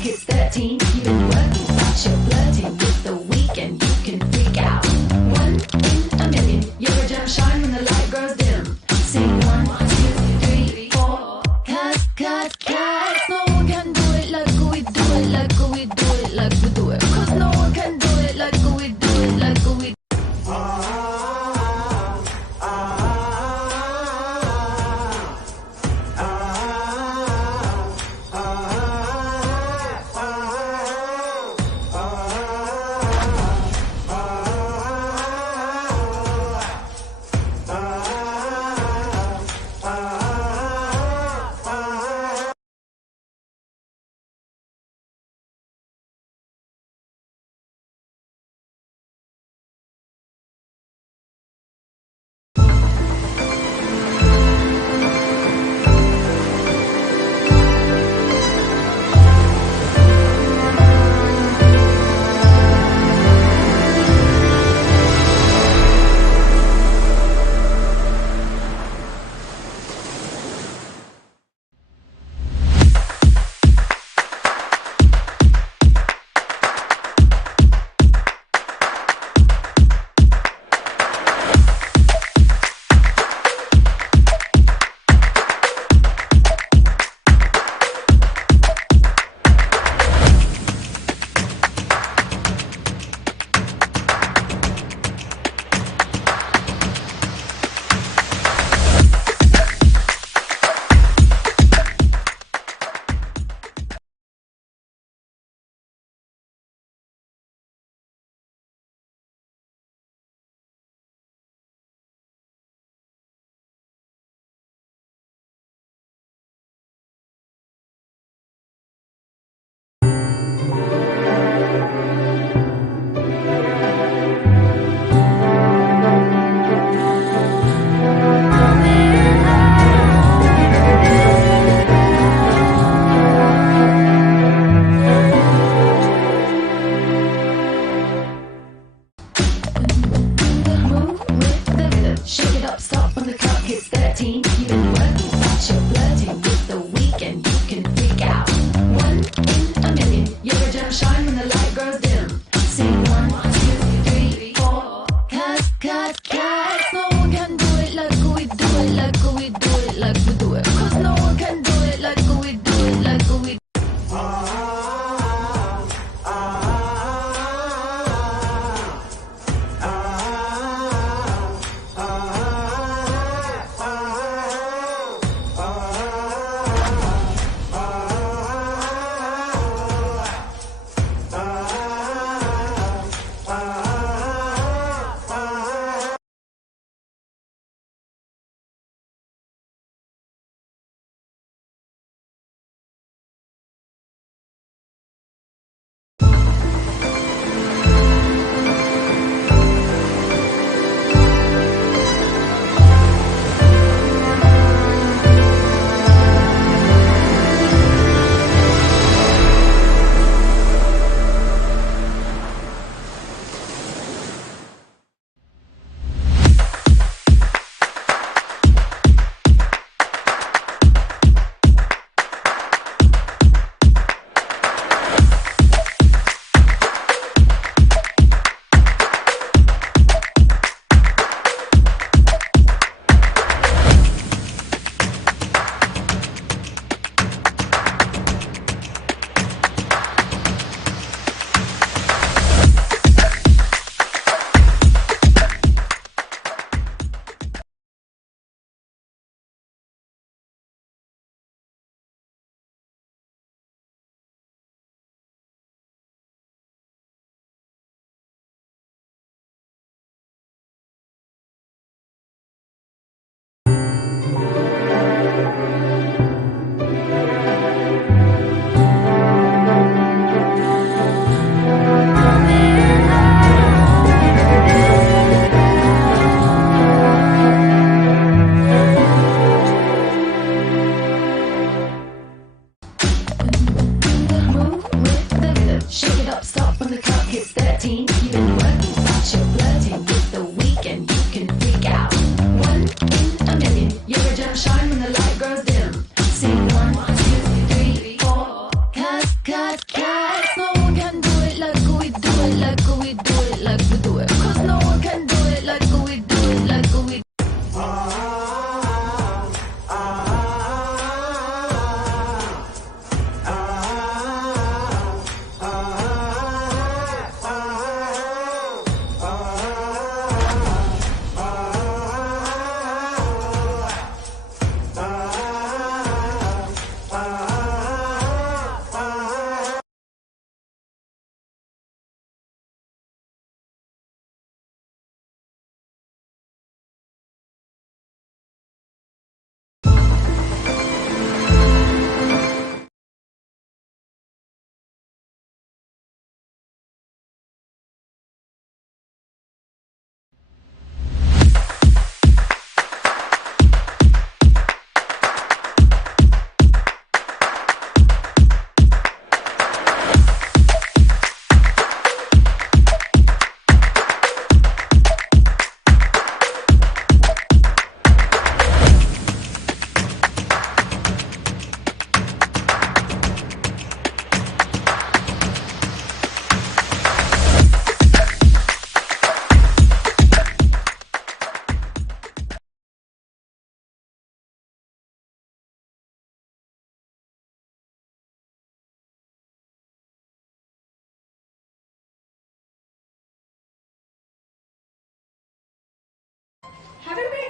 hits 13. You've been working, but you're flirting with the weekend. You can freak out. 1 in a million. You're a gem shine when the light grows dim. Sing 1, 2, 3, 4. Cause no one can do it like we do it, like we do it, like we do it. Cause no one can do it like we do it, like we do it.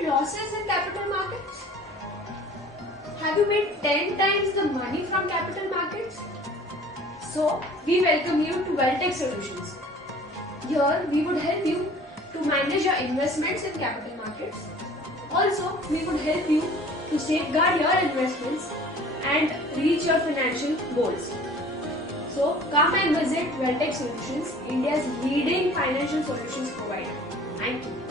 made losses in capital markets? Have you made 10 times the money from capital markets? So, we welcome you to Wealtech Solutions. Here, we would help you to manage your investments in capital markets. Also, we would help you to safeguard your investments and reach your financial goals. So, come and visit Wealtech Solutions, India's leading financial solutions provider. Thank you.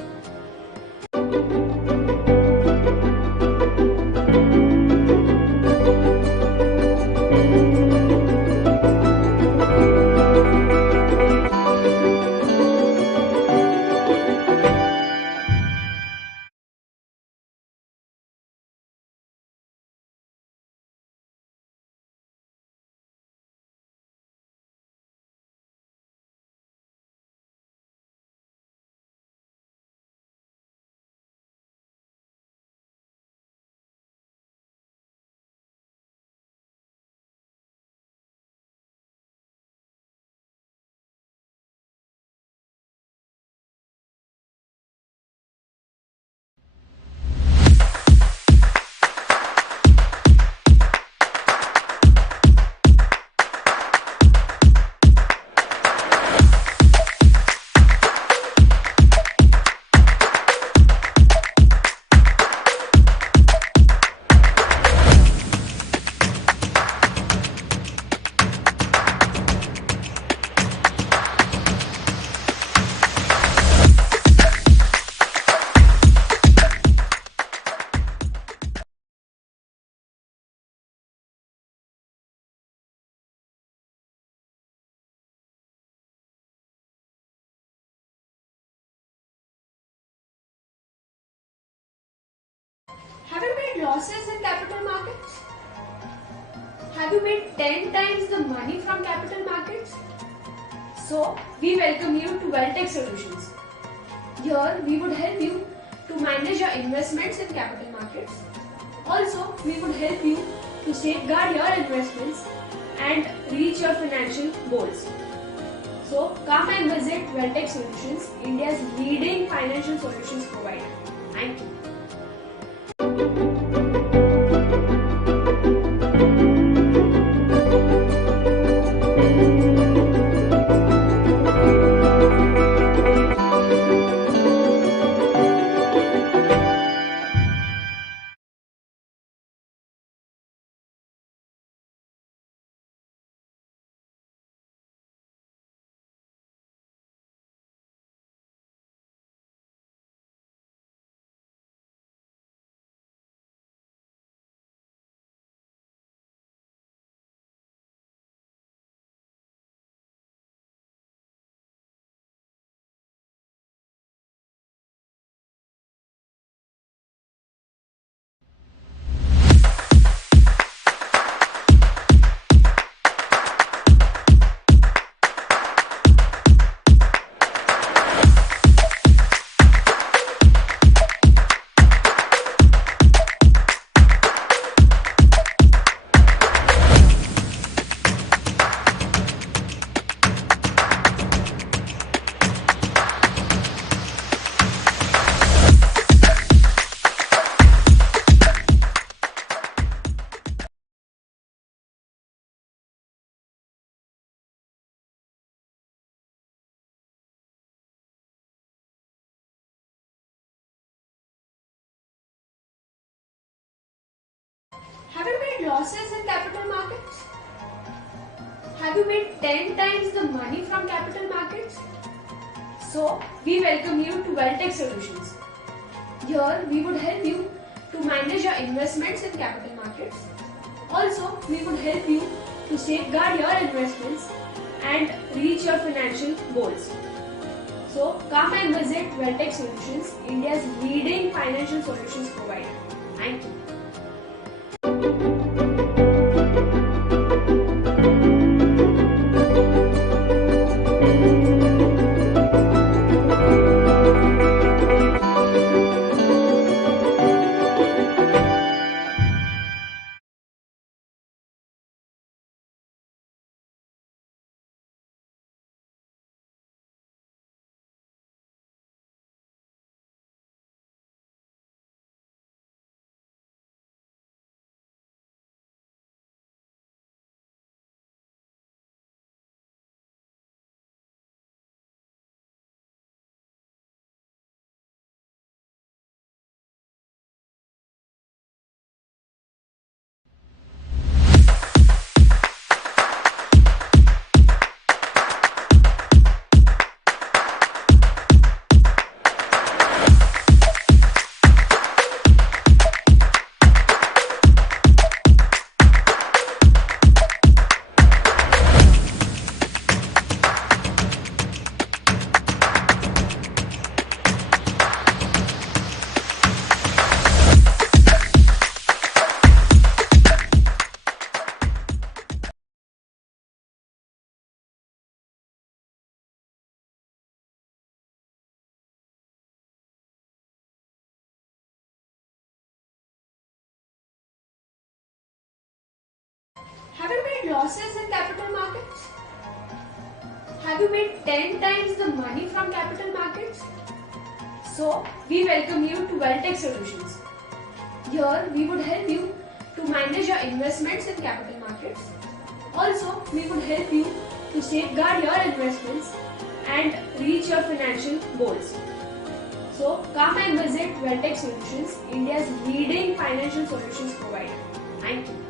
Have you made losses in capital markets? Have you made 10 times the money from capital markets? So, we welcome you to Wealtech Solutions. Here, we would help you to manage your investments in capital markets. Also, we would help you to safeguard your investments and reach your financial goals. So, come and visit Wealtech Solutions, India's leading financial solutions provider. Thank you. Have you made losses in capital markets? Have you made 10 times the money from capital markets? So, we welcome you to Wealtech Solutions. Here, we would help you to manage your investments in capital markets. Also, we would help you to safeguard your investments and reach your financial goals. So, come and visit Wealtech Solutions, India's leading financial solutions provider. Thank you. made losses in capital markets? Have you made 10 times the money from capital markets? So, we welcome you to Welltech Solutions. Here, we would help you to manage your investments in capital markets. Also, we would help you to safeguard your investments and reach your financial goals. So, come and visit Welltech Solutions, India's leading financial solutions provider. Thank you.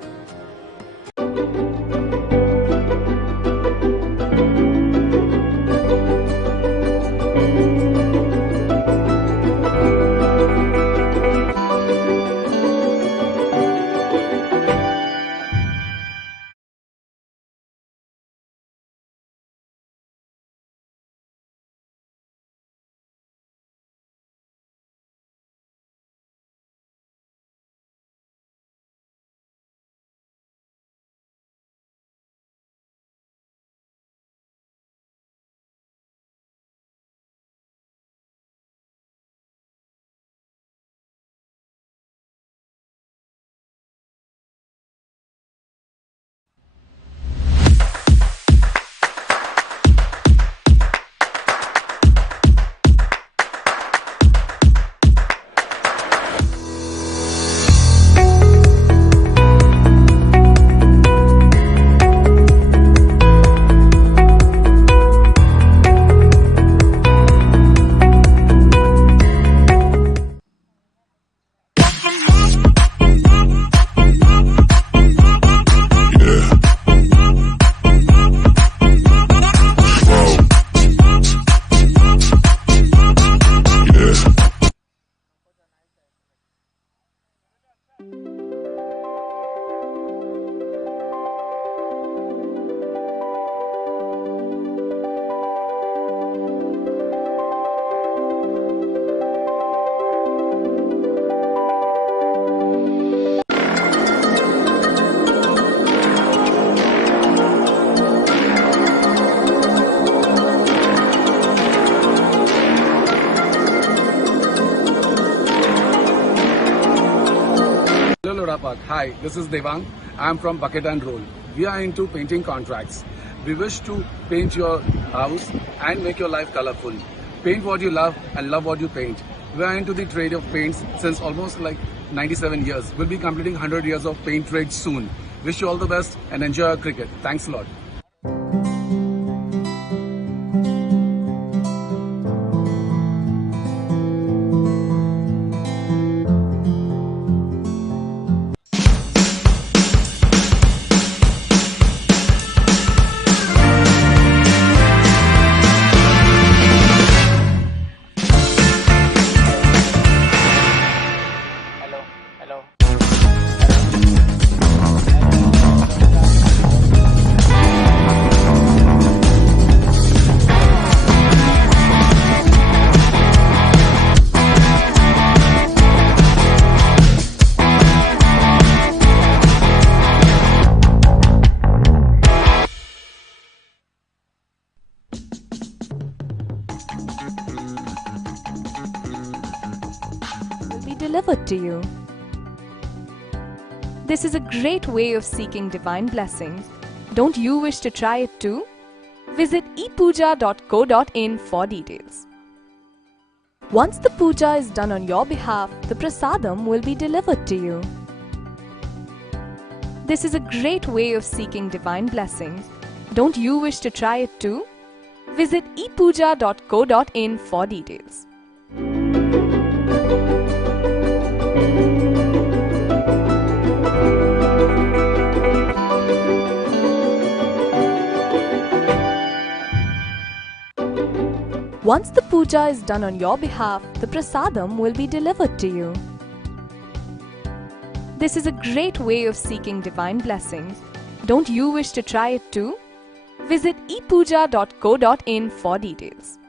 Hello Lodha. Hi, this is Devang. I am from Bucket and Roll. We are into painting contracts. We wish to paint your house and make your life colorful. Paint what you love and love what you paint. We are into the trade of paints since almost like 97 years. We'll be completing 100 years of paint trade soon. Wish you all the best and enjoy your cricket. Thanks a lot. Will be delivered to you. This is a great way of seeking divine blessings. Don't you wish to try it too? Visit epuja.co.in for details. Once the puja is done on your behalf, the prasadam will be delivered to you. This is a great way of seeking divine blessings. Don't you wish to try it too? Visit epuja.co.in for details. Once the puja is done on your behalf, the prasadam will be delivered to you. This is a great way of seeking divine blessings. Don't you wish to try it too? Visit epuja.co.in for details.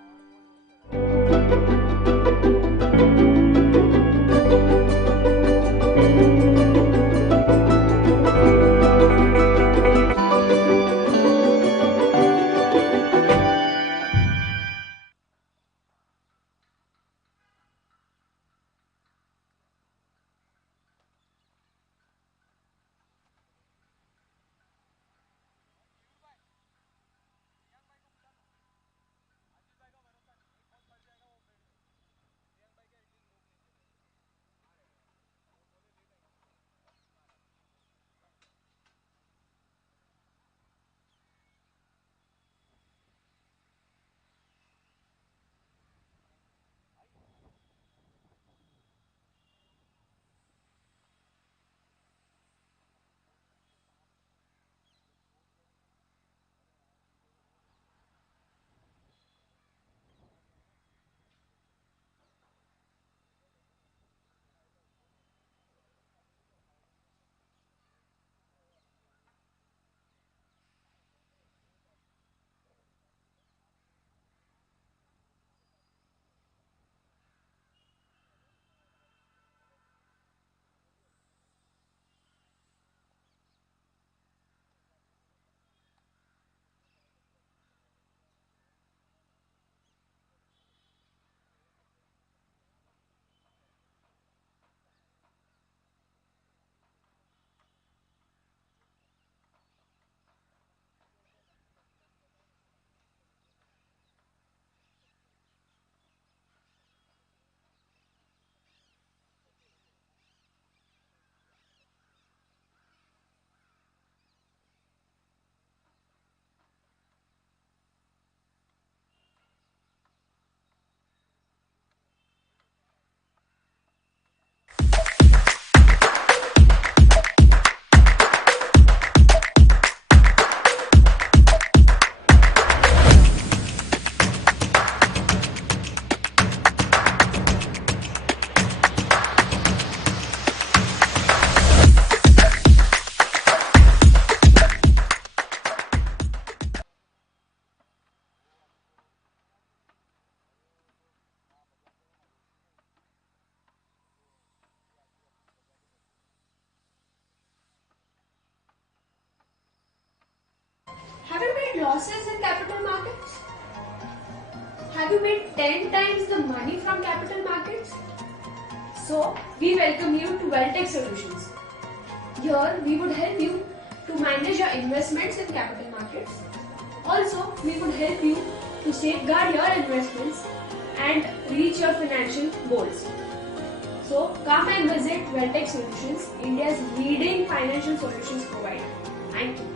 made losses in capital markets? Have you made 10 times the money from capital markets? So, we welcome you to Welltech Solutions. Here, we would help you to manage your investments in capital markets. Also, we would help you to safeguard your investments and reach your financial goals. So, come and visit Welltech Solutions, India's leading financial solutions provider. Thank you.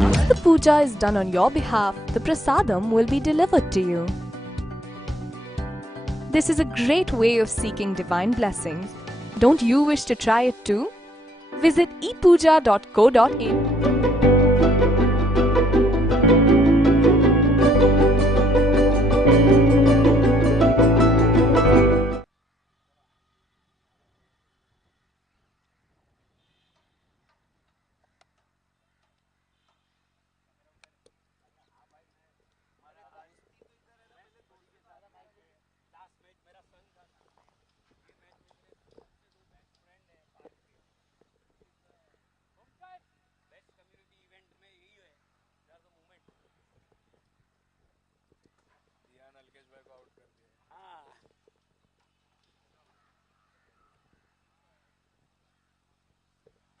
Once the puja is done on your behalf, the prasadam will be delivered to you. This is a great way of seeking divine blessings. Don't you wish to try it too? Visit epuja.co.in.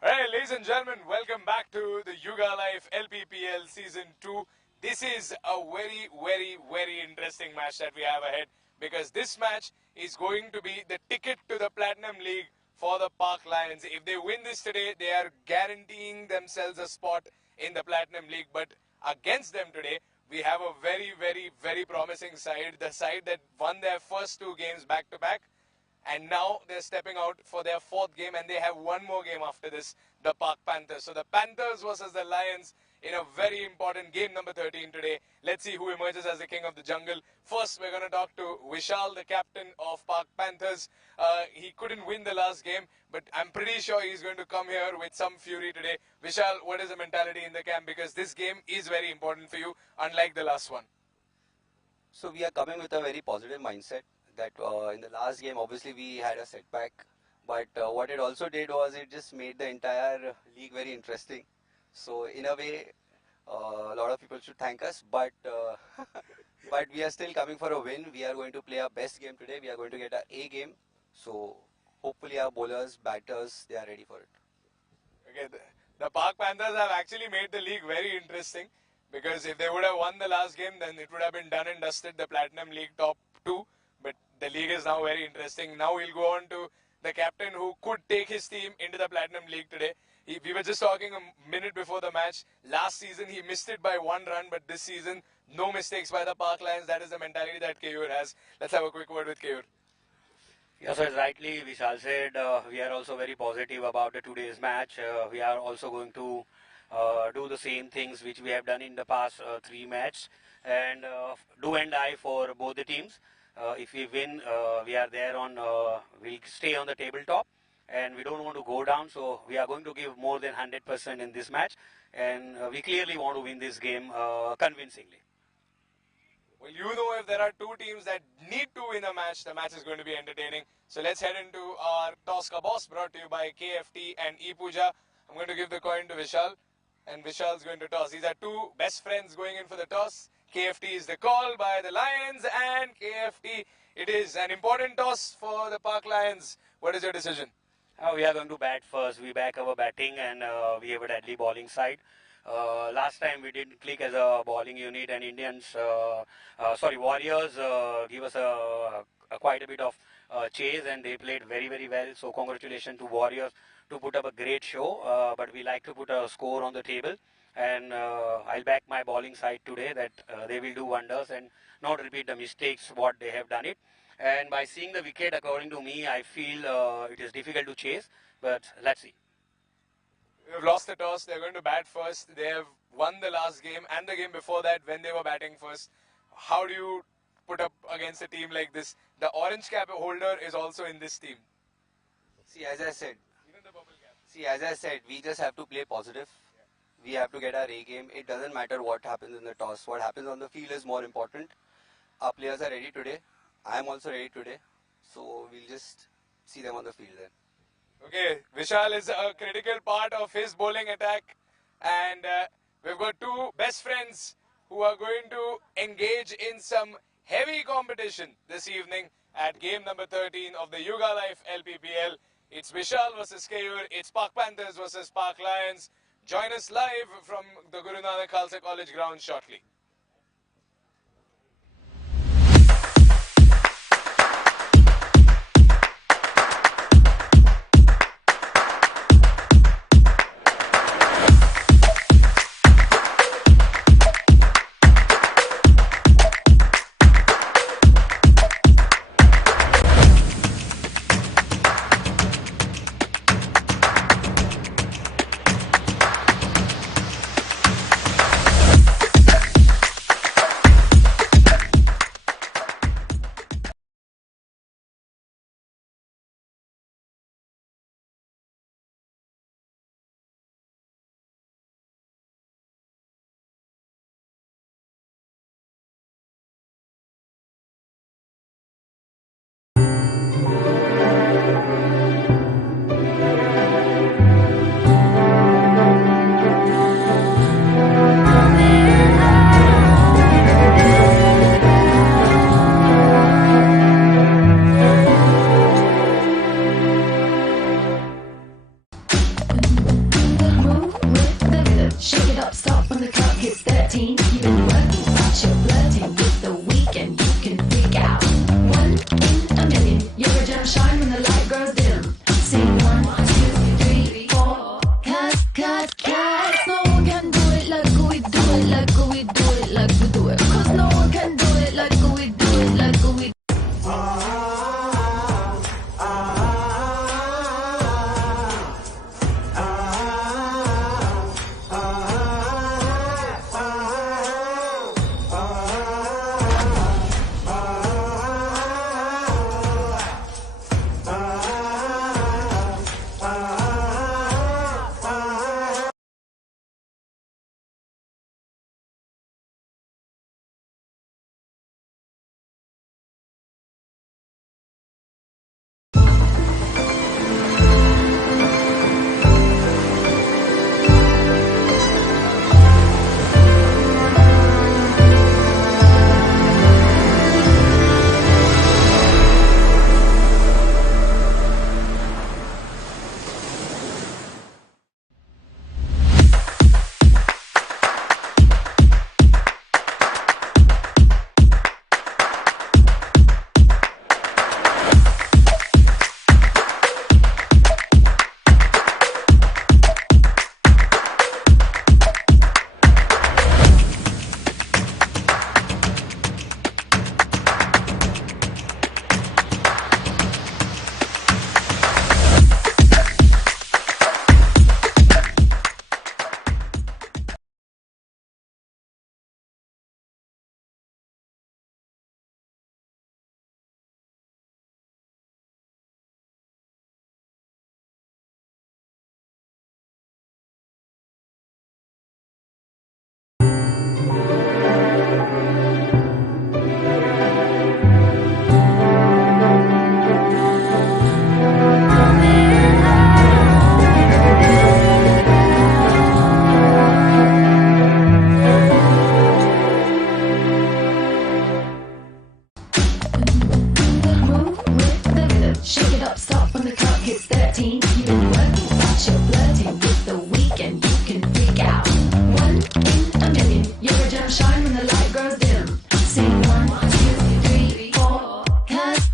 Hey, ladies and gentlemen, welcome back to the Hyugalife LPPL Season 2. This is a very interesting match that we have ahead, because this match is going to be the ticket to the Platinum League for the Park Lions. If they win this today, they are guaranteeing themselves a spot in the Platinum League. But against them today, we have a very promising side, the side that won their first two games back to back. And now they're stepping out for their fourth game, and they have one more game after this, the Park Panthers. So the Panthers versus the Lions in a very important game number 13 today. Let's see who emerges as the king of the jungle. First, we're going to talk to Vishal, the captain of Park Panthers. He couldn't win the last game, but I'm pretty sure he's going to come here with some fury today. Vishal, what is the mentality in the camp? Because this game is very important for you, unlike the last one. So we are coming with a very positive mindset that in the last game, obviously we had a setback, but what it also did was it just made the entire league very interesting. So in a way, a lot of people should thank us, but but we are still coming for a win. We are going to play our best game today. We are going to get our A game. So hopefully our bowlers, batters, they are ready for it. Okay, the Park Panthers have actually made the league very interesting, because if they would have won the last game, then it would have been done and dusted, the Platinum League top two. But the league is now very interesting. Now we'll go on to the captain who could take his team into the Platinum League today. We were just talking a minute before the match. Last season he missed it by 1 run, but this season no mistakes by the Park Lions. That is the mentality that Keyur has. Let's have a quick word with Keyur. Yes, as rightly Vishal said, we are also very positive about the today's match. We are also going to do the same things which we have done in the past three matches, and do and die for both the teams. If we win, we are there on. We'll stay on the tabletop, and we don't want to go down. So we are going to give more than 100% in this match, and we clearly want to win this game convincingly. Well, you know, if there are two teams that need to win a match, the match is going to be entertaining. So let's head into our Toss Ka Boss, brought to you by KFT and ePooja. I'm going to give the coin to Vishal, and Vishal's going to toss. These are two best friends going in for the toss. KFT is the call by the Lions, and KFT, it is an important toss for the Park Lions. What is your decision? We are going to bat first. We back our batting, and we have a deadly bowling side. Last time we didn't click as a bowling unit, and Warriors give us a quite a bit of chase, and they played very, very well. So congratulations to Warriors to put up a great show. But we like to put a score on the table, and I'll back my bowling side today that they will do wonders and not repeat the mistakes what they have done it. And by seeing the wicket, according to me, I feel it is difficult to chase. But let's see. They've lost the toss. They're going to bat first. They have won the last game and the game before that when they were batting first. How do you put up against a team like this? The orange cap holder is also in this team. See, as I said, Even the purple cap. we just have to play positive. We have to get our A game. It doesn't matter what happens in the toss. What happens on the field is more important. Our players are ready today. I am also ready today. So we'll just see them on the field then. Okay, Vishal is a critical part of his bowling attack, and we've got two best friends who are going to engage in some heavy competition this evening at game number 13 of the Hyugalife LPPL. It's Vishal versus Keyur, it's Park Panthers versus Park Lions. Join us live from the Guru Nanak Khalsa College ground shortly. Move with the rhythm. Shake it up, stop when the clock hits 13. You can work out your flirting with the weekend. You can freak out. One in a million. You're a gem, shine when the light grows dim. Sing 1, 2, 3, 4. Cause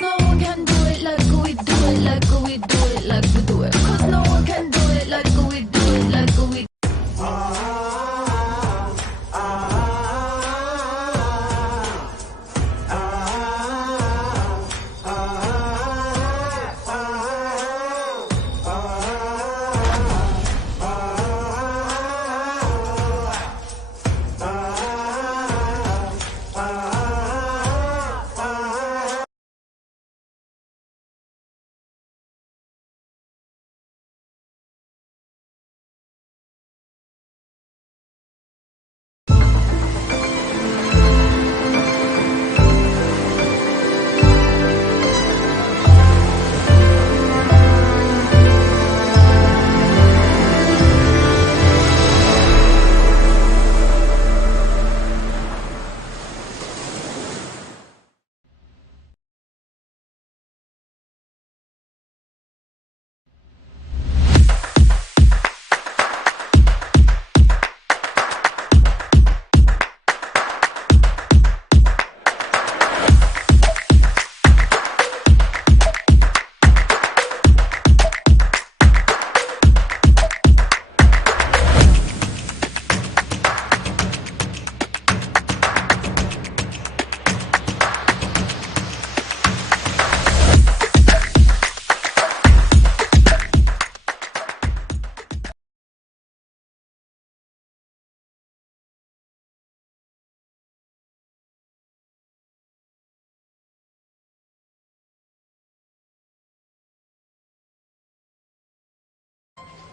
no one can do it like we do it, like we do it, like we do it. Cause no one can do it like we do it, like we do it.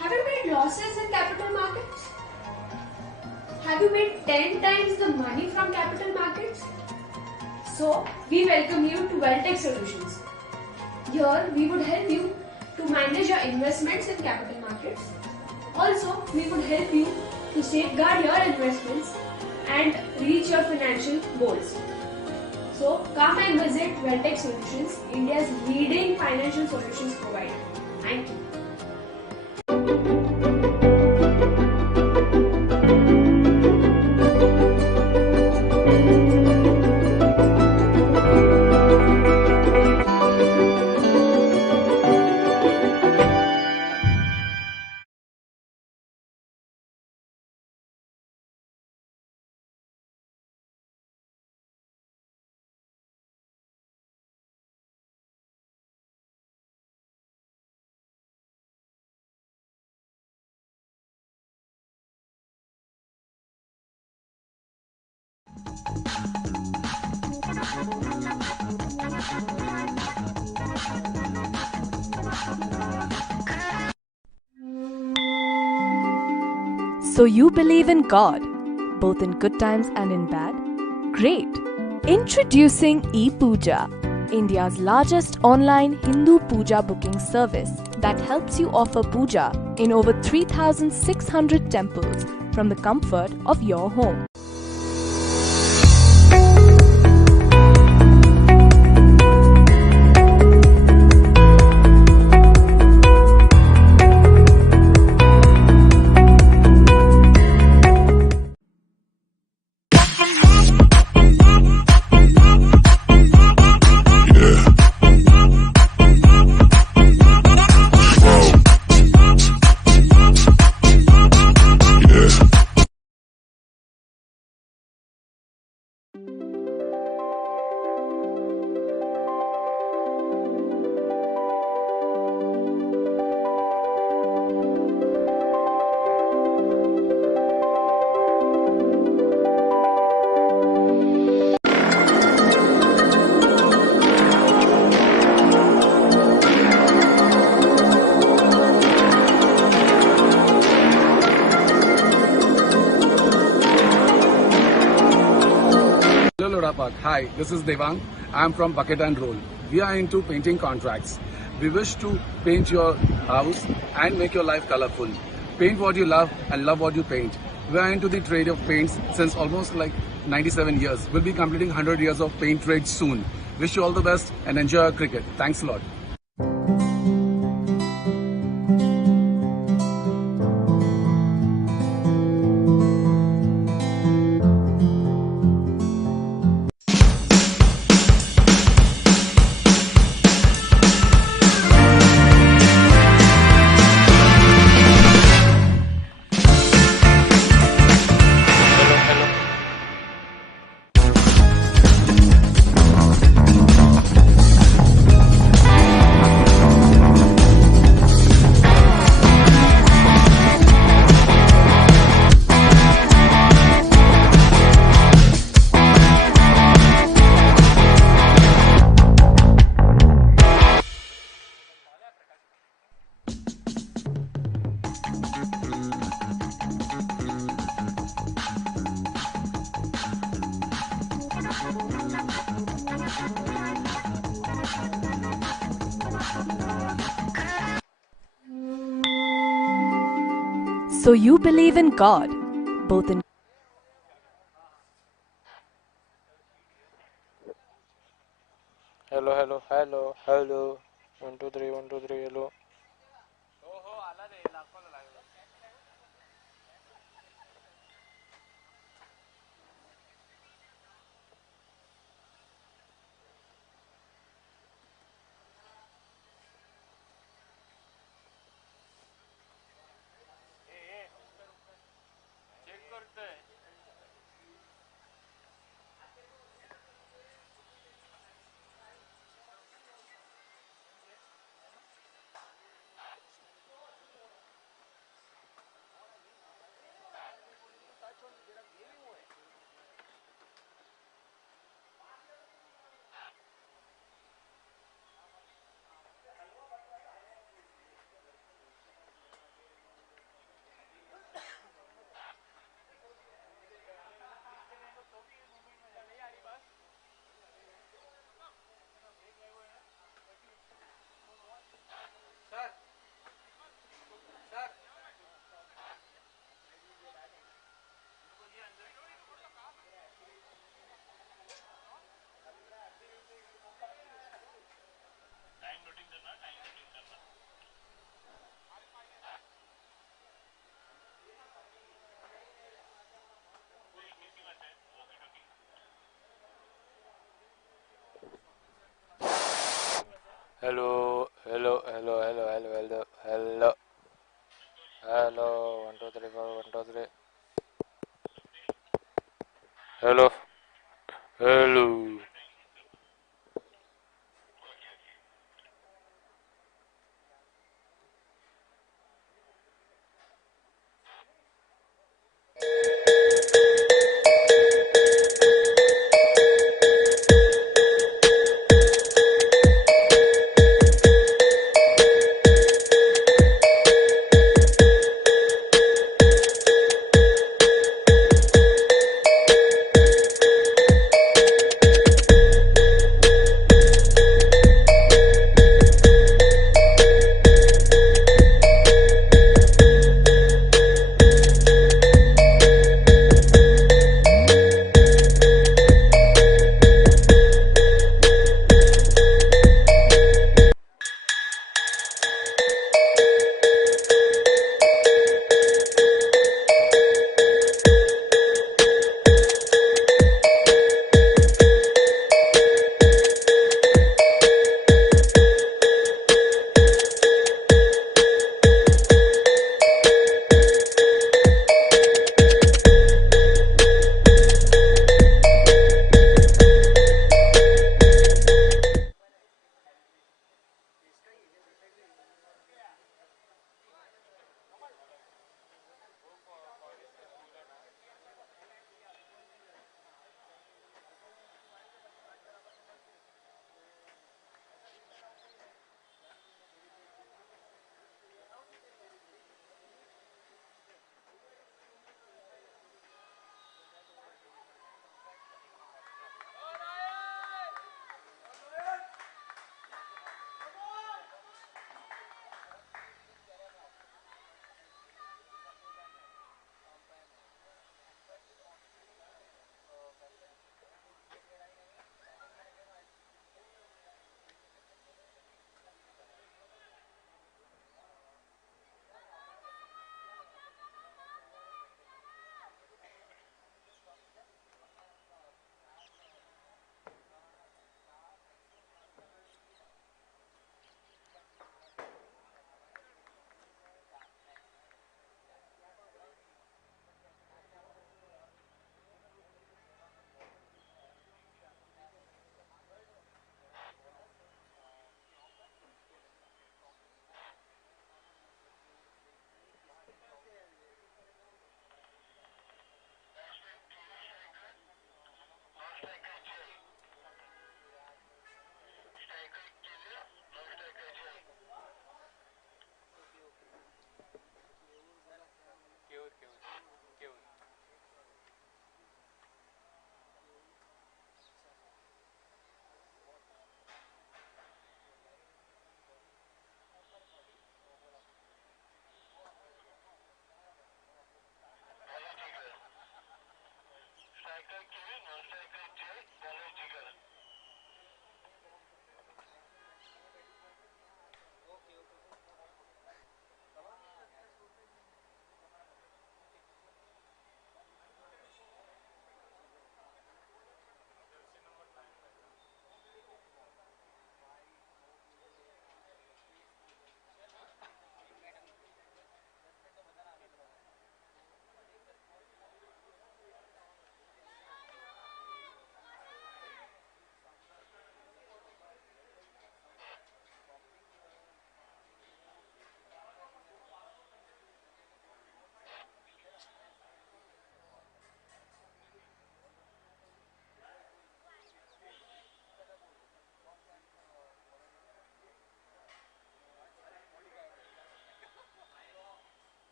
Have you made losses in capital markets? Have you made 10 times the money from capital markets? So, we welcome you to Welltech Solutions. Here, we would help you to manage your investments in capital markets. Also, we would help you to safeguard your investments and reach your financial goals. So, come and visit Welltech Solutions, India's leading financial solutions provider. Thank you. So you believe in God, both in good times and in bad? Great! Introducing ePooja, India's largest online Hindu puja booking service that helps you offer puja in over 3,600 temples from the comfort of your home. Lodha Park. Hi, this is Devang. I'm from Bucket and Roll. We are into painting contracts. We wish to paint your house and make your life colorful. Paint what you love and love what you paint. We are into the trade of paints since almost like 97 years. We'll be completing 100 years of paint trade soon. Wish you all the best and enjoy your cricket. Thanks a lot. So you believe in God, both in Hello, hello, hello, hello. 1, 2, 3, 1, 2, 3, hello.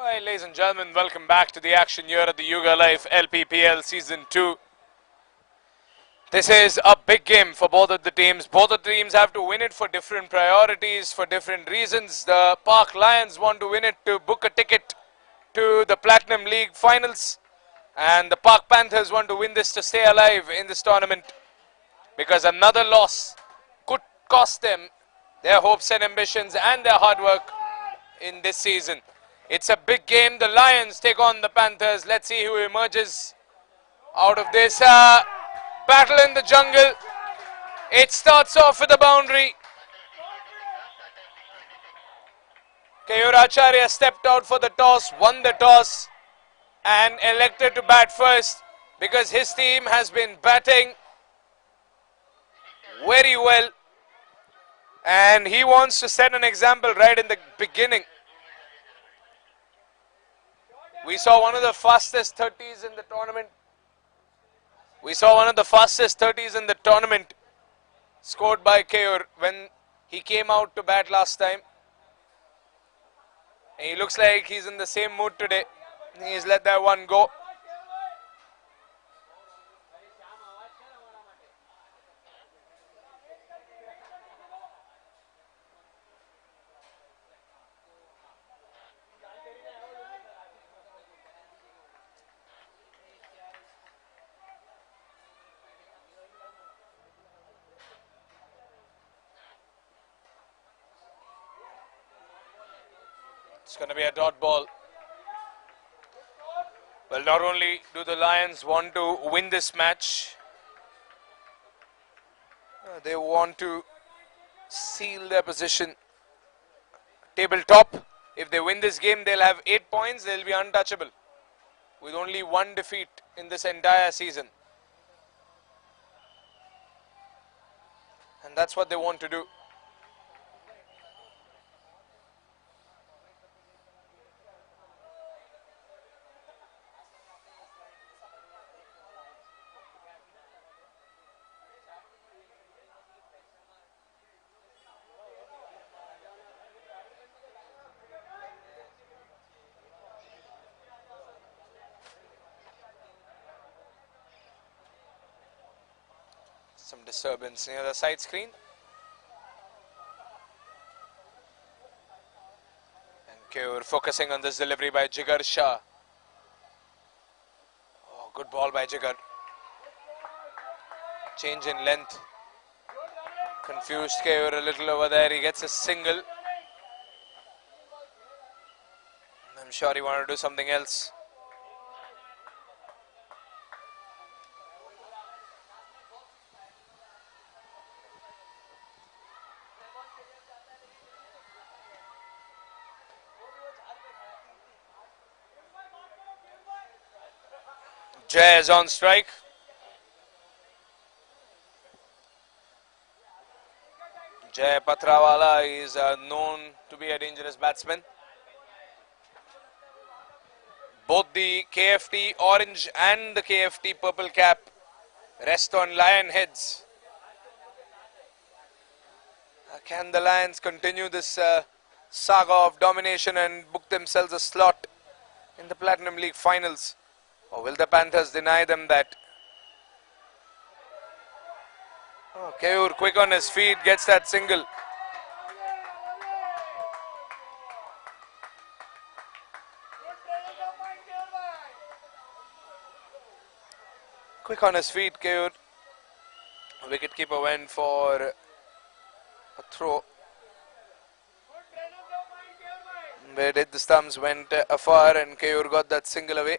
Alright, ladies and gentlemen, welcome back to the action here at the Hyugalife LPPL Season 2. This is a big game for both of the teams. Both of the teams have to win it for different priorities, for different reasons. The Park Lions want to win it to book a ticket to the Platinum League Finals. And the Park Panthers want to win this to stay alive in this tournament, because another loss could cost them their hopes and ambitions and their hard work in this season. It's a big game. The Lions take on the Panthers. Let's see who emerges out of this battle in the jungle. It starts off with a boundary. Kayur Acharya stepped out for the toss, won the toss, and elected to bat first because his team has been batting very well. And he wants to set an example right in the beginning. We saw one of the fastest 30s in the tournament. Scored by Kayur when he came out to bat last time. And he looks like he's in the same mood today. He's let that one go. It's going to be a dot ball. Well, not only do the Lions want to win this match, they want to seal their position tabletop. If they win this game, they'll have 8 points. They'll be untouchable with only one defeat in this entire season. And that's what they want to do. Some disturbance near the side screen. And Kayur focusing on this delivery by Jigar Shah. Oh, good ball by Jigar. Change in length. Confused Kayur a little over there. He gets a single. I'm sure he wanted to do something else. Jay is on strike. Jay Patrawala is known to be a dangerous batsman. Both the KFT orange and the KFT purple cap rest on lion heads. Can the Lions continue this saga of domination and book themselves a slot in the Platinum League Finals? Or will the Panthers deny them that? Oh, Kayur quick on his feet, gets that single. Quick on his feet, Kayur. Wicketkeeper went for a throw. Where did the stumps went afar and Kayur got that single away.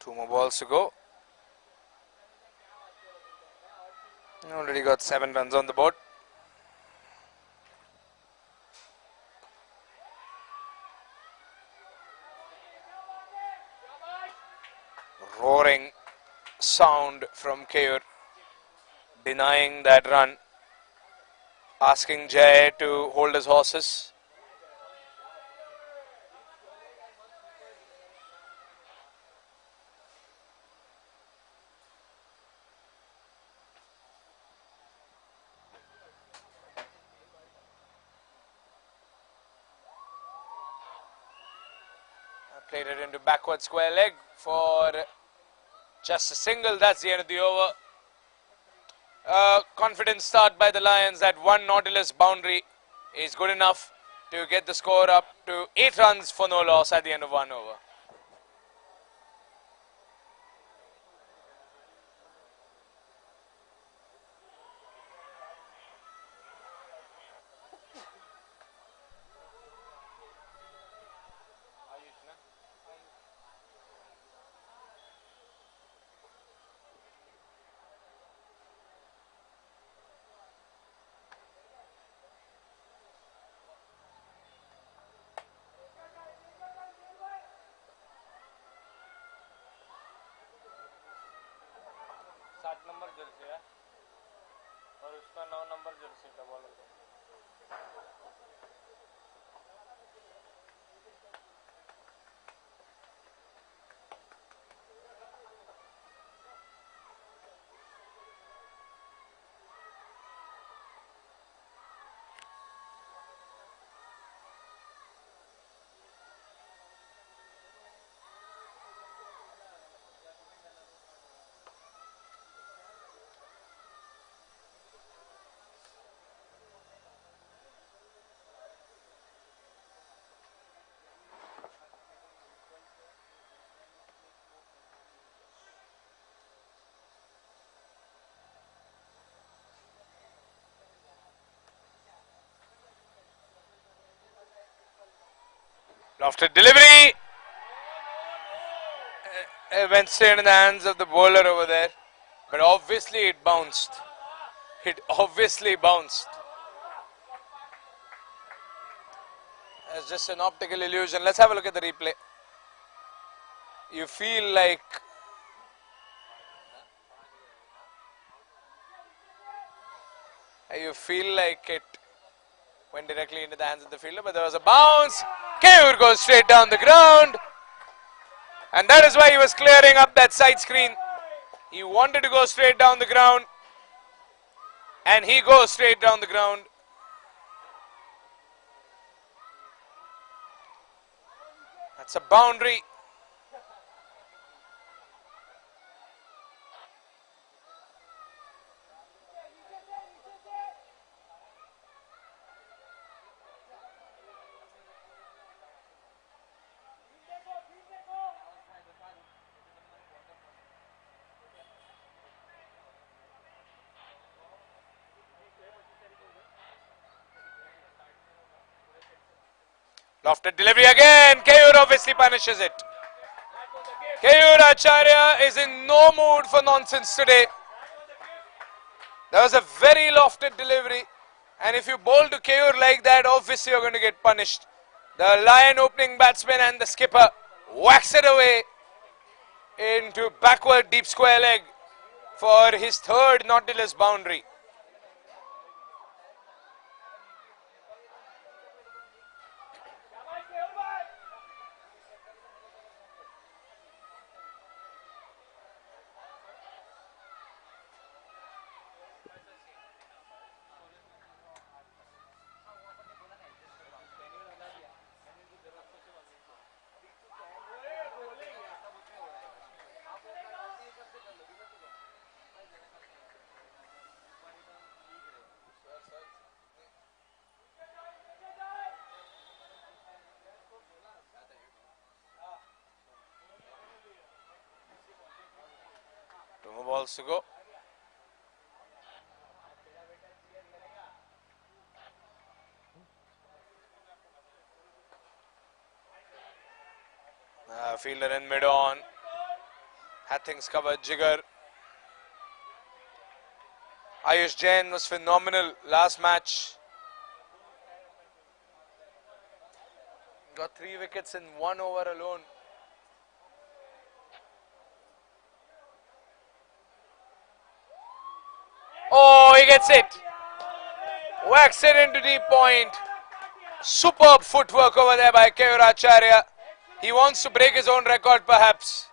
Two more balls to go. Already got 7 runs on the board. Roaring sound from Kayur, denying that run, asking Jay to hold his horses. Played it into backward square leg for just a single. That's the end of the over. Confident start by the Lions. That one Nautilus boundary is good enough to get the score up to 8 runs for no loss at the end of 1 over. After delivery, it went straight in the hands of the bowler over there. But obviously it bounced. It obviously bounced. It's just an optical illusion. Let's have a look at the replay. You feel like it went directly into the hands of the fielder, but there was a bounce. Keyur goes straight down the ground. And that is why he was clearing up that side screen. He wanted to go straight down the ground. And he goes straight down the ground. That's a boundary. Lofted delivery again. Keyur obviously punishes it. Keyur Acharya is in no mood for nonsense today. That was a very lofted delivery. And if you bowl to Keyur like that, obviously you're going to get punished. The Lion opening batsman and the skipper whacks it away into backward deep square leg for his third Nautilus boundary. Two more balls to go. Fielder in mid-on. Had things covered. Jigar. Ayush Jain was phenomenal last match. Got 3 wickets in 1 over alone. Oh, he gets it. Whacks it into deep point. Superb footwork over there by Keyur Acharya. He wants to break his own record perhaps.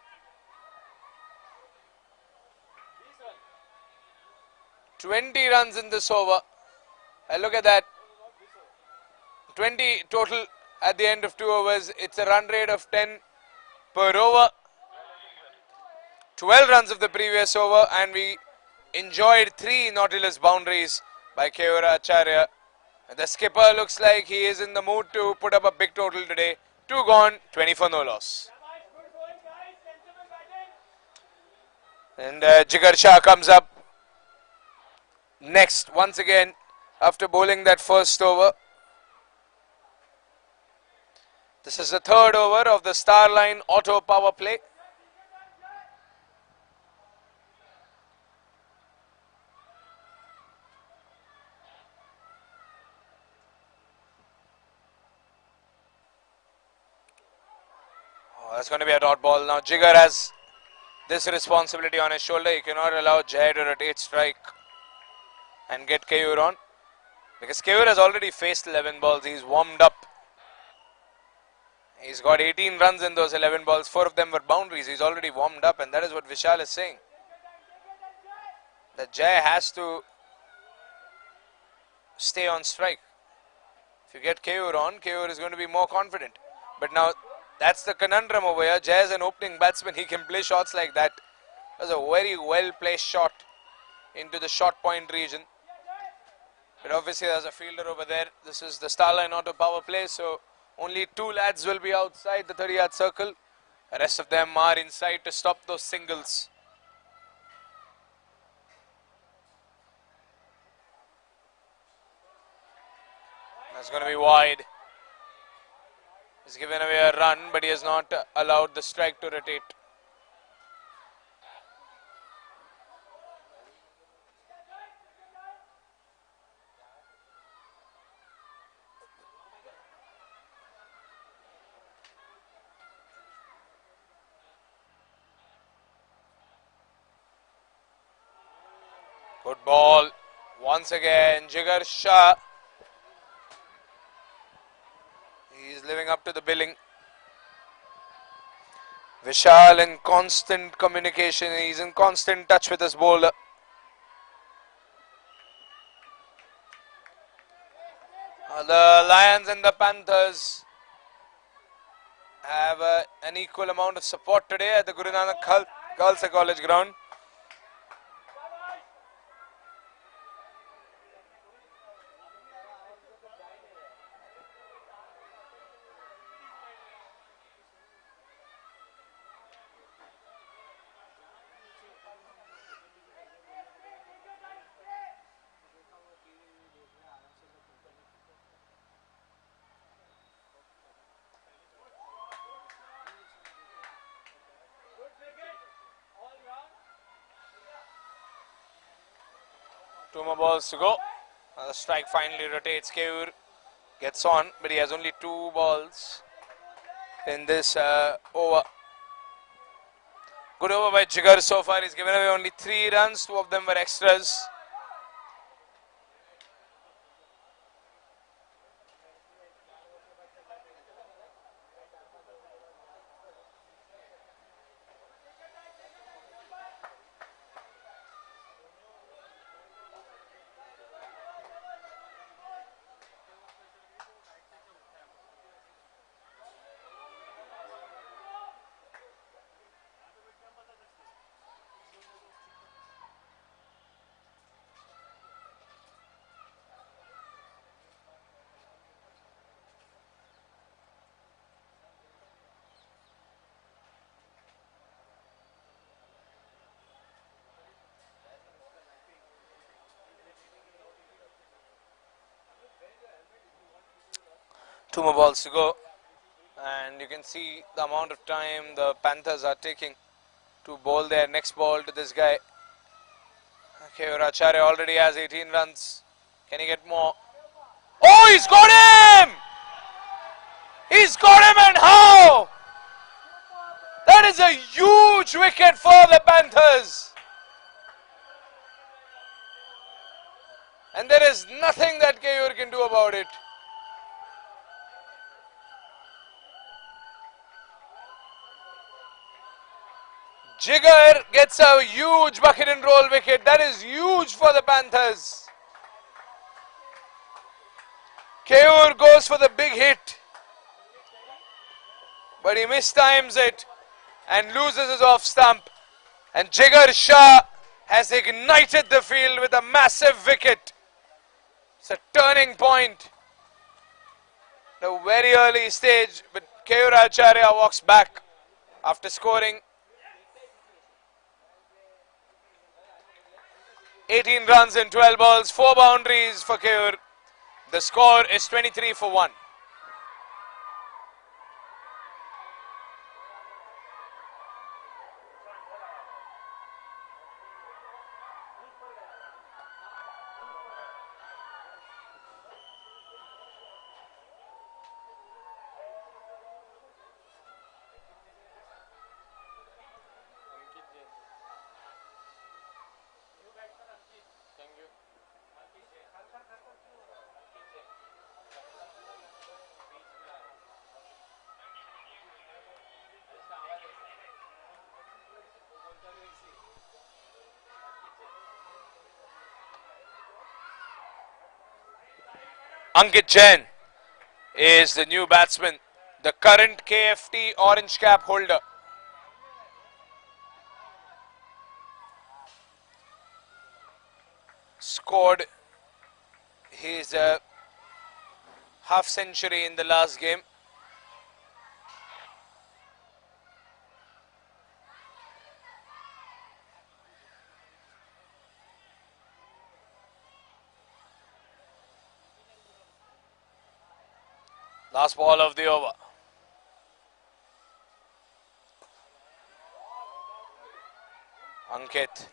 20 runs in this over. Look at that. 20 total at the end of 2 overs. It's a run rate of 10 per over. 12 runs of the previous over, and we enjoyed 3 Nautilus boundaries by Keura Acharya. The skipper looks like he is in the mood to put up a big total today. 2 gone, 20 for no loss. And Jigar Shah comes up next once again after bowling that first over. This is the third over of the Starline auto power play. Oh, that's going to be a dot ball. Now Jigar has this responsibility on his shoulder. He cannot allow Jai to rotate strike and get Keyur on. Because Keyur has already faced 11 balls. He's warmed up. He's got 18 runs in those 11 balls. 4 of them were boundaries. He's already warmed up, and that is what Vishal is saying. That Jai has to stay on strike. If you get Keyur on, Keyur is going to be more confident. But now, that's the conundrum over here. Jai is an opening batsman. He can play shots like that. That's a very well-placed shot into the short point region. But obviously, there's a fielder over there. This is the Starline auto power play, so only 2 lads will be outside the 30-yard circle. The rest of them are inside to stop those singles. That's going to be wide. He's given away a run, but he has not allowed the strike to rotate. Good ball. Once again, Jigar Shah. He's living up to the billing. Vishal in constant communication. He's in constant touch with his bowler. The Lions and the Panthers have an equal amount of support today at the Guru Nanak Khalsa College ground. Two more balls to go. The strike finally rotates. Keyur gets on, but he has only 2 balls in this over. Good over by Jigar so far. He's given away only 3 runs. 2 of them were extras. Two more balls to go, and you can see the amount of time the Panthers are taking to bowl their next ball to this guy. Keyur Acharya already has 18 runs. Can he get more? Oh, he's got him! He's got him, and how? That is a huge wicket for the Panthers. And there is nothing that Keyur can do about it. Jigar gets a huge bucket and roll wicket. That is huge for the Panthers. Keyur goes for the big hit, but he mistimes it. and loses his off stump. And Jigar Shah has ignited the field with a massive wicket. It's a turning point. The very early stage, but Keyur Acharya walks back after scoring 18 runs in 12 balls, 4 boundaries for Keyur. The score is 23 for 1. Ankit Jain is the new batsman, the current KFT orange cap holder. Scored his half century in the last game. Last ball of the over. Ankit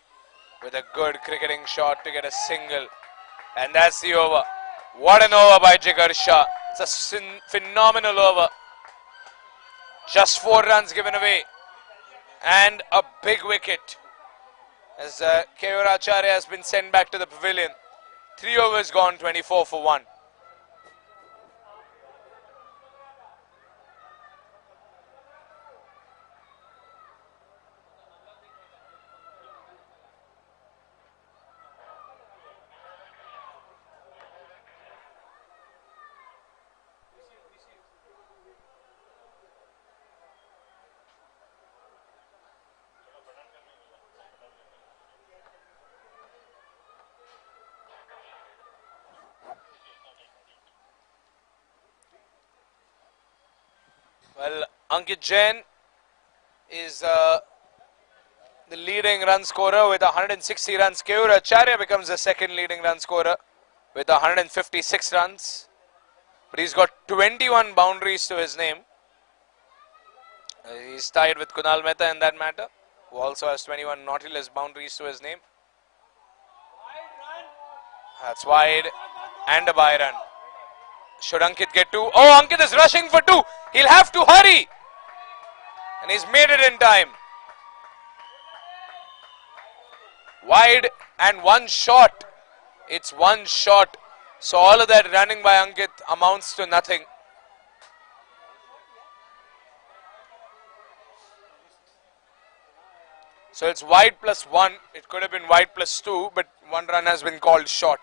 with a good cricketing shot to get a single. And that's the over. What an over by Jigar Shah. It's a phenomenal over. Just 4 runs given away. And a big wicket. As Keyur Acharya has been sent back to the pavilion. 3 overs gone, 24 for 1. Well, Ankit Jain is the leading run scorer with 160 runs. Keyur Acharya becomes the second leading run scorer with 156 runs. But he's got 21 boundaries to his name. He's tied with Kunal Mehta in that matter, who also has 21 Nautilus boundaries to his name. That's wide and a bye run. Should Ankit get 2? Oh, Ankit is rushing for 2. He'll have to hurry. And he's made it in time. Wide and 1 shot. It's 1 shot. So all of that running by Ankit amounts to nothing. So it's wide plus 1. It could have been wide plus 2, but 1 run has been called short.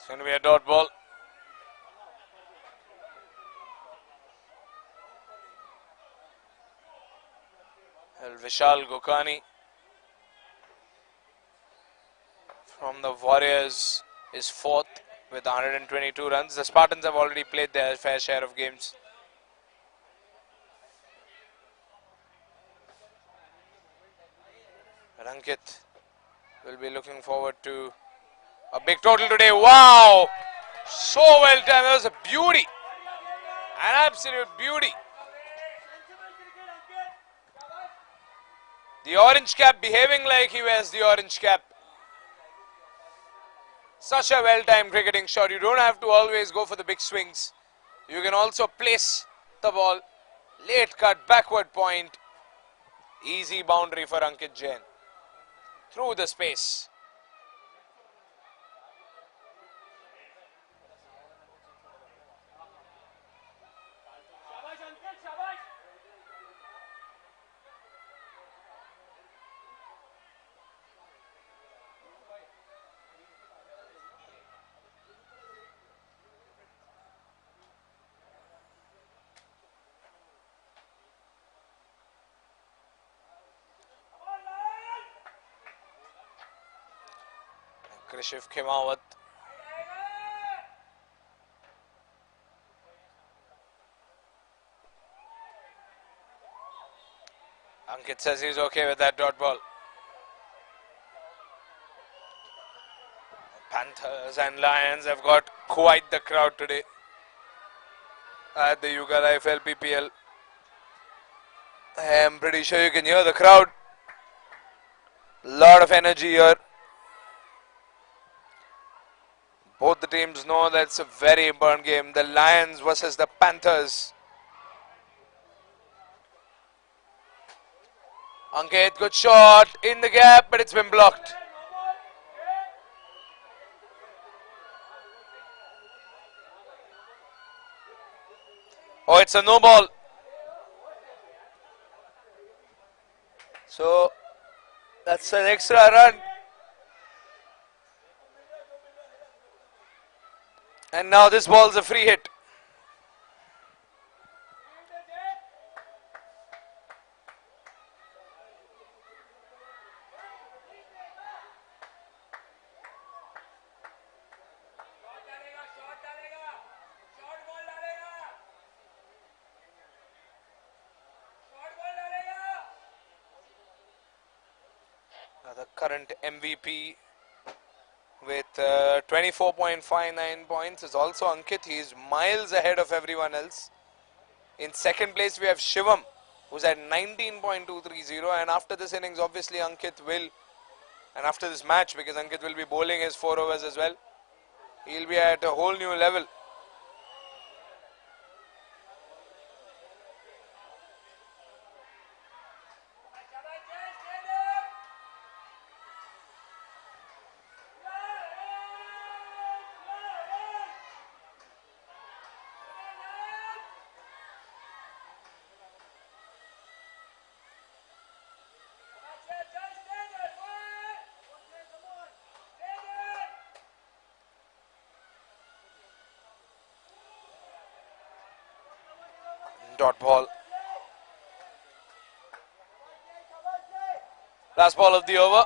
It's going to be a dot ball. Vishal Gokani from the Warriors is 4th with 122 runs. The Spartans have already played their fair share of games. Ankit will be looking forward to a big total today. Wow! So well timed. That was a beauty. An absolute beauty. The orange cap behaving like he wears the orange cap. Such a well-timed cricketing shot. You don't have to always go for the big swings. You can also place the ball. Late cut, backward point. Easy boundary for Ankit Jain. Through the space. Krishiv Khemawat. Ankit says he's okay with that dot ball. Panthers and Lions have got quite the crowd today at the Hyugalife LPPL. I'm pretty sure you can hear the crowd. Lot of energy here. Both the teams know that it's a very important game. The Lions versus the Panthers. Ankit, good shot in the gap, but it's been blocked. Oh, it's a no ball. So that's an extra run. And now this ball's a free hit. The current MVP with 24.59 points is also Ankit. He is miles ahead of everyone else. In second place, we have Shivam, who's at 19.230. And after this innings, obviously, Ankit will, and after this match, because Ankit will be bowling his 4 overs as well, he'll be at a whole new level. Dot ball. Last ball of the over.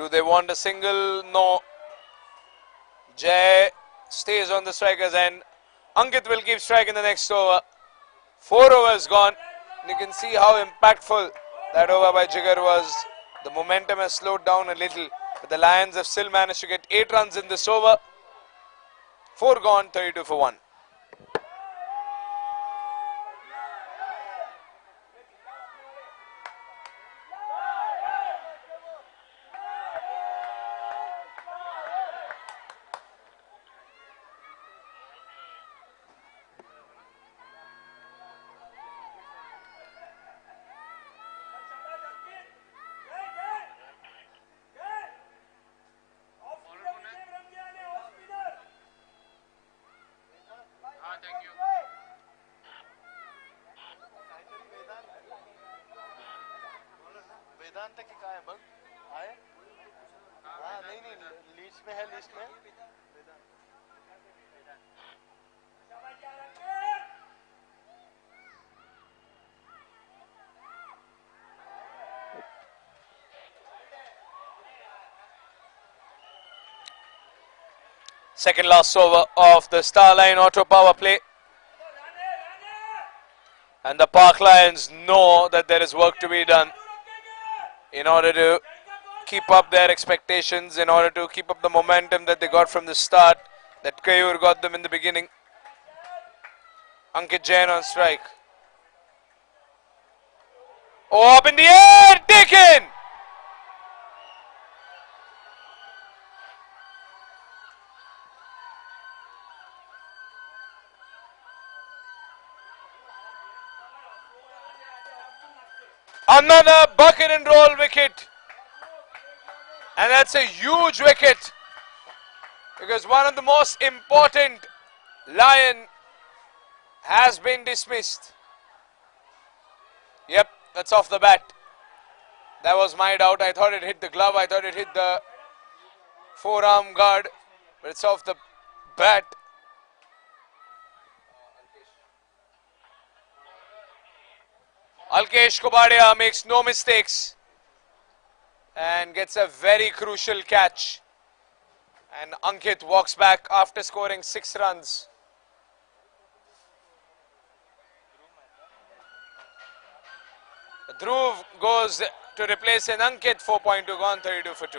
Do they want a single? No. Jay stays on the striker's end. Ankit will keep striking the next over. 4 overs gone. You can see how impactful that over by Jigar was. The momentum has slowed down a little, but the Lions have still managed to get 8 runs in this over. 4 gone, 32 for 1. वेदांत की काय बघ आहे हाँ नहीं list में है list में Second last over of the Starline Auto Power play. And the Park Lions know that there is work to be done in order to keep up their expectations, in order to keep up the momentum that they got from the start. that Kayur got them in the beginning. Ankit Jain on strike. Oh, up in the air, taken! Another bucket and roll wicket. And that's a huge wicket. Because one of the most important lion has been dismissed. Yep, that's off the bat. That was my doubt. I thought it hit the glove. I thought it hit the forearm guard. But it's off the bat. Alkesh Kubadia makes no mistakes and gets a very crucial catch. And Ankit walks back after scoring 6 runs. Dhruv goes to replace an Ankit, 4.2 gone, 32 for 2.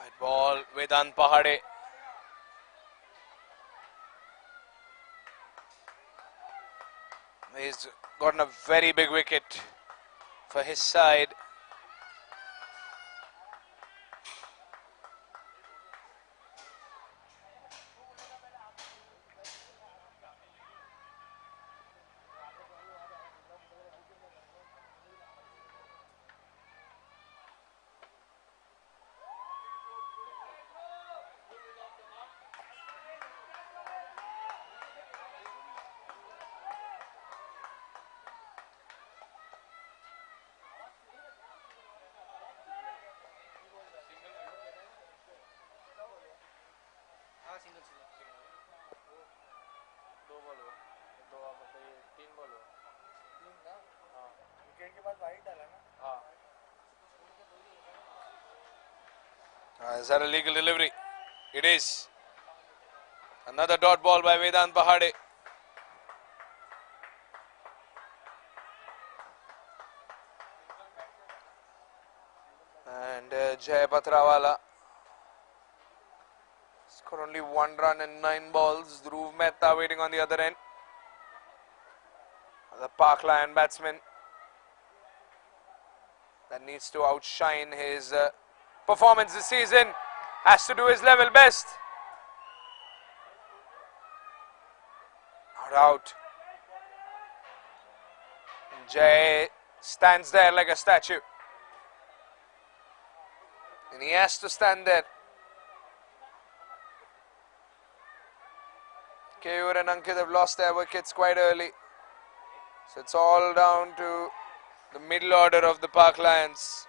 White ball, Vedant Pahade. He's gotten a very big wicket for his side. Is that a legal delivery? It is. Another dot ball by Vedant Pahade. And Jay Patrawala scored only 1 run and 9 balls. Dhruv Mehta waiting on the other end. The Park Lion batsman that needs to outshine his performance this season, has to do his level best. Not out. Jay stands there like a statue. And he has to stand there. Kayur and Ankit have lost their wickets quite early. So it's all down to the middle order of the Park Lions.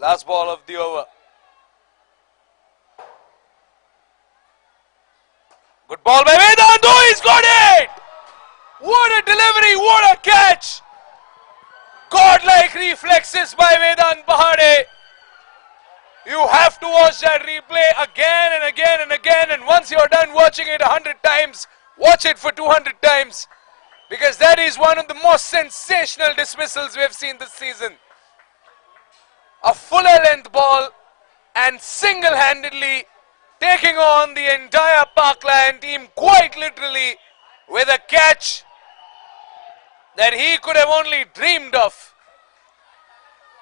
Last ball of the over. Good ball by Vedant. Oh, he's got it! What a delivery, what a catch! Godlike reflexes by Vedant Pahade. You have to watch that replay again and again and again, and once you're done watching it 100 times, watch it for 200 times, because that is one of the most sensational dismissals we have seen this season. A fuller length ball and single-handedly taking on the entire Park Lion team, quite literally with a catch that he could have only dreamed of.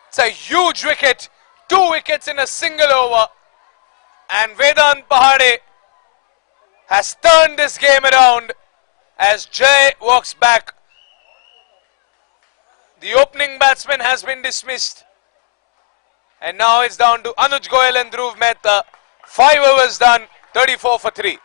It's a huge wicket, 2 wickets in a single over, and Vedant Pahade has turned this game around as Jay walks back. The opening batsman has been dismissed, and now it's down to Anuj Goyal and Dhruv Mehta. 5 overs done, 34 for 3.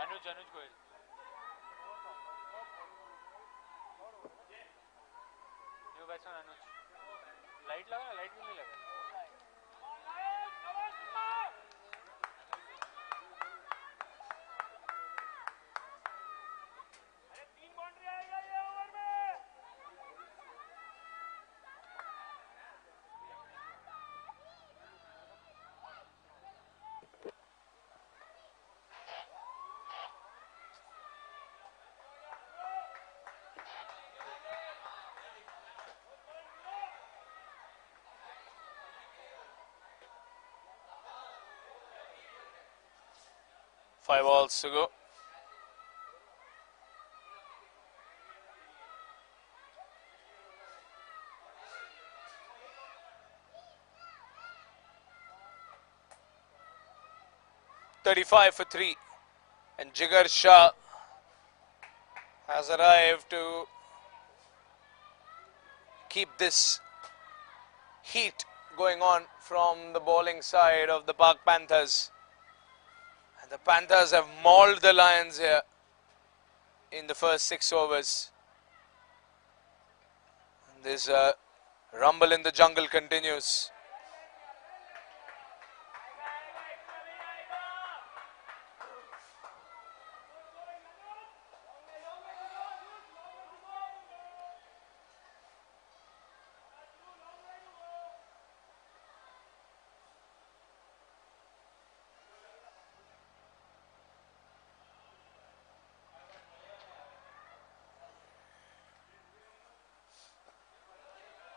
Anuj Goyal. New batsman Anuj. Light लगा, light क्यों नहीं लगा? Five balls to go. $35 for 3, and Jigar Shah has arrived to keep this heat going on from the bowling side of the Pak Panthers. The Panthers have mauled the Lions here in the first 6 overs. This rumble in the jungle continues.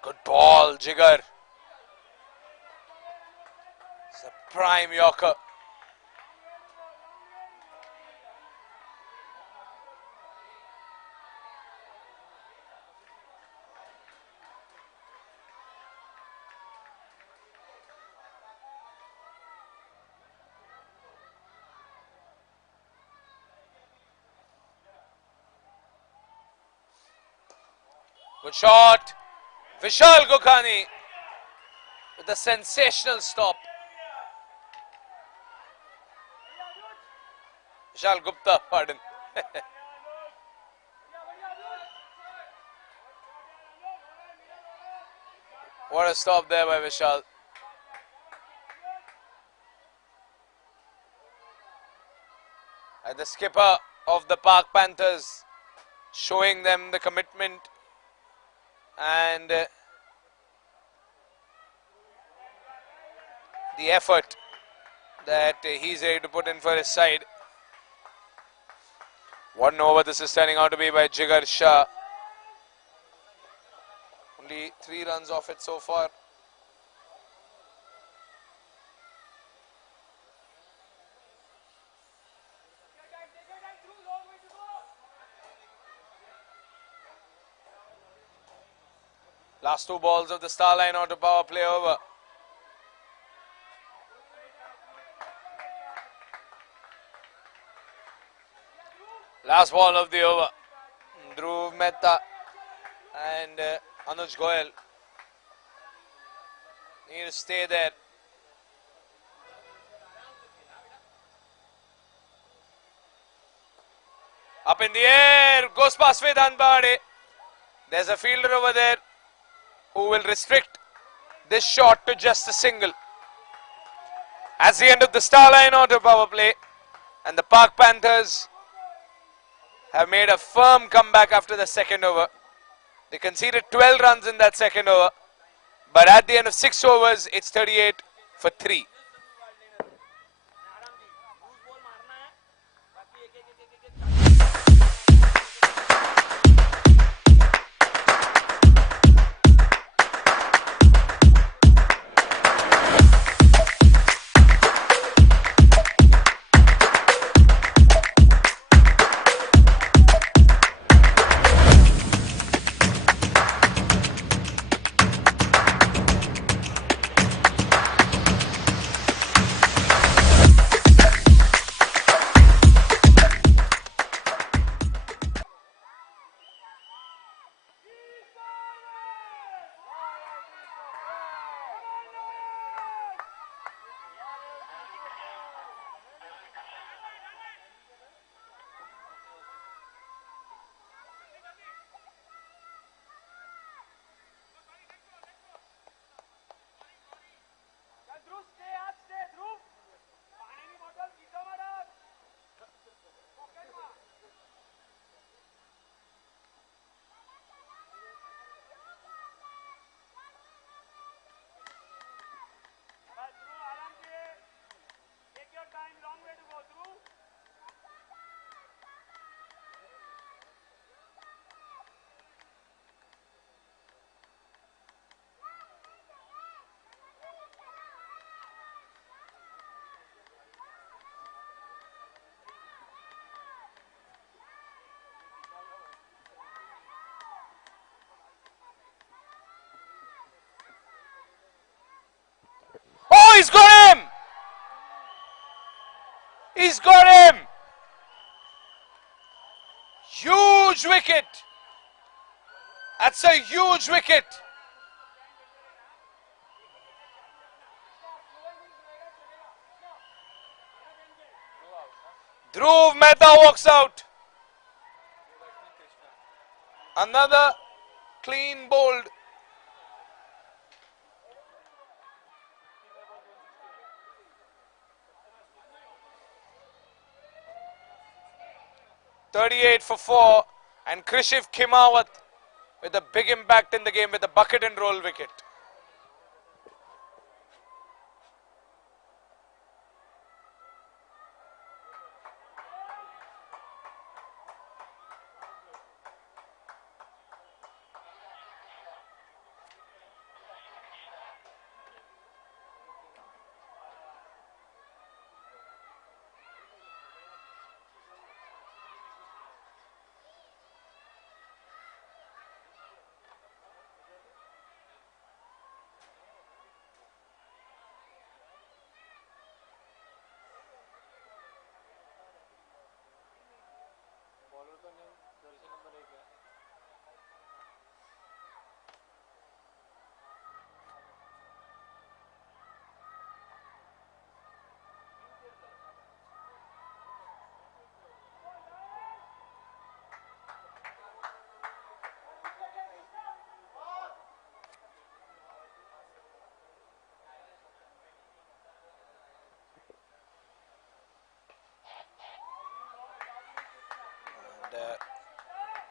Good ball, Jigar. It's a prime Yorker. Good shot. Vishal Gokhani with a sensational stop. Vishal Gupta, pardon. What a stop there by Vishal. And the skipper of the Pak Panthers showing them the commitment and the effort that he's ready to put in for his side. 1 over this is turning out to be by Jigar Shah. Only 3 runs off it so far. Last 2 balls of the star line out of power play over. Last ball of the over. Dhruv Mehta and Anuj Goyal need to stay there. Up in the air, goes past Vedant Pahade. There's a fielder over there who will restrict this shot to just a single. As the end of the star line auto power play, and the Pak Panthers have made a firm comeback after the second over. They conceded 12 runs in that second over. But at the end of 6 overs, it's 38 for 3. Oh, he's got him! He's got him! Huge wicket! That's a huge wicket! Dhruv Mehta walks out. Another clean bowled. "38 for 4" and Krishiv Kimawat with a big impact in the game with a bucket and roll wicket.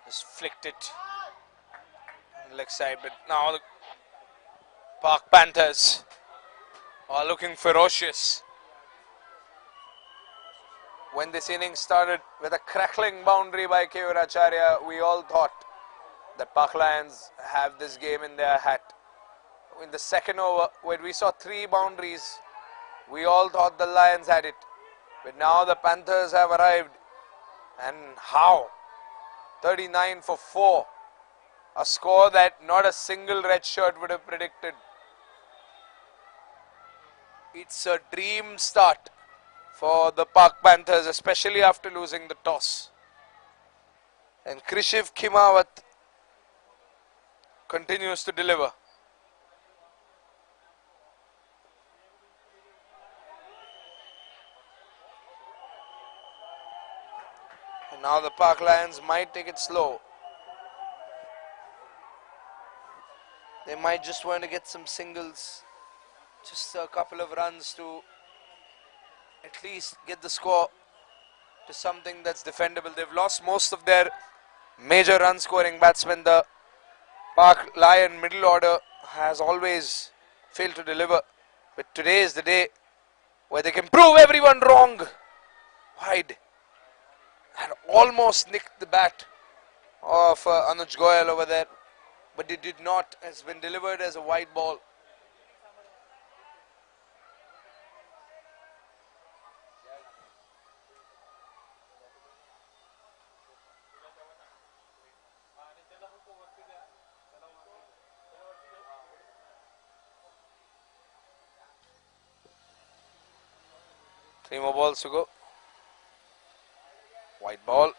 Just flicked it on the leg side, but now the Park Panthers are looking ferocious. When this inning started with a crackling boundary by Keuracharya, we all thought that Park Lions have this game in their hat. In the second over, when we saw 3 boundaries, we all thought the Lions had it. But now the Panthers have arrived. And how? 39 for 4. A score that not a single red shirt would have predicted. It's a dream start for the Park Panthers, especially after losing the toss. And Krishiv Kimawat continues to deliver. And now the Park Lions might take it slow. They might just want to get some singles, just a couple of runs to at least get the score to something that's defendable. They've lost most of their major run scoring batsmen. The Park Lion middle order has always failed to deliver. But today is the day where they can prove everyone wrong. Wide. And almost nicked the bat of Anuj Goyal over there. But it did not. It's been delivered as a wide ball. Three more balls to go. White ball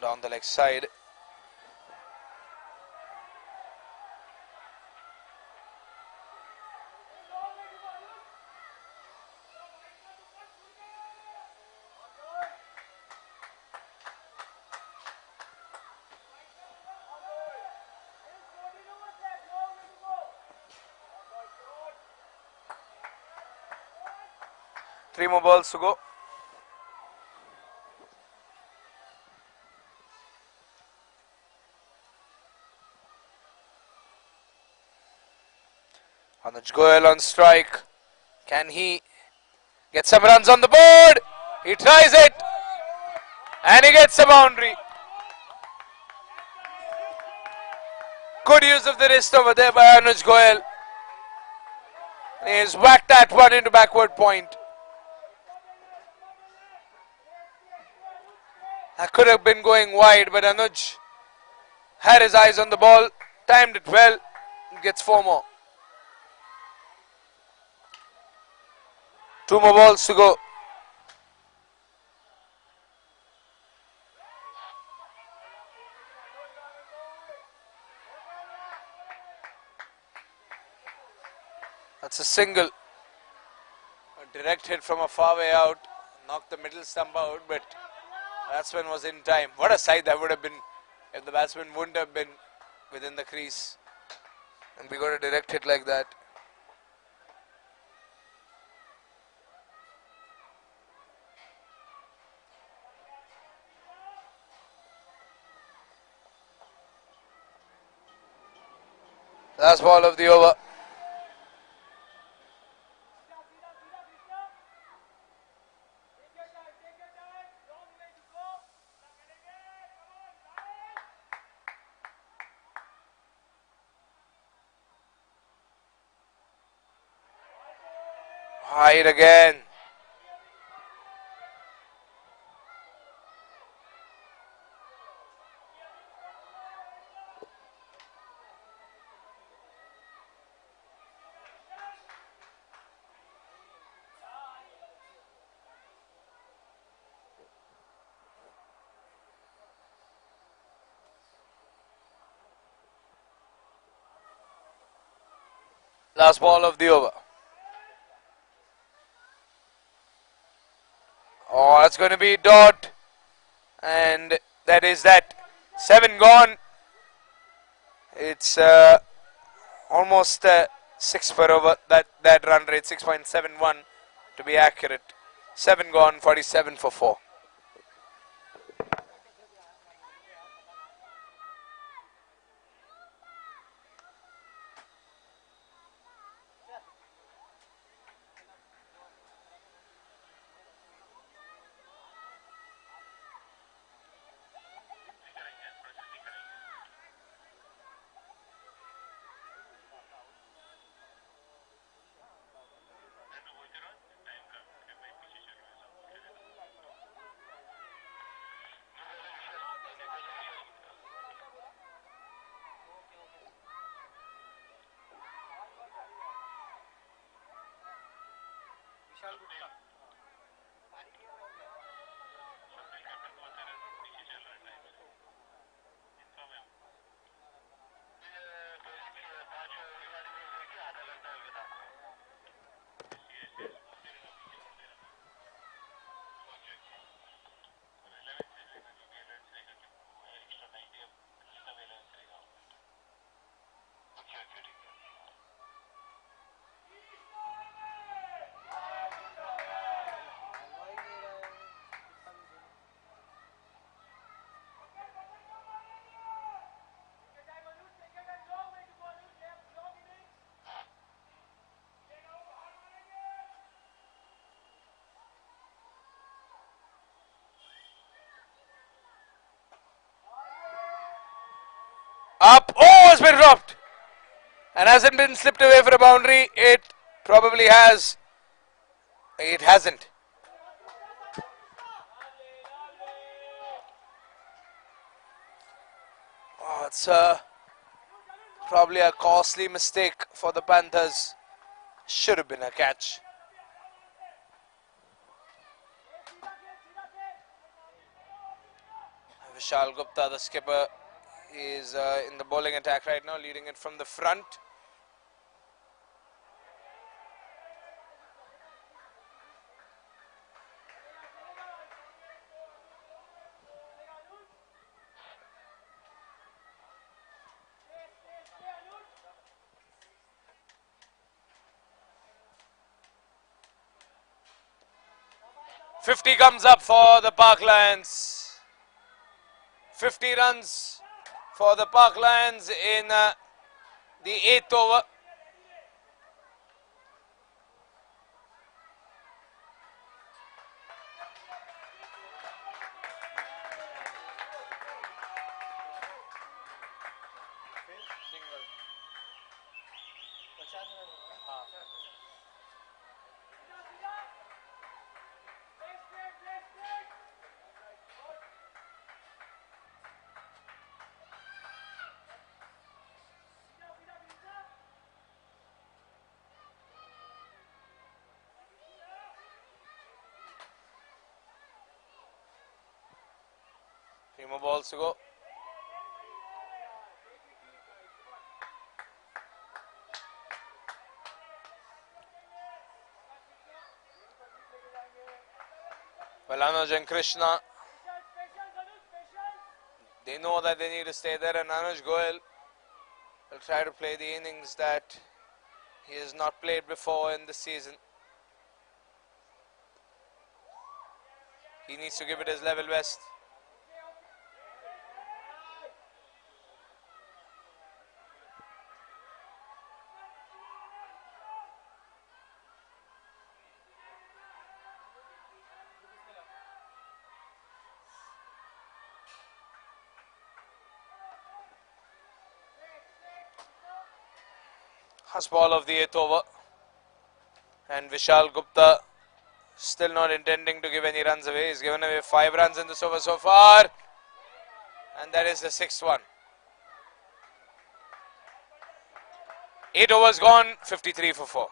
down the leg side. Three more balls to go. Anuj Goyal on strike. Can he get some runs on the board? He tries it. And he gets a boundary. Good use of the wrist over there by Anuj Goyal. He's whacked that one into backward point. That could have been going wide, but Anuj had his eyes on the ball, timed it well, and gets four more. Two more balls to go. That's a single. A direct hit from a far way out. Knocked the middle stump out, but batsman was in time. What a sight that would have been if the batsman wouldn't have been within the crease. And we got a direct hit like that. Last ball of the over. Hide again. Last ball of the over. Oh, that's going to be dot. And that is that. 7 gone. It's almost 6 per over. That run rate, 6.71 to be accurate. 7 gone, 47 for 4. And hasn't been slipped away for a boundary. It probably has. It hasn't. Oh, it's probably a costly mistake for the Panthers. Should have been a catch. Vishal Gupta, the skipper, is in the bowling attack right now, leading it from the front. "50 comes up for the Park Lions. 50 runs for the Park Lions in the 8th over. Three more balls to go. Well, Anuj and Krishna, they know that they need to stay there, and Anuj Goyal will try to play the innings that he has not played before in the season. He needs to give it his level best. Last ball of the 8th over, and Vishal Gupta still not intending to give any runs away. He's given away 5 runs in this over so far, and that is the 6th one. 8 overs gone, 53 for 4.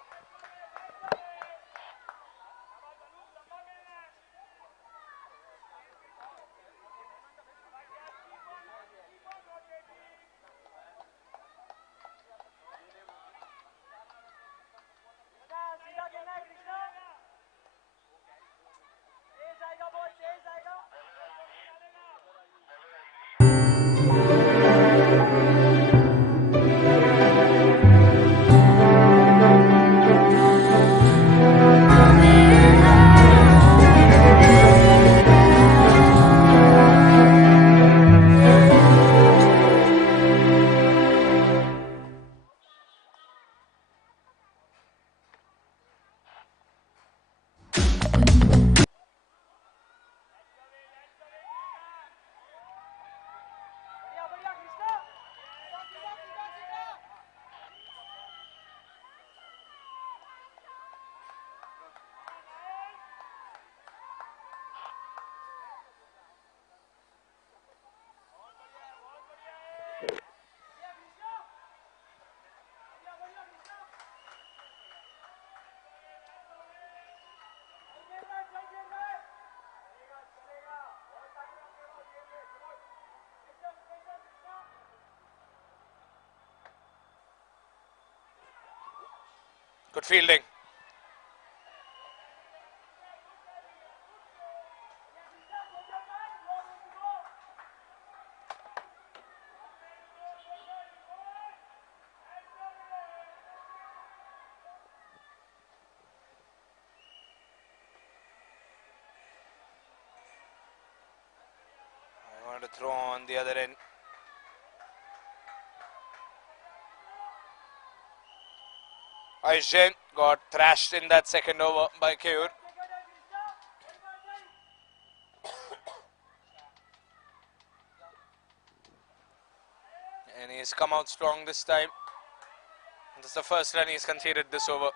Good fielding. I want to throw on the other end. Aishen got thrashed in that second over by Keyur. And he's come out strong this time. This is the first run he's conceded this over.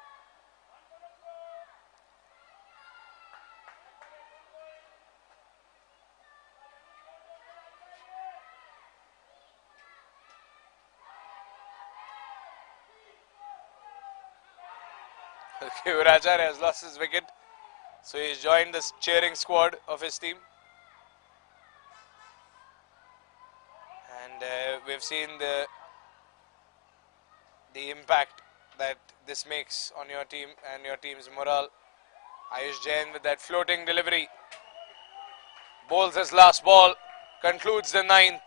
Hyugalife has lost his wicket, so he's joined the cheering squad of his team. And we've seen the impact that this makes on your team and your team's morale. Ayush Jain with that floating delivery. Bowls his last ball, concludes the ninth.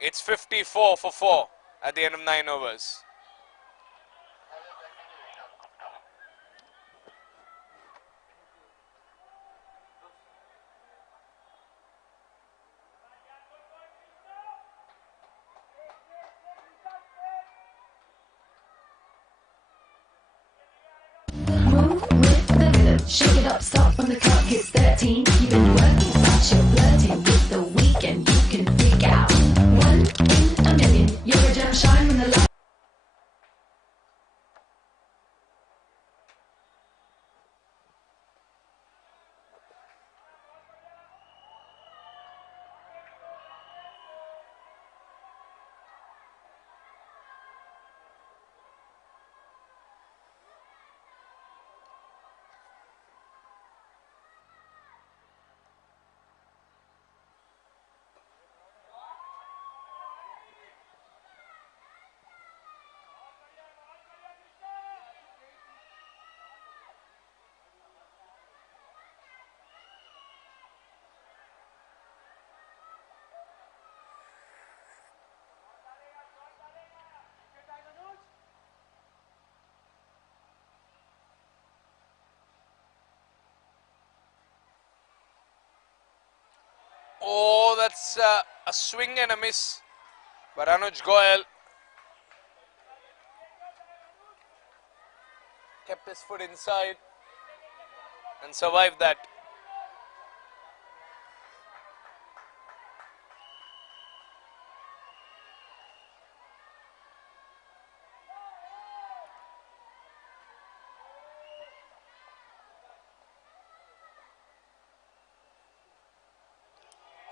It's 54 for 4 at the end of 9 overs. Move with the rhythm, shake it up, stop when the clock hits 13. You've been working, but you're flirting with the weekend. You can freak out. 1 in a million. You're a gem, shine when the light. Oh, that's a swing and a miss. But Anuj Goyal kept his foot inside and survived that.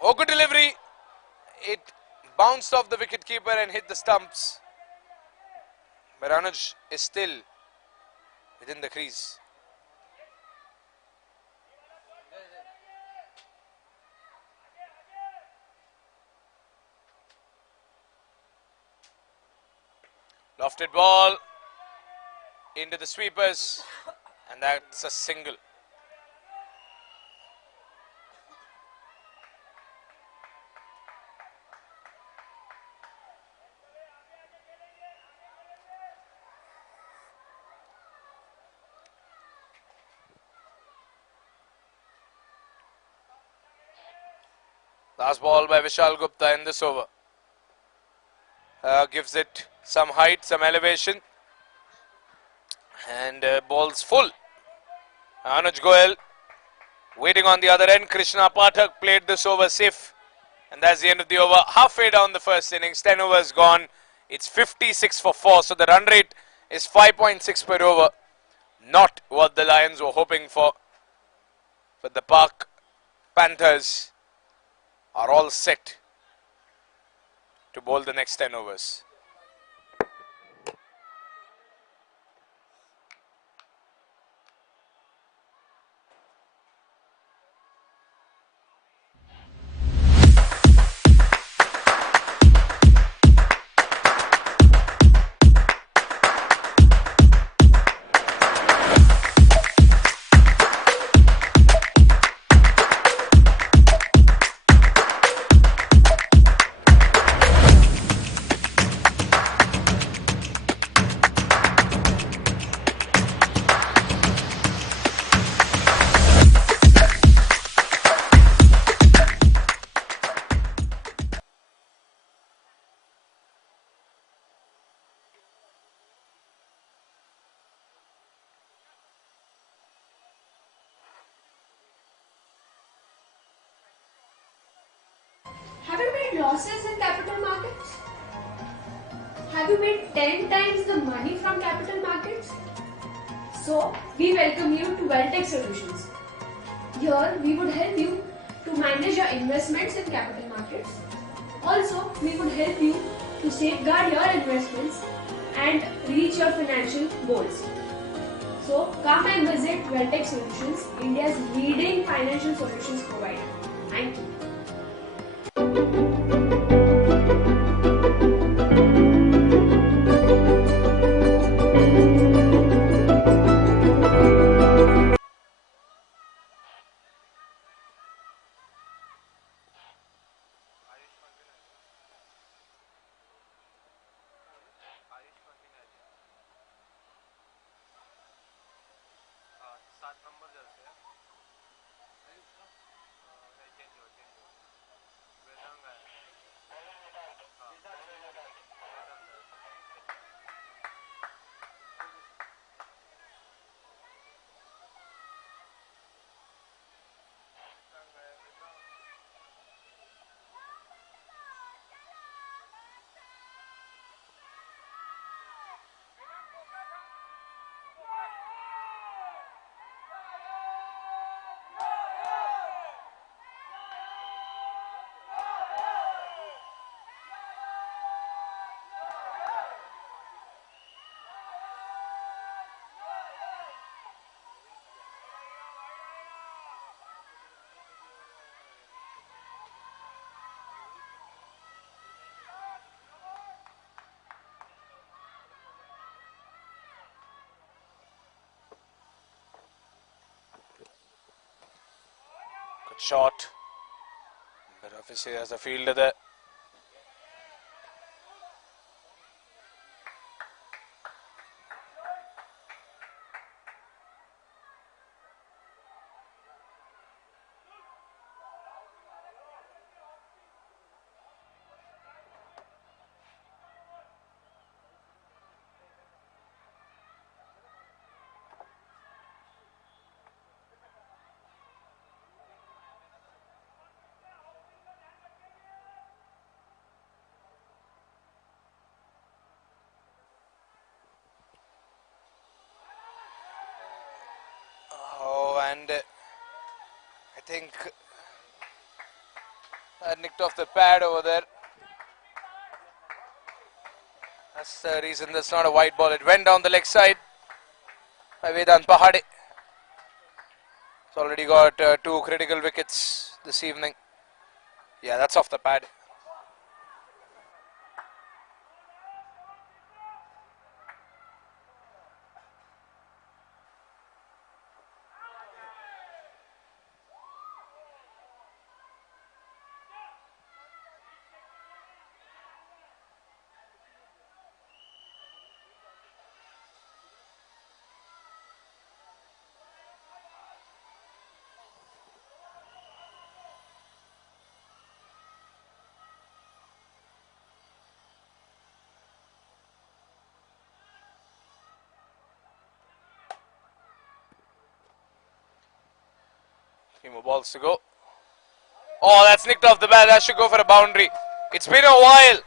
Oh, good delivery. It bounced off the wicketkeeper and hit the stumps. But Anuj is still within the crease. Lofted ball into the sweepers, and that's a single. Last ball by Vishal Gupta in this over. Gives it some height, some elevation. And ball's full. Anuj Goyal waiting on the other end. Krishna Pathak played this over safe. And that's the end of the over. Halfway down the first innings. 10 overs gone. It's 56 for 4. So the run rate is 5.6 per over. Not what the Lions were hoping for. But the Park Panthers are all set to bowl the next 10 overs. Have you made losses in capital markets? Have you made 10 times the money from capital markets? So, we welcome you to Wealtech Solutions. Here, we would help you to manage your investments in capital markets. Also, we would help you to safeguard your investments and reach your financial goals. So, come and visit Wealtech Solutions, India's leading financial solutions provider. Thank you. Good shot. But obviously there's a fielder there. Oh, and I think that nicked off the pad over there. That's the reason that's not a wide ball. It went down the leg side by Vedant Pahade. It's already got 2 critical wickets this evening. Yeah, that's off the pad. Three more balls to go. Oh, that's nicked off the bat. That should go for a boundary. It's been a while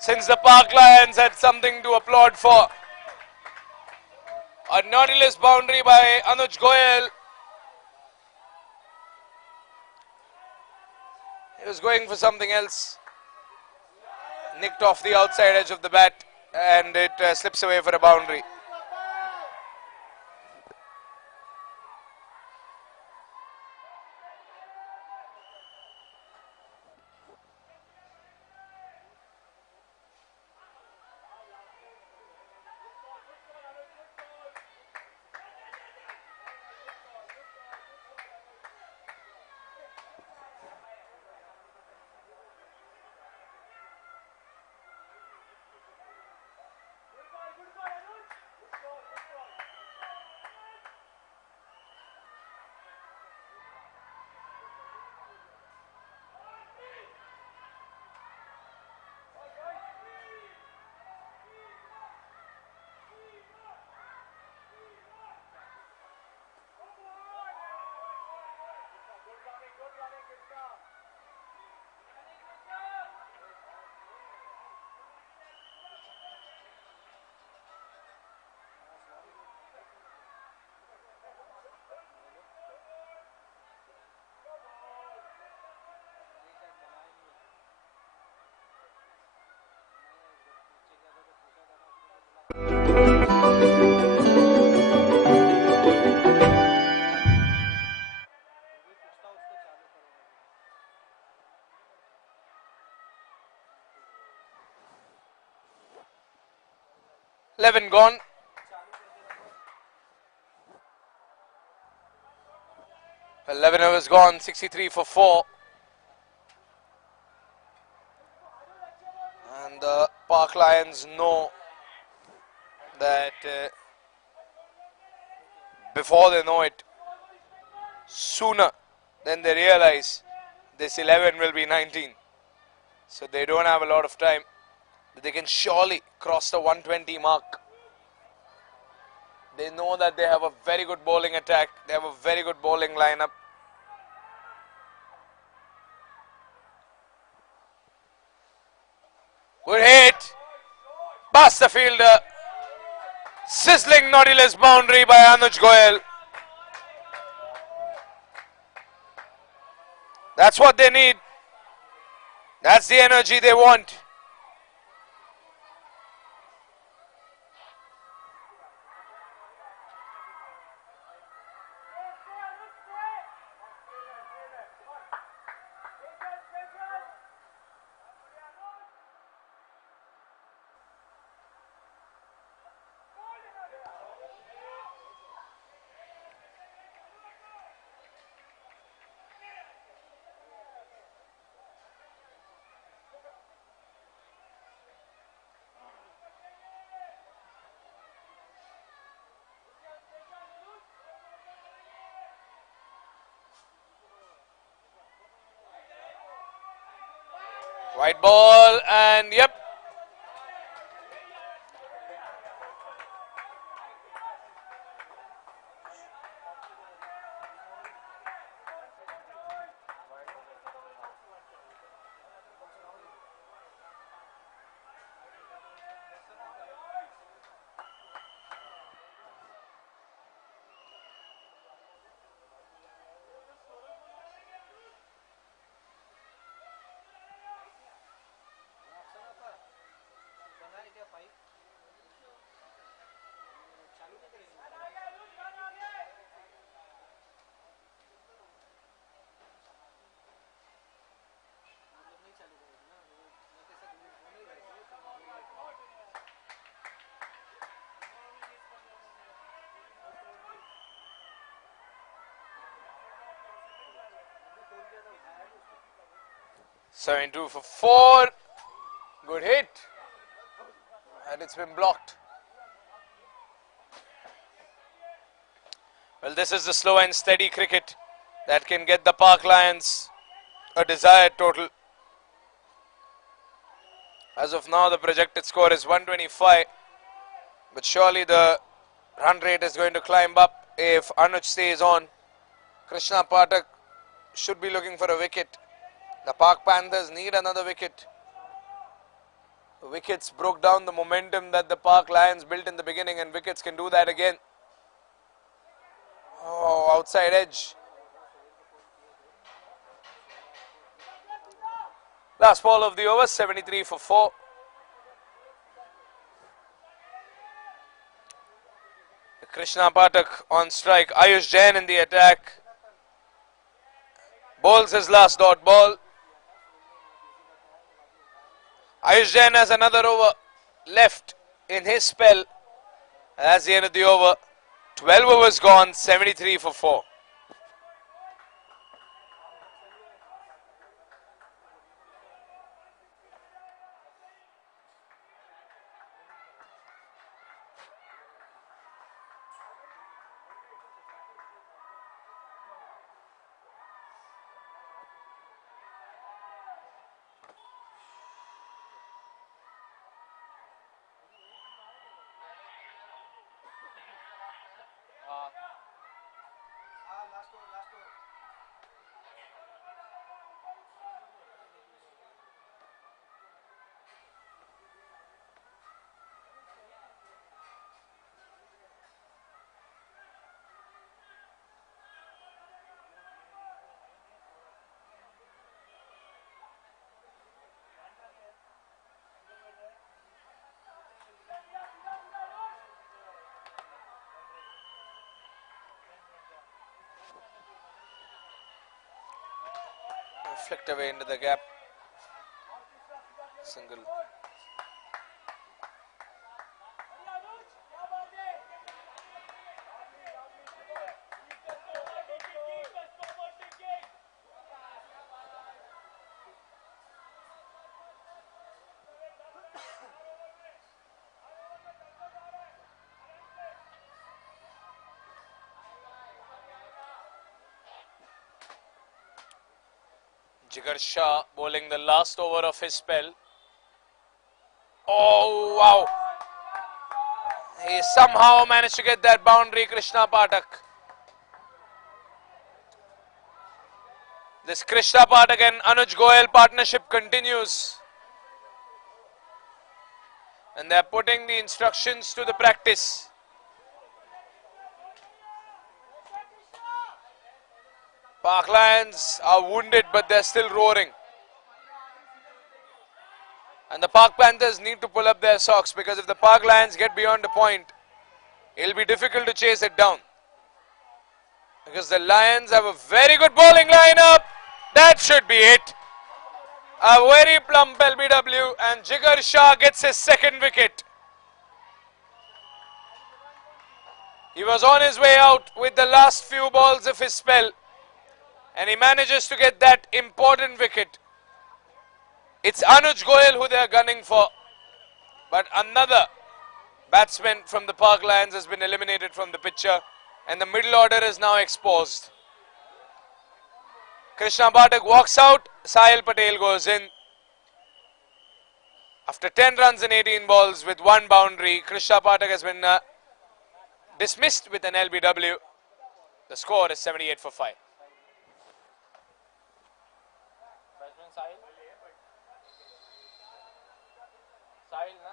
since the Park Lions had something to applaud for. A Nautilus boundary by Anuj Goyal. He was going for something else. Nicked off the outside edge of the bat and it slips away for a boundary. 11 gone. Eleven overs gone. 63 for 4. And the Park Lions know that before they know it, sooner than they realize, this 11 will be 19. So they don't have a lot of time. But they can surely cross the 120 mark. They know that they have a very good bowling attack. They have a very good bowling lineup. Good hit. Past the fielder. Sizzling Nautilus boundary by Anuj Goyal. That's what they need. That's the energy they want. White ball, and yep. Seven two for 4. Good hit. And it's been blocked. Well, this is the slow and steady cricket that can get the Park Lions a desired total. As of now, the projected score is 125. But surely the run rate is going to climb up if Anuj stays on. Krishna Pathak should be looking for a wicket. The Park Panthers need another wicket. The wickets broke down the momentum that the Park Lions built in the beginning, and wickets can do that again. Oh, outside edge. Last ball of the over, 73 for 4. Krishna Pathak on strike. Ayush Jain in the attack. Bowls his last dot ball. Ayush Jain has another over left in his spell. That's the end of the over. 12 overs gone, 73 for 4. Flicked away into the gap. Single. Jigar Shah bowling the last over of his spell. Oh, wow. He somehow managed to get that boundary, Krishna Pathak. This Krishna Pathak and Anuj Goyal partnership continues. And they're putting the instructions to the practice. Park Lions are wounded, but they're still roaring. And the Park Panthers need to pull up their socks, because if the Park Lions get beyond the point, it'll be difficult to chase it down. Because the Lions have a very good bowling lineup. That should be it. A very plump LBW, and Jigar Shah gets his second wicket. He was on his way out with the last few balls of his spell, and he manages to get that important wicket. It's Anuj Goyal who they are gunning for, but another batsman from the Park Lions has been eliminated from the picture, and the middle order is now exposed. Krishna Pathak walks out, Sahil Patel goes in. After 10 runs in 18 balls with one boundary, Krishna Pathak has been dismissed with an LBW. The score is 78 for 5. Batsman Sahil. Sahil, na?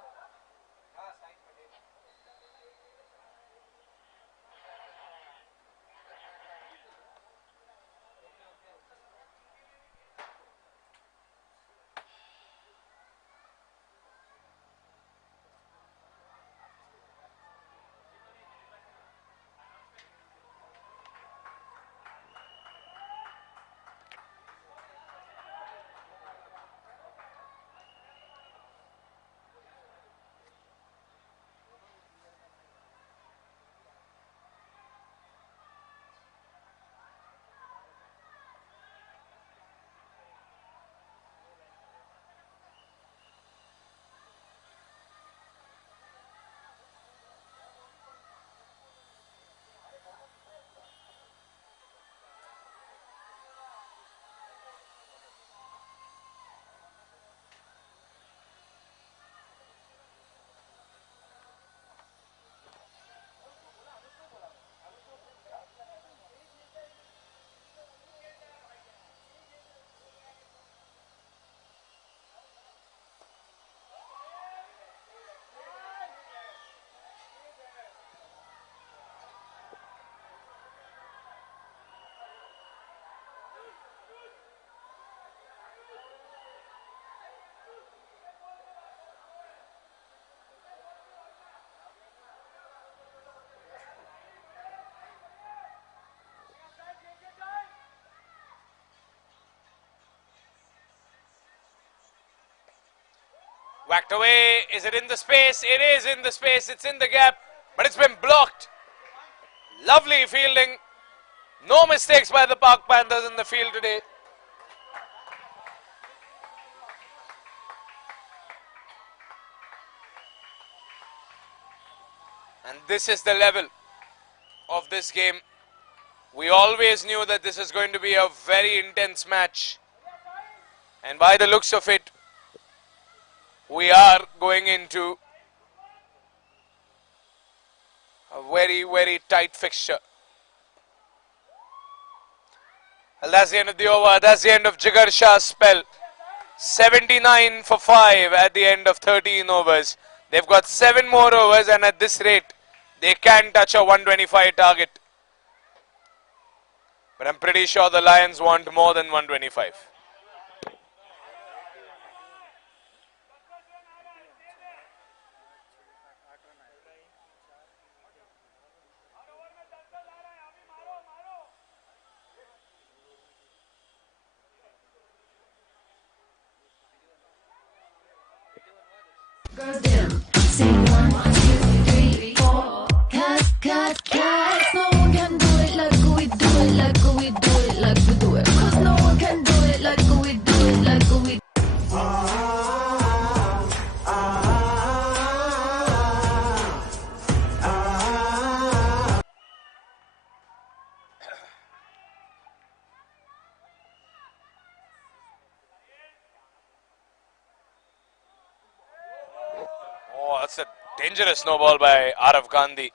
Whacked away. Is it in the space? It is in the space. It's in the gap, but it's been blocked. Lovely fielding. No mistakes by the Park Panthers in the field today. And this is the level of this game. We always knew that this is going to be a very intense match. And by the looks of it, we are going into a very, very tight fixture. Well, that's the end of the over. That's the end of Jigar Shah's spell. 79 for 5 at the end of 13 overs. They've got 7 more overs, and at this rate, they can touch a 125 target. But I'm pretty sure the Lions want more than 125. Goes dim. Sing 1, 2, 3, 4. Cause no one can do it like we do it, like we do it, like we do it. Cause no one can do it like we do it, like we. that's a dangerous no ball by Arav Gandhi.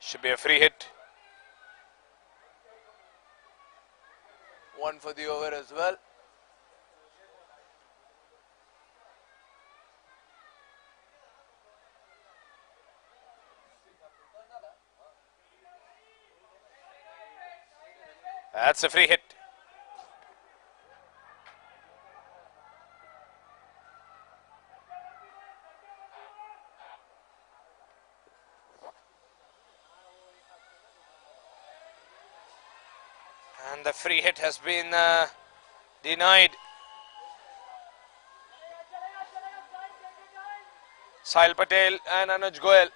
Should be a free hit. One for the over as well. That's a free hit. And the free hit has been denied. Sahil Patel and Anuj Goyal.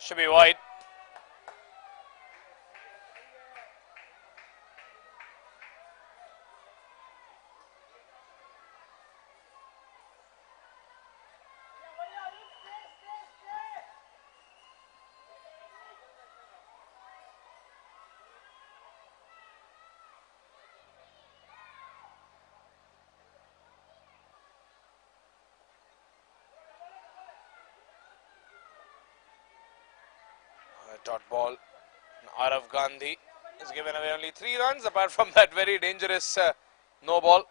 Should be wide. Dot ball. Arav Gandhi has given away only 3 runs apart from that very dangerous no ball.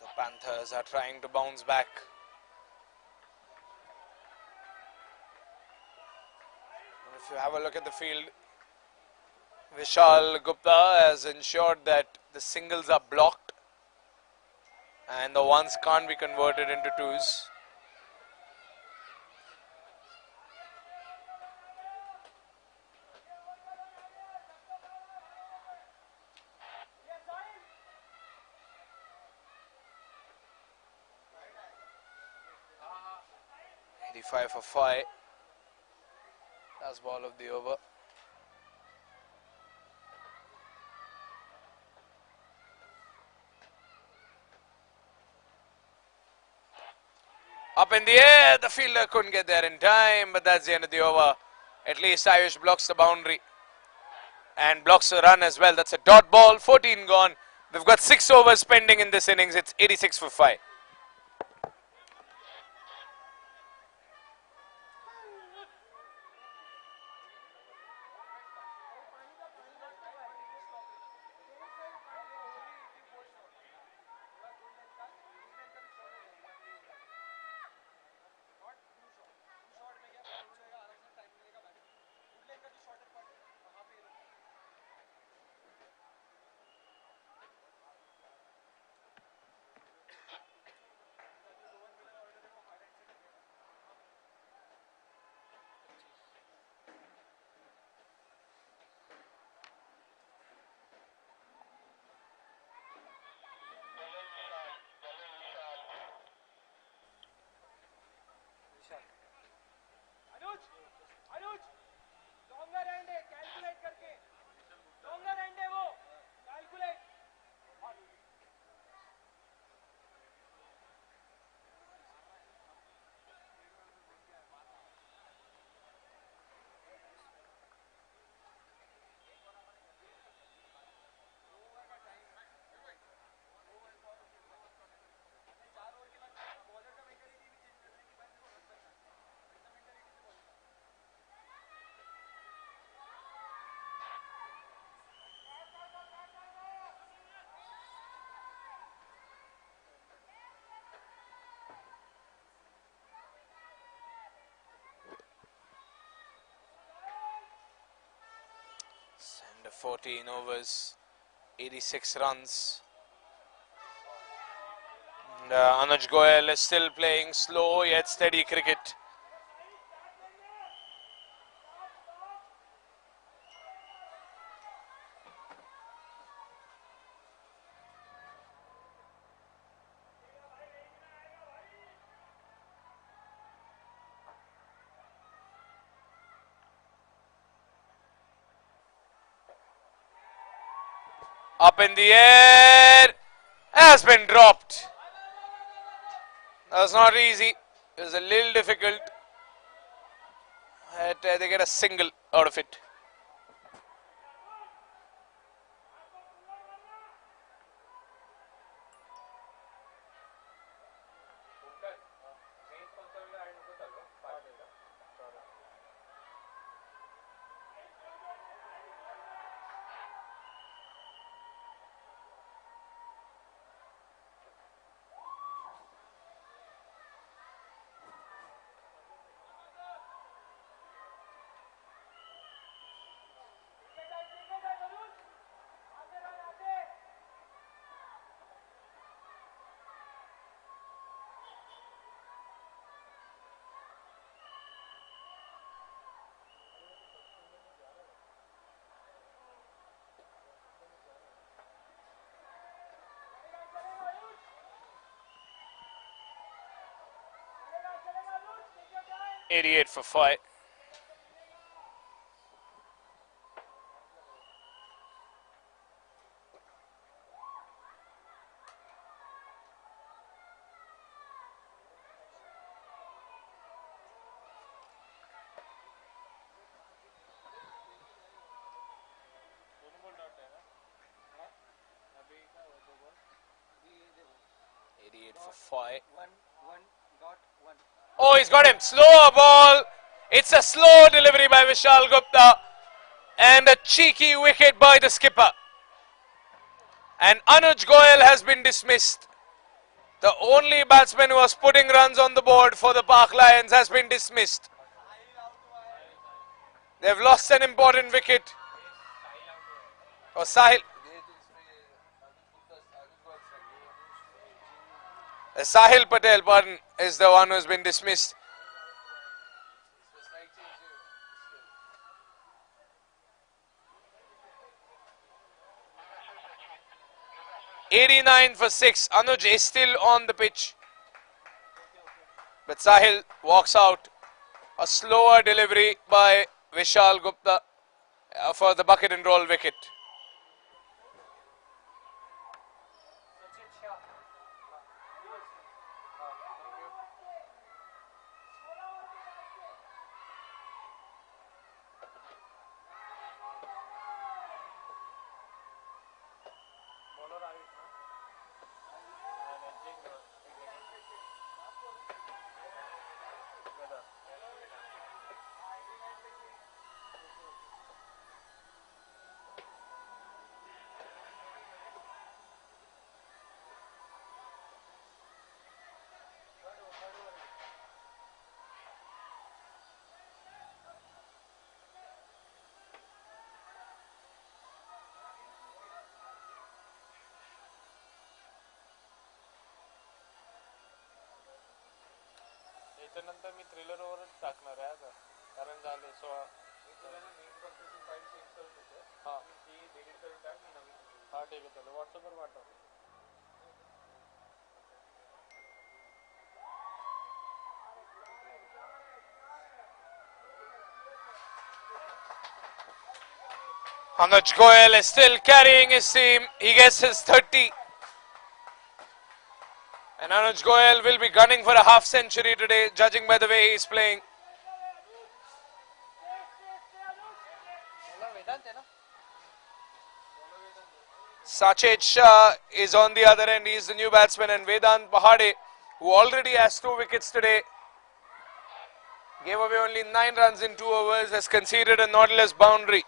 The Panthers are trying to bounce back. And if you have a look at the field, Vishal Gupta has ensured that the singles are blocked and the ones can't be converted into twos. Five for 5. Last ball of the over. Up in the air, the fielder couldn't get there in time, but that's the end of the over. At least Ayush blocks the boundary and blocks a run as well. That's a dot ball, 14 gone. We've got 6 overs pending in this innings. It's 86 for 5. 14 overs, 86 runs. And, Anuj Goyal is still playing slow yet steady cricket. Up in the air, has been dropped. That was not easy. It was a little difficult. They get a single out of it. .88 for 5. Oh, he's got him. Slower ball. It's a slow delivery by Vishal Gupta. And a cheeky wicket by the skipper. And Anuj Goyal has been dismissed. The only batsman who was putting runs on the board for the Park Lions has been dismissed. They've lost an important wicket. Oh, Sahil. Sahil Patel, pardon, is the one who has been dismissed. .89 for 6. Anuj is still on the pitch. But Sahil walks out. A slower delivery by Vishal Gupta for the bucket and roll wicket. त्यानंतर मी thriller ओव्हरच टाकणार आहे आता कारण झाले 16 हां ती delete करून टाक मी नवीन हां ठीक आहे चलो व्हॉट्सअपवर पाठव Anuj Goyal is still carrying his team. He gets his 30. And Anuj Goyal will be gunning for a half century today, judging by the way he is playing. Sachet Shah is on the other end. He is the new batsman. And Vedant Pahade, who already has 2 wickets today, gave away only 9 runs in 2 overs, has conceded a Nautilus boundary.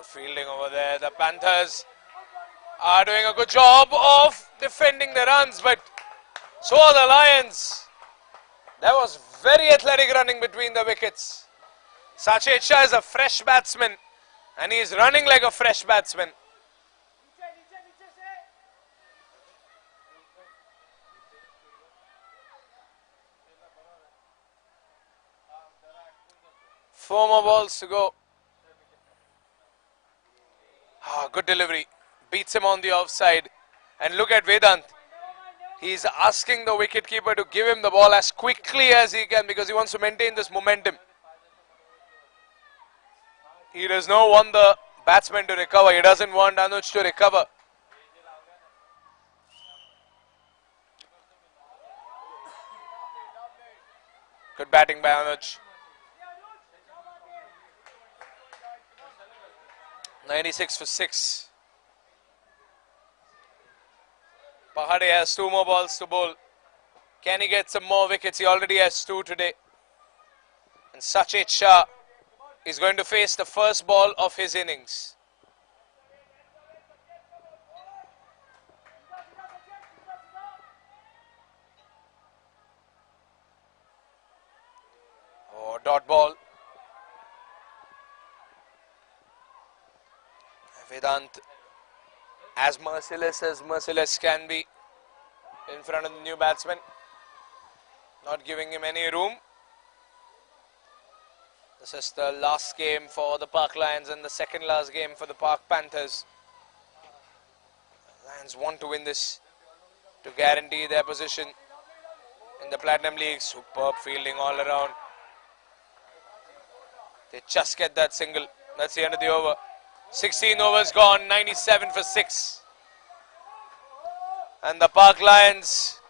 Good fielding over there. The Panthers are doing a good job of defending the runs, but so are the Lions. That was very athletic running between the wickets. Sachet Shah is a fresh batsman and he is running like a fresh batsman. Four more balls to go. Good delivery. Beats him on the offside. And look at Vedant. He's asking the wicketkeeper to give him the ball as quickly as he can because he wants to maintain this momentum. He does not want the batsman to recover. He doesn't want Anuj to recover. Good batting by Anuj. 96 for 6. Pahade has 2 more balls to bowl. Can he get some more wickets? He already has 2 today. And Sachet Shah is going to face the first ball of his innings. Oh, dot ball. Vedant, as merciless can be in front of the new batsman. Not giving him any room. This is the last game for the Park Lions and the second last game for the Park Panthers. Lions want to win this to guarantee their position in the Platinum League. Superb fielding all around. They just get that single. That's the end of the over. 16 overs gone, 97 for 6. And the Park Lions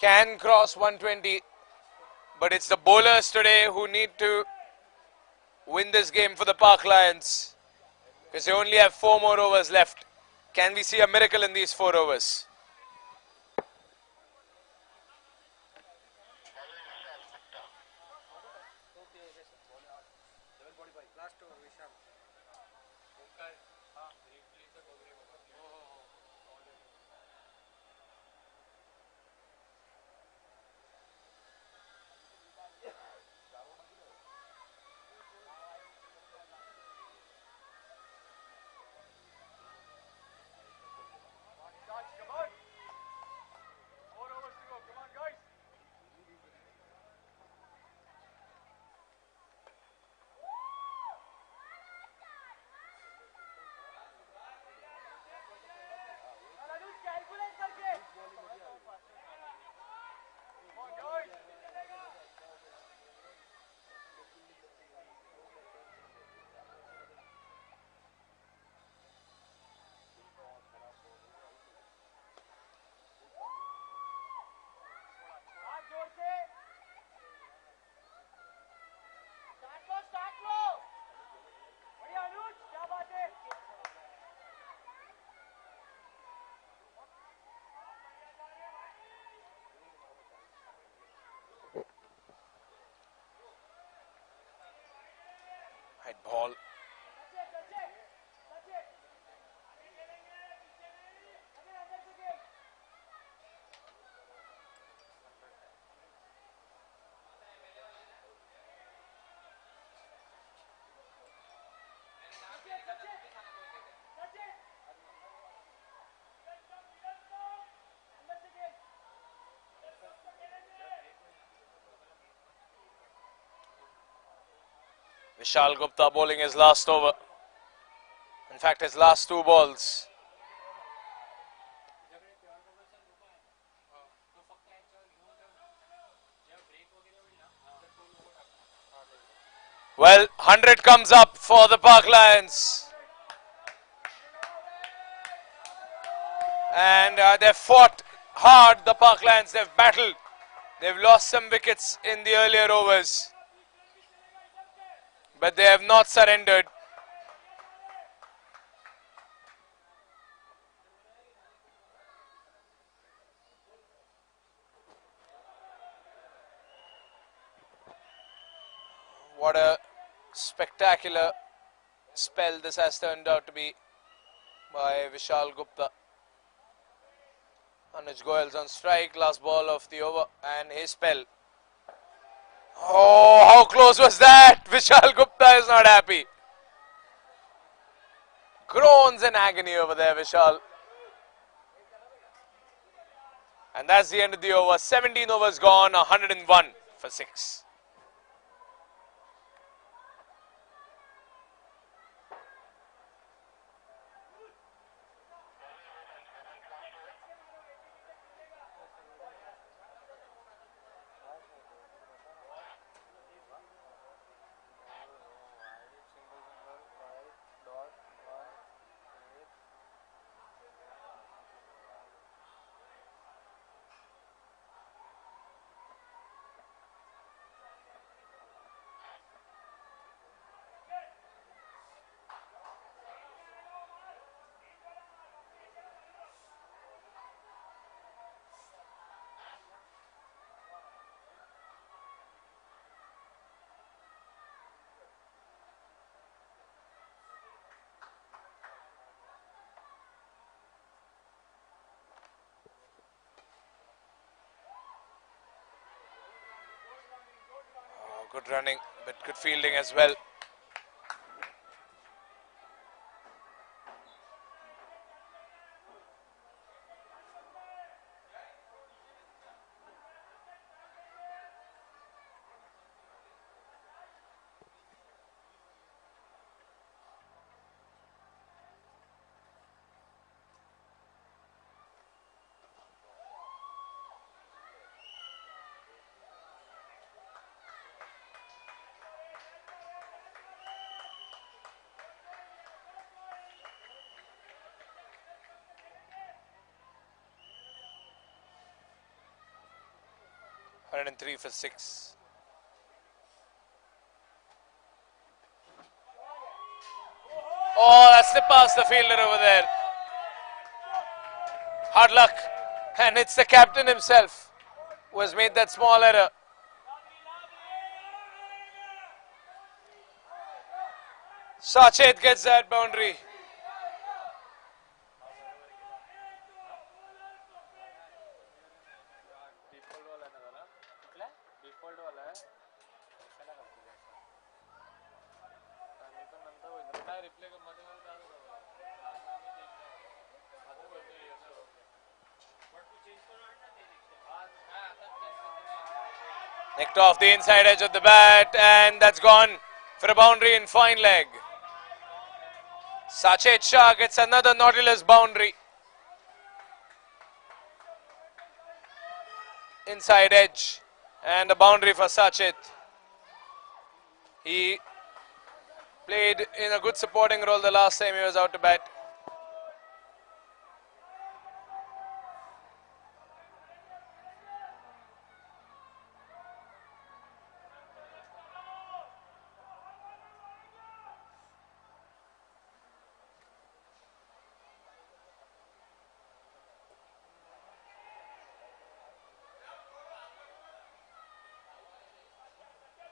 can cross 120. But it's the bowlers today who need to win this game for the Park Lions. Because they only have 4 more overs left. Can we see a miracle in these 4 overs? Right ball. Vishal Gupta bowling his last over. In fact, his last 2 balls. Well, 100 comes up for the Park Lions. And they've fought hard, the Park Lions. They've battled. They've lost some wickets in the earlier overs. But they have not surrendered. What a spectacular spell this has turned out to be by Vishal Gupta. Anuj Goyal's on strike, last ball of the over, and his spell. Oh, how close was that? Vishal Gupta is not happy. Groans in agony over there, Vishal. And that's the end of the over. 17 overs gone, 101 for 6. Good running, but good fielding as well. And 3 for 6. Oh, that slip past the fielder over there. Hard luck. And it's the captain himself who has made that small error. Sachet gets that boundary. Nicked off the inside edge of the bat, and that's gone for a boundary in fine leg. Sachet Shah gets another Nautilus boundary. Inside edge, and a boundary for Sachet. He played in a good supporting role the last time he was out to bat.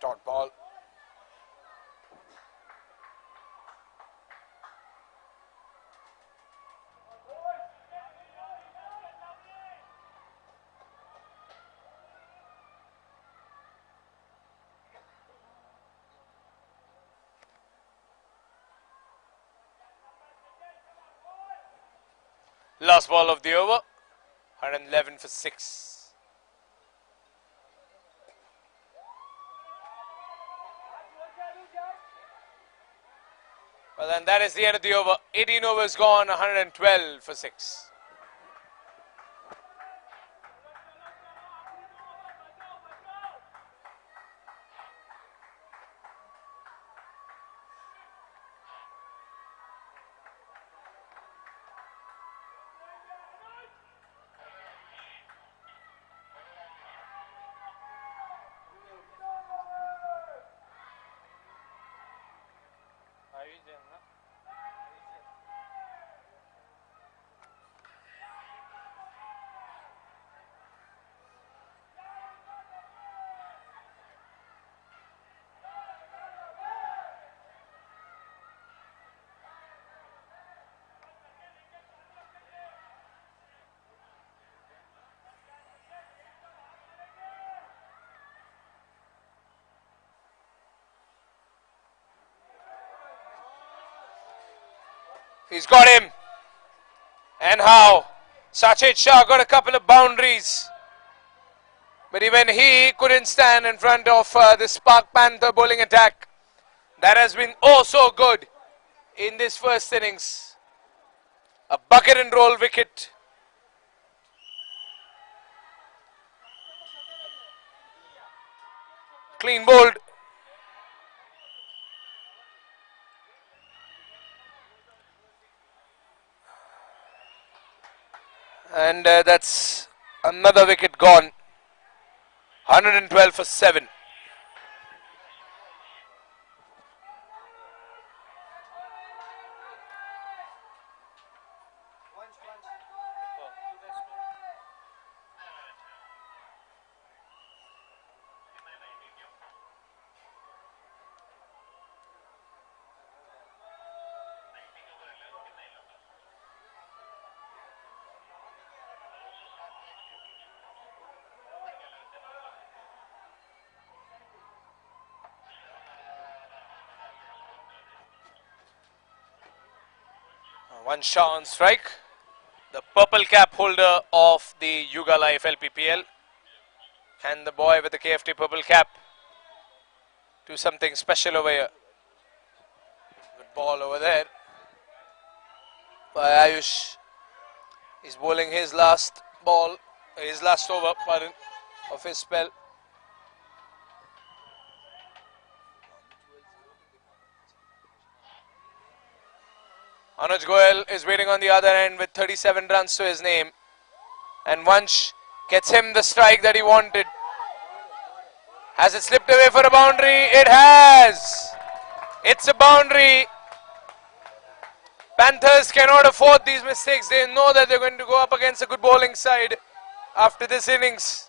Dot ball. Last ball of the over, 111 for 6. Well, then that is the end of the over. 18 overs gone, 112 for 6. He's got him. And how? Sachet Shah got a couple of boundaries. But even he couldn't stand in front of this Park Panther bowling attack. That has been oh so good in this first innings. A bucket and roll wicket. Clean bowled. And that's another wicket gone. 112 for 7. One shot on strike. The purple cap holder of the Hyugalife LPPL. And the boy with the KFT purple cap. Do something special over here. Good ball over there by Ayush. He's bowling his last ball, his last over, pardon, of his spell. Anuj Goyal is waiting on the other end with 37 runs to his name. And Vansh gets him the strike that he wanted. Has it slipped away for a boundary? It has! It's a boundary. Panthers cannot afford these mistakes. They know that they're going to go up against a good bowling side after this innings.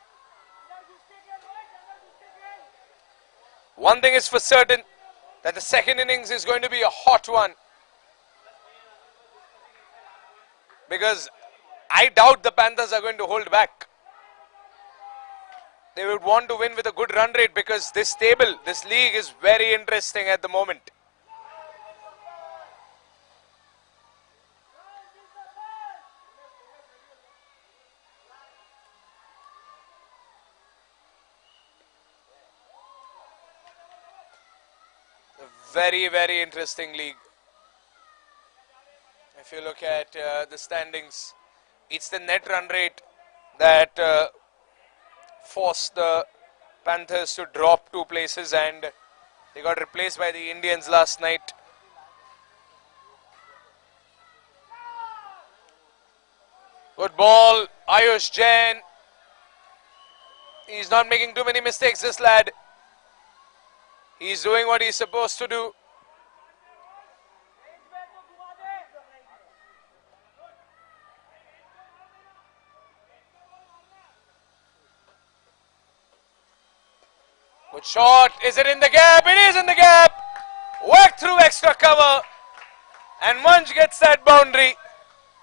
One thing is for certain, that the second innings is going to be a hot one. Because I doubt the Panthers are going to hold back. They would want to win with a good run rate because this table, this league is very interesting at the moment. A very, very interesting league. If you look at the standings, it's the net run rate that forced the Panthers to drop 2 places, and they got replaced by the Indians last night. Good ball, Ayush Jain. He's not making too many mistakes, this lad. He's doing what he's supposed to do. Good shot. Is it in the gap? It is in the gap. Whack through extra cover. And Vansh gets that boundary.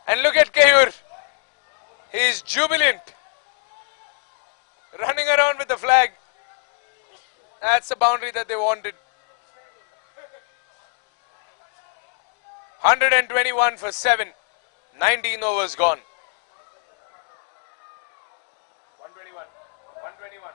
And look at Kehur. He's jubilant. Running around with the flag. That's the boundary that they wanted. 121 for 7. 19 overs gone. 121. 121.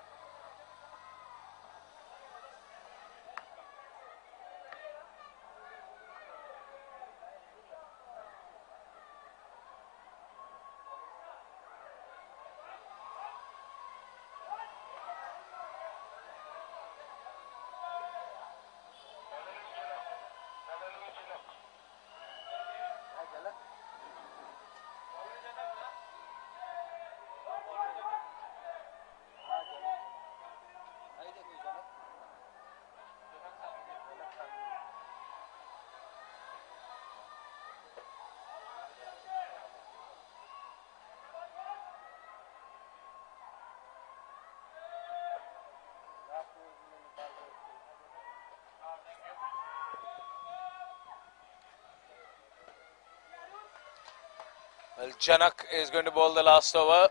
Well, Janak is going to bowl the last over.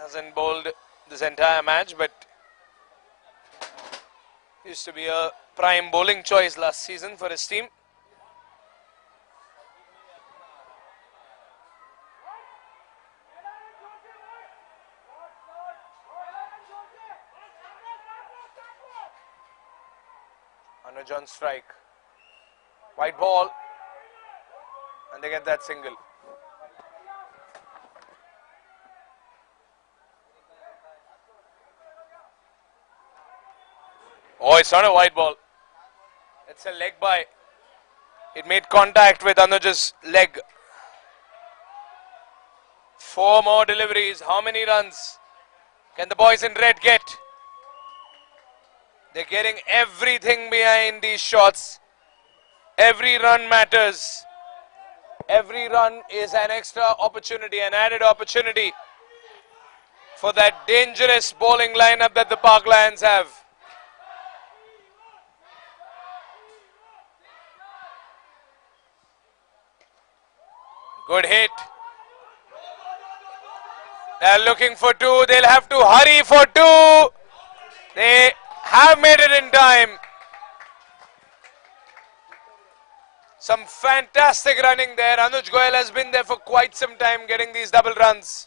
Hasn't bowled this entire match, but used to be a prime bowling choice last season for his team. Anuj on strike. White ball. And they get that single. Oh, it's not a white ball. It's a leg by. It made contact with Anuj's leg. 4 more deliveries. How many runs can the boys in red get? They're getting everything behind these shots. Every run matters. Every run is an extra opportunity, an added opportunity for that dangerous bowling lineup that the Park Lions have. Good hit. They're looking for 2. They'll have to hurry for 2. They have made it in time. Some fantastic running there. Anuj Goyal has been there for quite some time getting these double runs.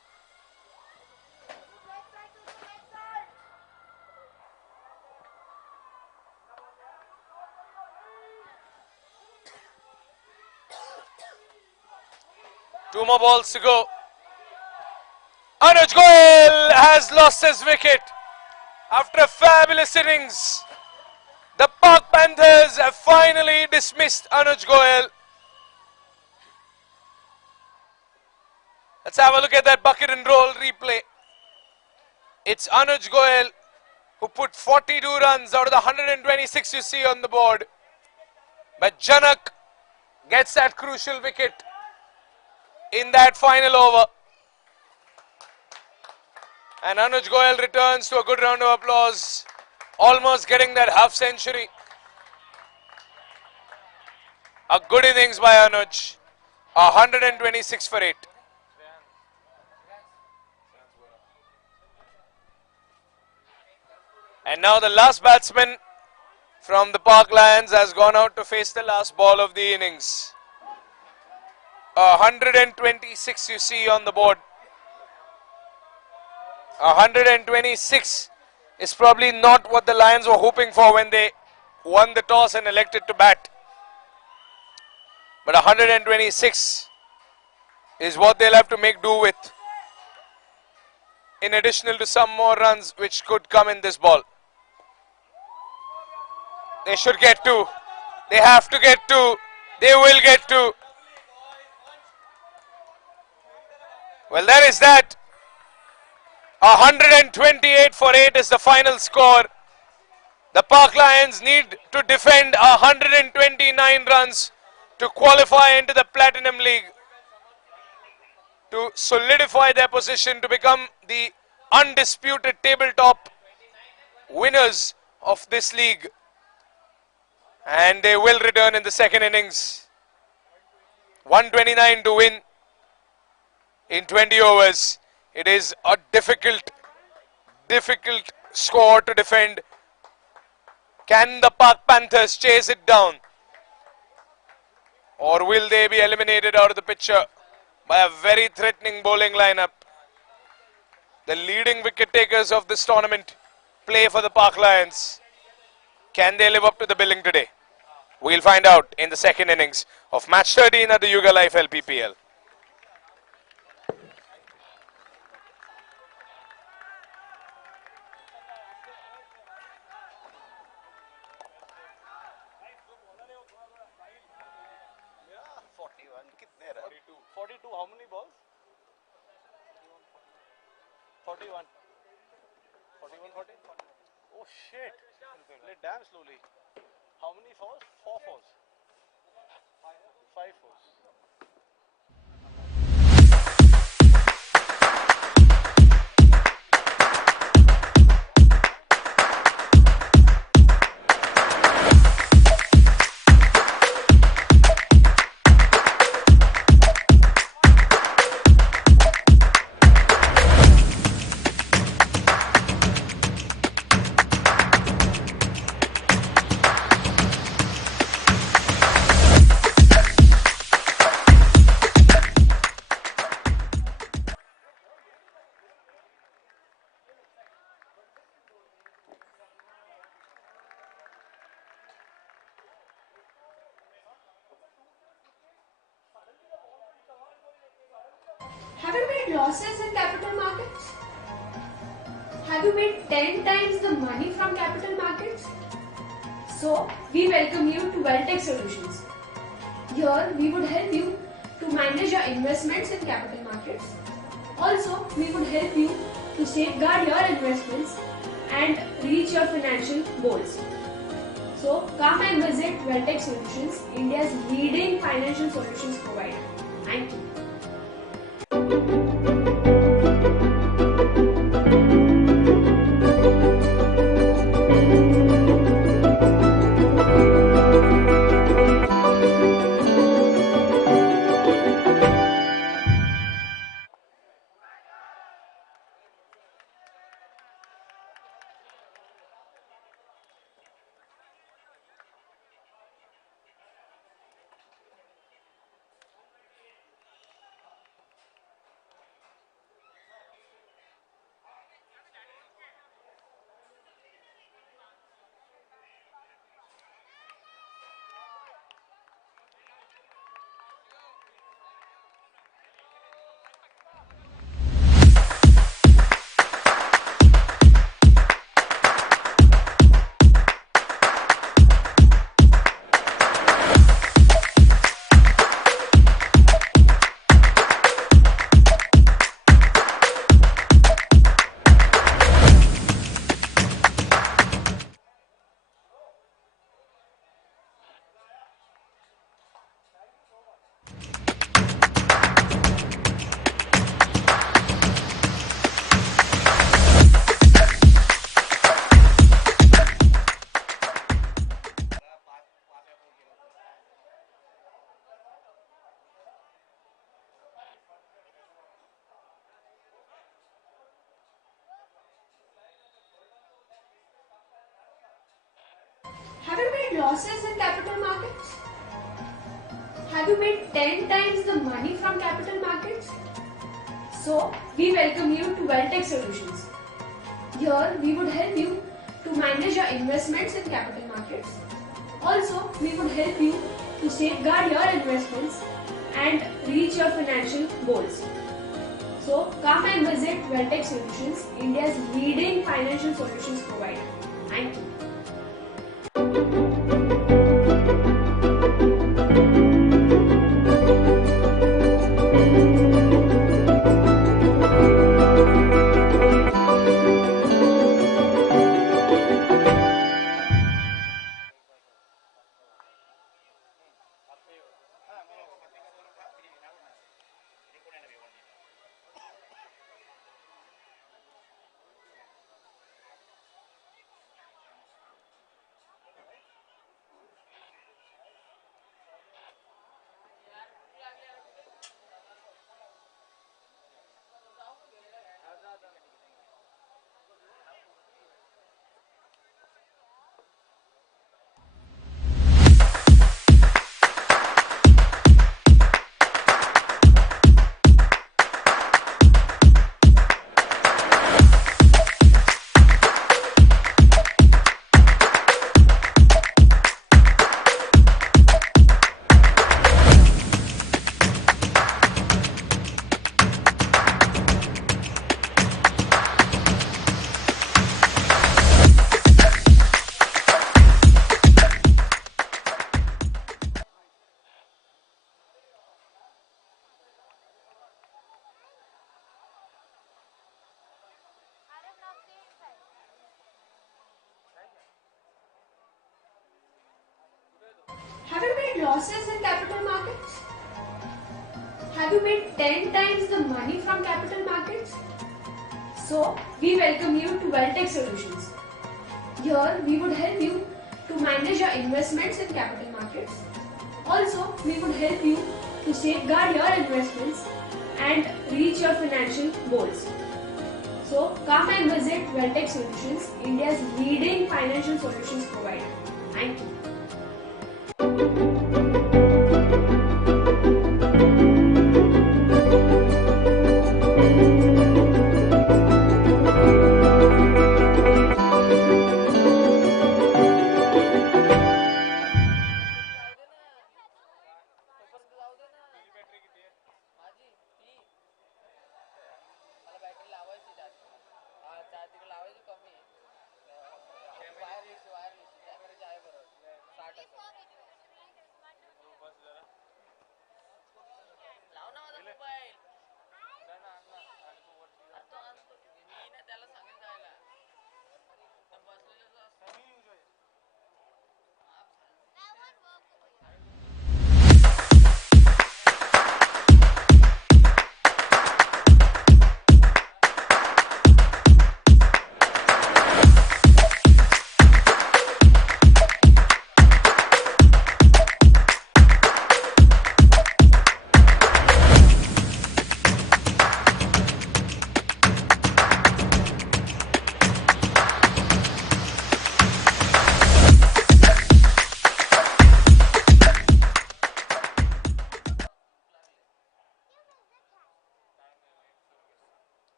Two more balls to go. Anuj Goyal has lost his wicket after a fabulous innings. The Park Panthers have finally dismissed Anuj Goyal. Let's have a look at that bucket and roll replay. It's Anuj Goyal who put 42 runs out of the 126 you see on the board. But Janak gets that crucial wicket in that final over. And Anuj Goyal returns to a good round of applause, almost getting that half century. A good innings by Anuj, 126 for 8. And now the last batsman from the Park Lions has gone out to face the last ball of the innings. 126 you see on the board. 126 is probably not what the Lions were hoping for when they won the toss and elected to bat. But 126 is what they'll have to make do with, in additional to some more runs which could come in this ball. They should get 2. They have to get 2. They will get 2. Well, that is that. 128 for 8 is the final score. The Park Lions need to defend 129 runs to qualify into the Platinum League, to solidify their position to become the undisputed tabletop winners of this league. And they will return in the second innings. 129 to win in 20 overs. It is a difficult score to defend. Can the Park Panthers chase it down? Or will they be eliminated out of the picture by a very threatening bowling lineup? The leading wicket takers of this tournament play for the Park Lions. Can they live up to the billing today? We'll find out in the second innings of match 13 at the Hyugalife LPPL. How many balls? 41. 41, 40? Oh shit. Play damn slowly. How many fours? 4 fours. 5 fours. losses in capital markets? Have you made 10 times the money from capital markets? So, we welcome you to Welltech Solutions. Here, we would help you to manage your investments in capital markets. Also, we would help you to safeguard your investments and reach your financial goals. So, come and visit Welltech Solutions, India's leading financial solutions provider. Thank you. Have you made losses in capital markets? Have you made 10 times the money from capital markets? So, we welcome you to Welltech Solutions. Here, we would help you to manage your investments in capital markets. Also, we would help you to safeguard your investments and reach your financial goals. So, come and visit Welltech Solutions, India's leading financial solutions provider. Thank you. Have you made losses in capital markets? Have you made 10 times the money from capital markets? So, we welcome you to Welltech Solutions. Here, we would help you to manage your investments in capital markets. Also, we would help you to safeguard your investments and reach your financial goals. So, come and visit Welltech Solutions, India's leading financial solutions provider. Thank you.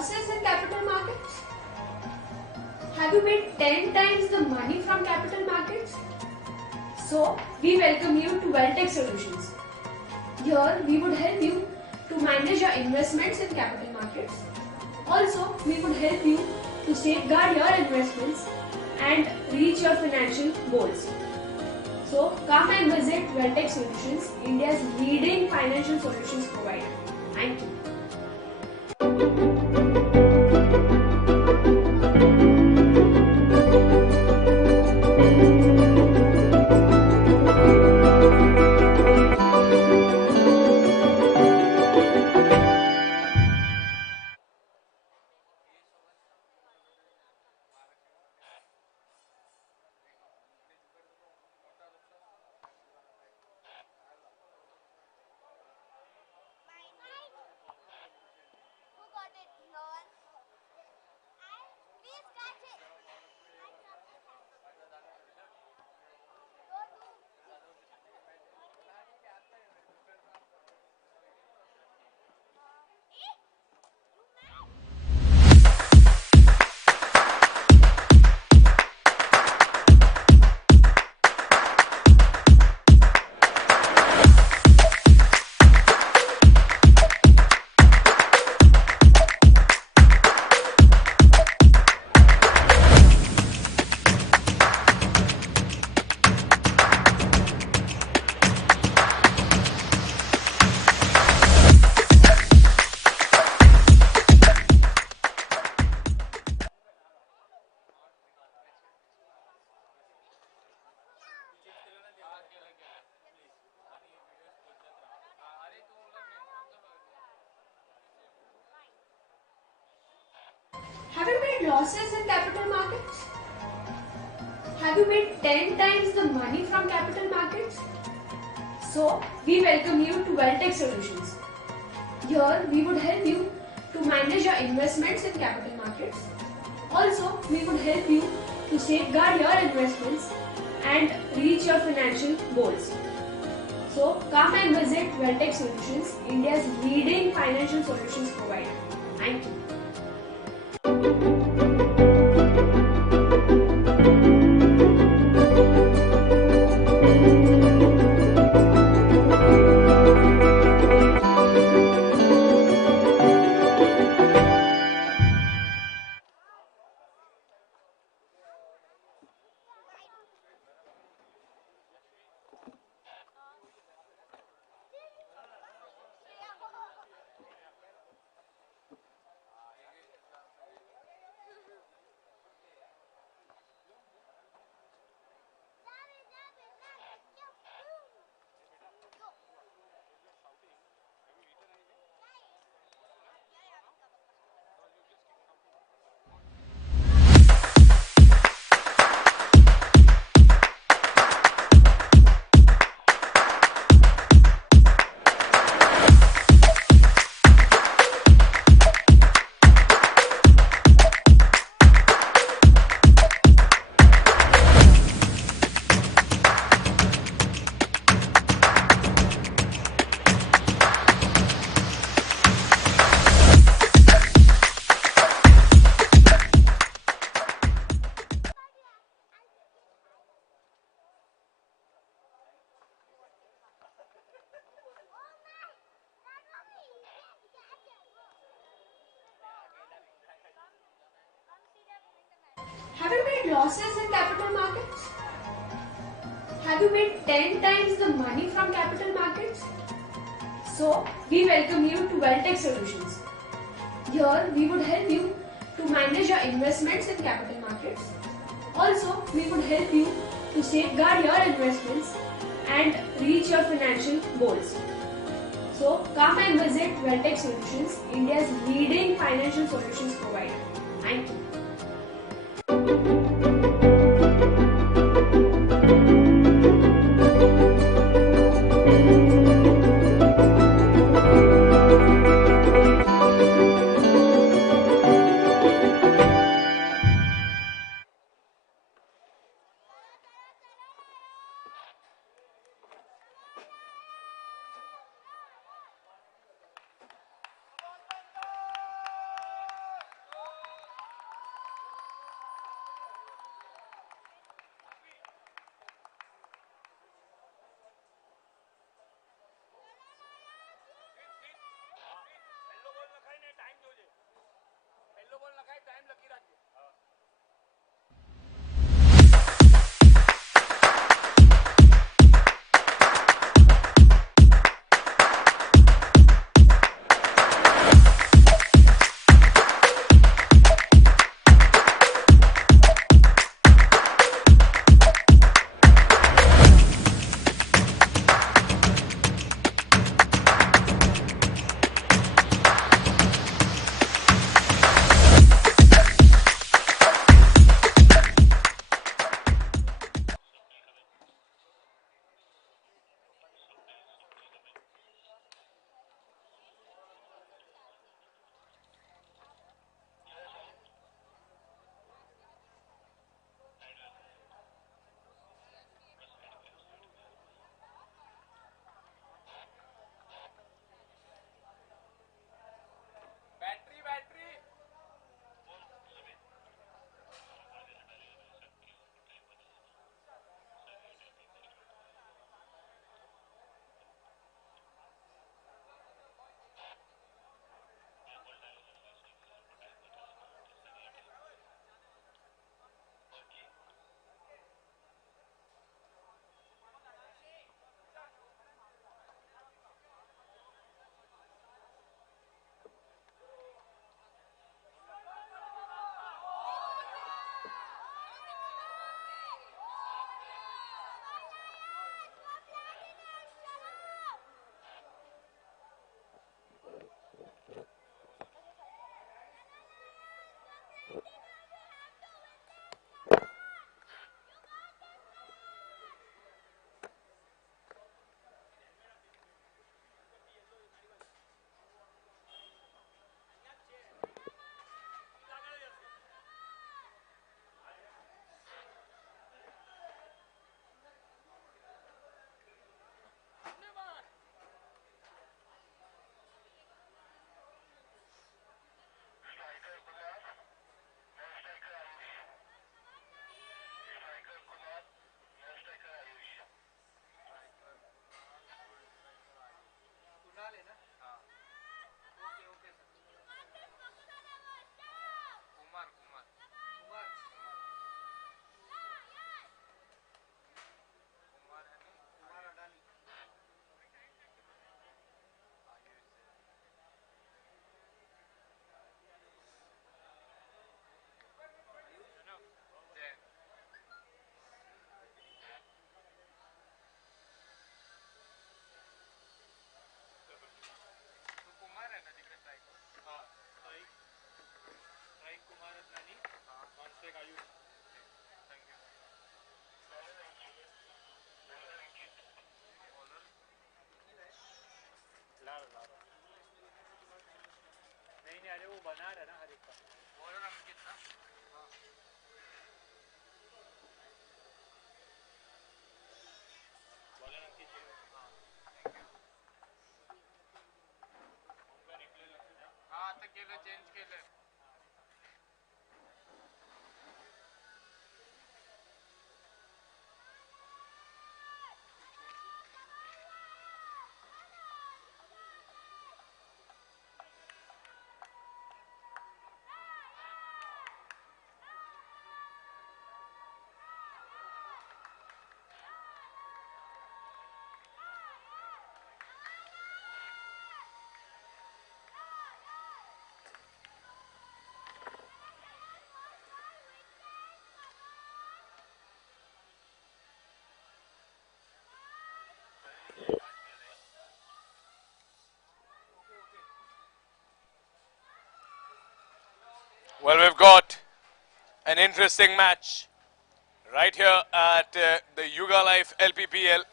losses in capital markets? Have you made 10 times the money from capital markets? So, we welcome you to Welltech Solutions. Here, we would help you to manage your investments in capital markets. Also, we would help you to safeguard your investments and reach your financial goals. So, come and visit Welltech Solutions, India's leading financial solutions provider. Thank you. Have you made losses in capital markets? Have you made 10 times the money from capital markets? So, we welcome you to Welltech Solutions. Here, we would help you to manage your investments in capital markets. Also, we would help you to safeguard your investments and reach your financial goals. So, come and visit Welltech Solutions, India's leading financial solutions provider. Thank you. Have you made losses in capital markets? Have you made 10 times the money from capital markets? So, we welcome you to Welltech Solutions. Here, we would help you to manage your investments in capital markets. Also, we would help you to safeguard your investments and reach your financial goals. So, come and visit Welltech Solutions, India's leading financial solutions provider. Thank you. Well, we've got an interesting match right here at the Hyugalife LPPL.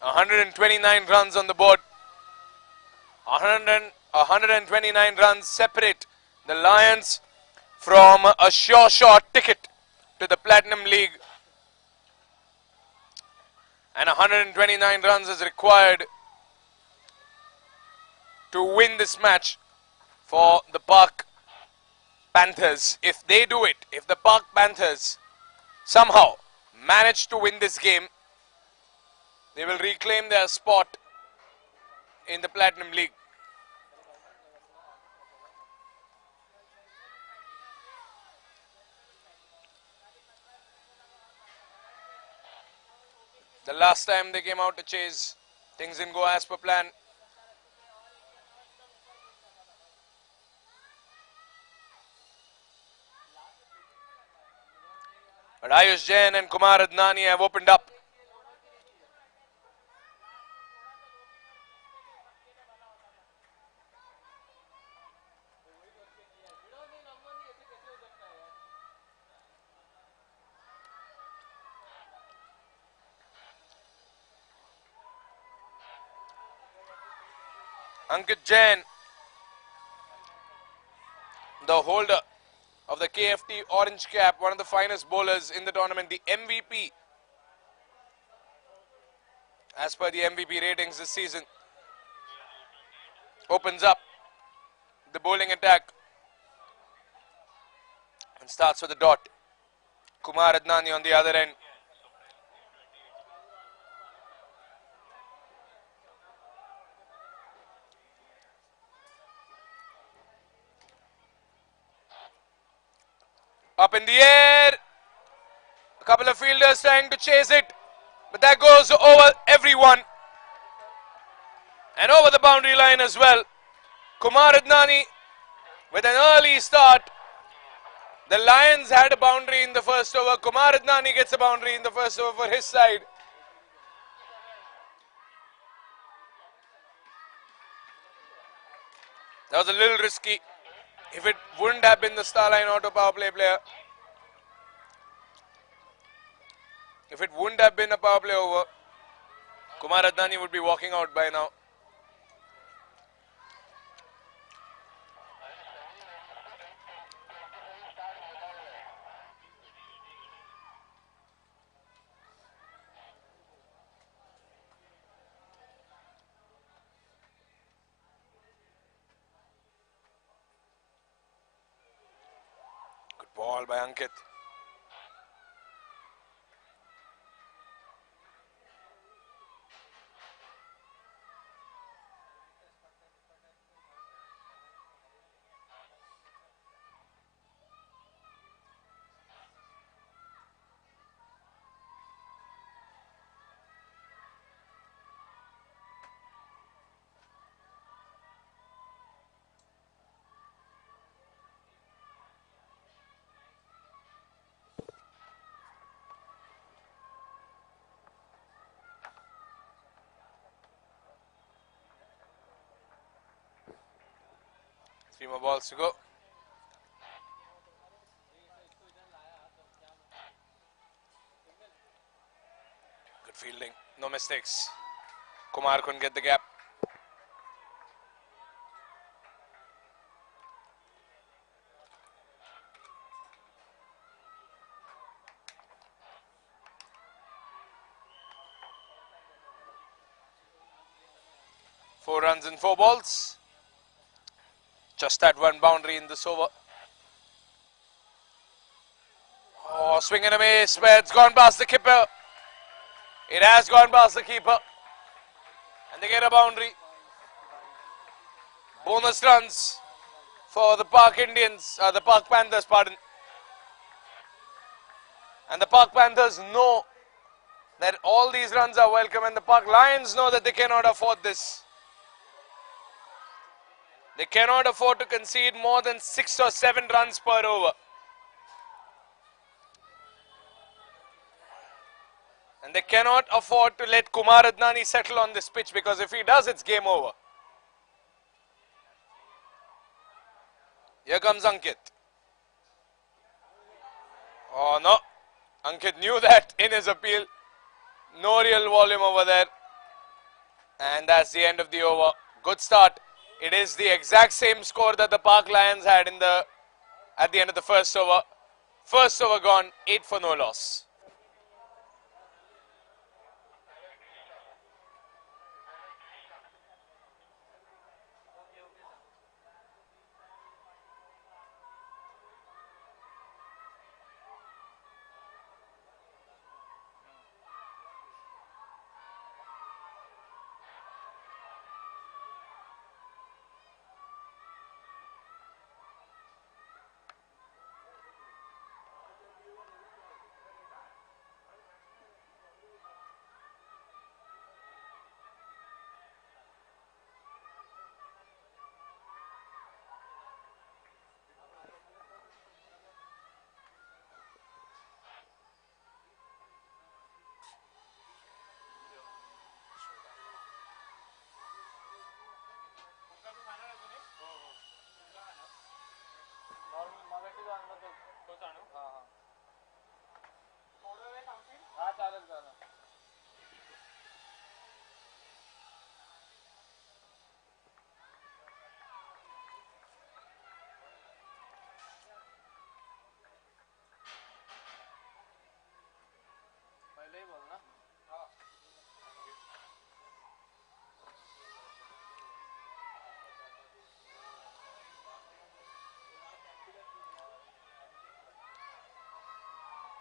129 runs on the board. 129 runs separate the Lions from a sure shot ticket to the Platinum League. And 129 runs is required to win this match for the Park Panthers. If they do it, if the Park Panthers somehow manage to win this game, they will reclaim their spot in the Platinum League. The last time they came out to chase, things didn't go as per plan. But Ayush Jain and Kumar Adnani have opened up. Ankit Jain, the holder of the KFT Orange Cap, one of the finest bowlers in the tournament, the MVP as per the MVP ratings this season, opens up the bowling attack and starts with a dot. Kumar Adnani on the other end. Up in the air. A couple of fielders trying to chase it. But that goes over everyone. And over the boundary line as well. Kumar Adnani with an early start. The Lions had a boundary in the first over. Kumar Adnani gets a boundary in the first over for his side. That was a little risky. If it wouldn't have been the Starline auto power play player, if it wouldn't have been a power play over, Kumar Adnani would be walking out by now. Good ball by Ankit. Three more balls to go. Good fielding, no mistakes. Kumar couldn't get the gap. Four runs in 4 balls. Just that one boundary in this over. Oh, swing and a miss, but it's gone past the keeper. It has gone past the keeper. And they get a boundary. Bonus runs for the Park the Park Panthers, pardon. And the Park Panthers know that all these runs are welcome, and the Park Lions know that they cannot afford this. They cannot afford to concede more than 6 or 7 runs per over. And they cannot afford to let Kumar Adnani settle on this pitch, because if he does, it's game over. Here comes Ankit. Oh no, Ankit knew that in his appeal. No real volume over there. And that's the end of the over. Good start. It is the exact same score that the Park Lions had at the end of the first over. First over gone, 8 for no loss.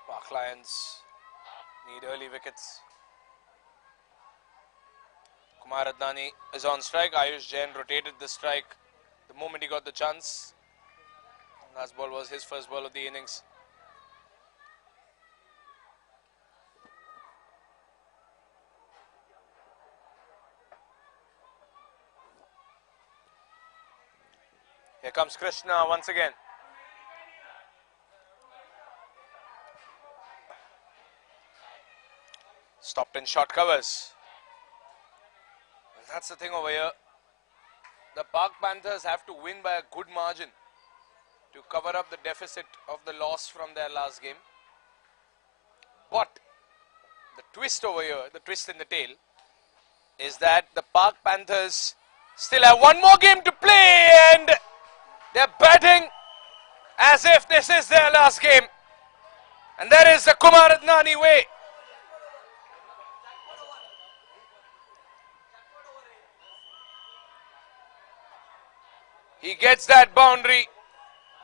Park Lions need early wickets. Kumar Adnani is on strike. Ayush Jain rotated the strike the moment he got the chance. Last ball was his first ball of the innings. Here comes Krishna once again. Stopped in short covers. That's the thing over here. The Park Panthers have to win by a good margin to cover up the deficit of the loss from their last game. But the twist over here, the twist in the tail, is that the Park Panthers still have one more game to play and they're batting as if this is their last game. And that is the Kumar Adnani way. He gets that boundary,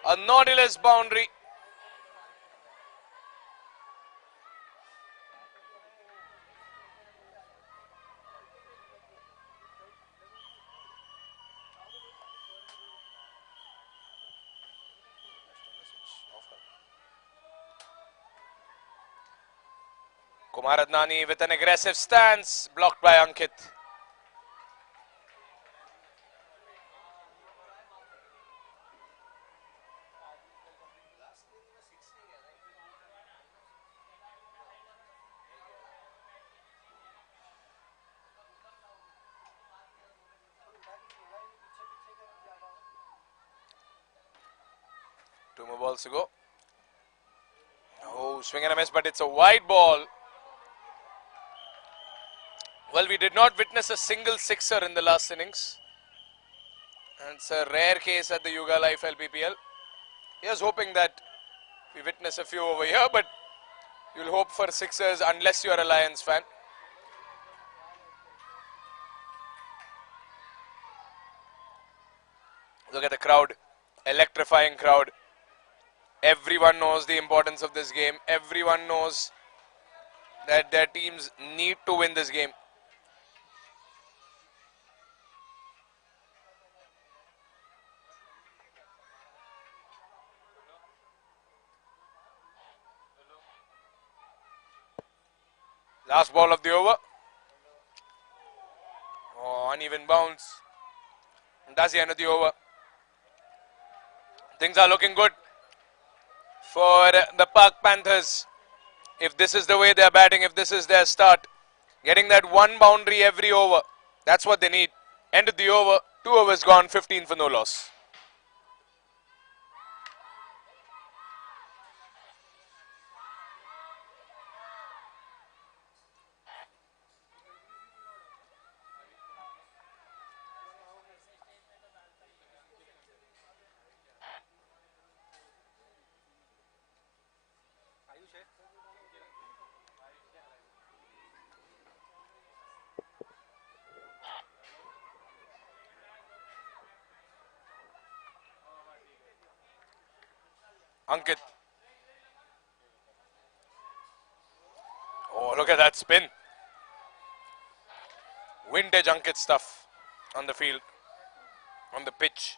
a Nautilus boundary. Kumar Adnani with an aggressive stance, blocked by Ankit. Two more balls to go. Oh, swing and a miss, but it's a wide ball. Well, we did not witness a single sixer in the last innings. And it's a rare case at the Hyugalife LPPL. Here's hoping that we witness a few over here, but you'll hope for sixers unless you're a Lions fan. Look at the crowd, electrifying crowd. Everyone knows the importance of this game. Everyone knows that their teams need to win this game. Last ball of the over. Oh, uneven bounce. And that's the end of the over. Things are looking good for the Park Panthers. If this is the way they're batting, if this is their start, getting that one boundary every over, that's what they need. End of the over, 2 overs gone, 15 for no loss. Ankit. Oh, look at that spin. Vintage Ankit stuff on the field, on the pitch.